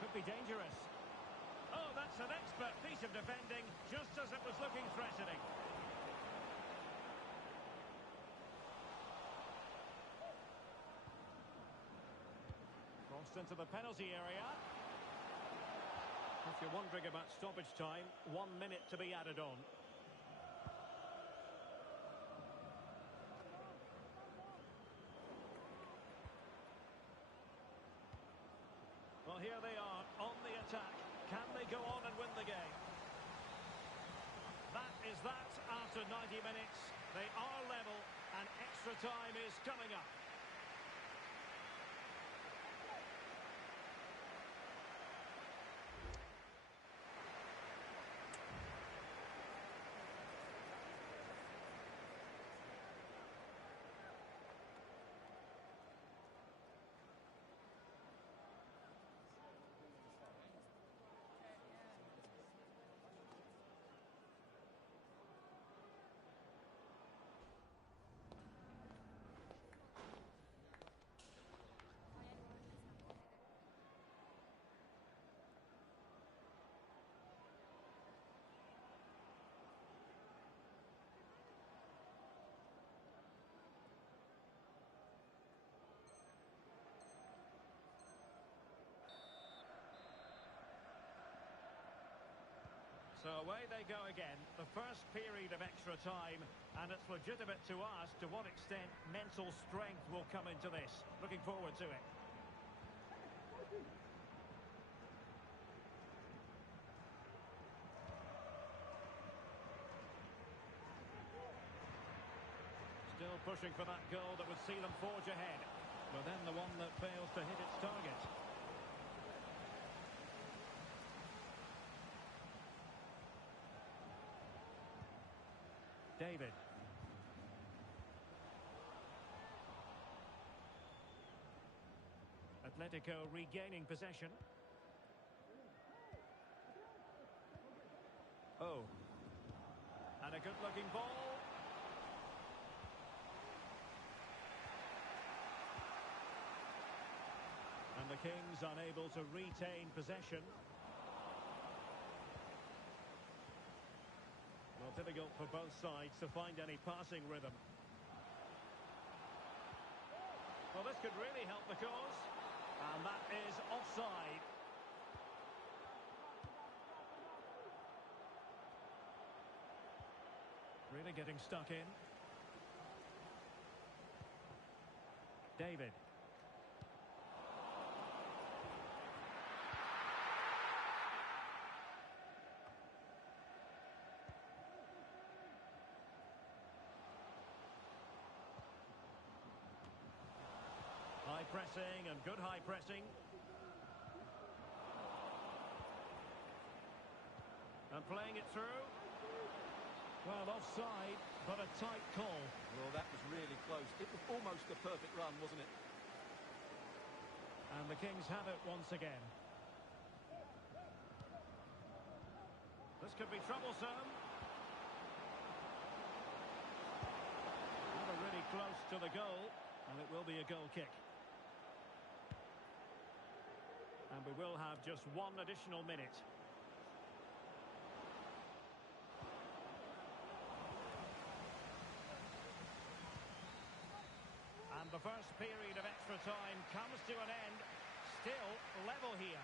Could be dangerous. Oh, that's an expert piece of defending, just as it was looking threatening. Crossed into the penalty area. If you're wondering about stoppage time, 1 minute to be added on. After 90 minutes, they are level, and extra time is coming up. So away they go again, the first period of extra time, and it's legitimate to ask to what extent mental strength will come into this. Looking forward to it. Still pushing for that goal that would see them forge ahead. But then the one that fails to hit its target. David. Atletico regaining possession. Oh. And a good-looking ball. And the Kings unable to retain possession. Well, difficult for both sides to find any passing rhythm. Well, this could really help the cause. And that is offside. Really getting stuck in. David. High pressing and good high pressing. And playing it through. Well, offside, but a tight call. Well, that was really close. It was almost a perfect run, wasn't it? And the Kings have it once again. This could be troublesome. Never really close to the goal, and it will be a goal kick. And we will have just one additional minute. And the first period of extra time comes to an end. Still level here.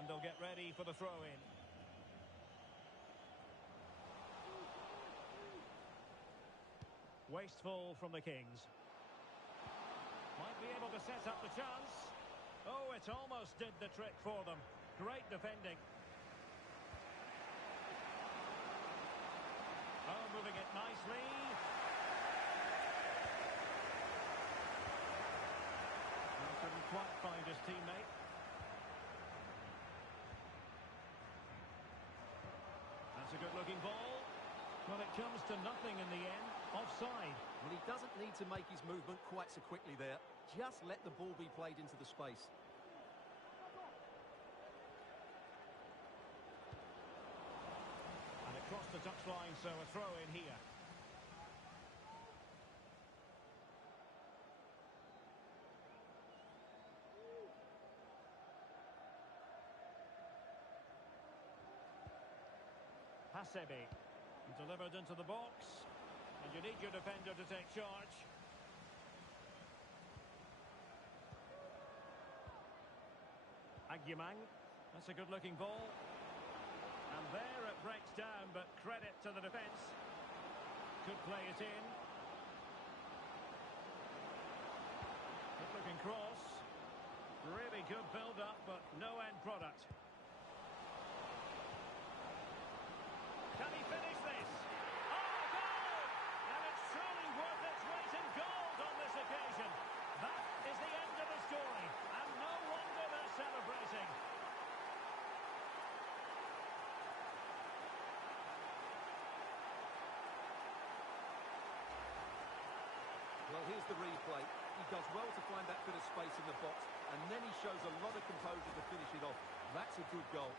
And they'll get ready for the throw-in. Wasteful from the Kings. Might be able to set up the chance. Oh, it almost did the trick for them. Great defending. Oh, moving it nicely. Well, couldn't quite find his teammate. That's a good look Well, it comes to nothing in the end. Offside. Well, he doesn't need to make his movement quite so quickly there. Just let the ball be played into the space. And across the touchline, so a throw in here. Hasebe. Delivered into the box. And you need your defender to take charge. Agyemang. That's a good-looking ball. And there it breaks down, but credit to the defence. Could play it in. Good-looking cross. Really good build-up, but no end product. Can he finish this? Oh, goal! And it's truly worth its weight in gold on this occasion. That is the end of the story, and no wonder they're celebrating. Well, here's the replay. He does well to find that bit of space in the box, and then he shows a lot of composure to finish it off. That's a good goal.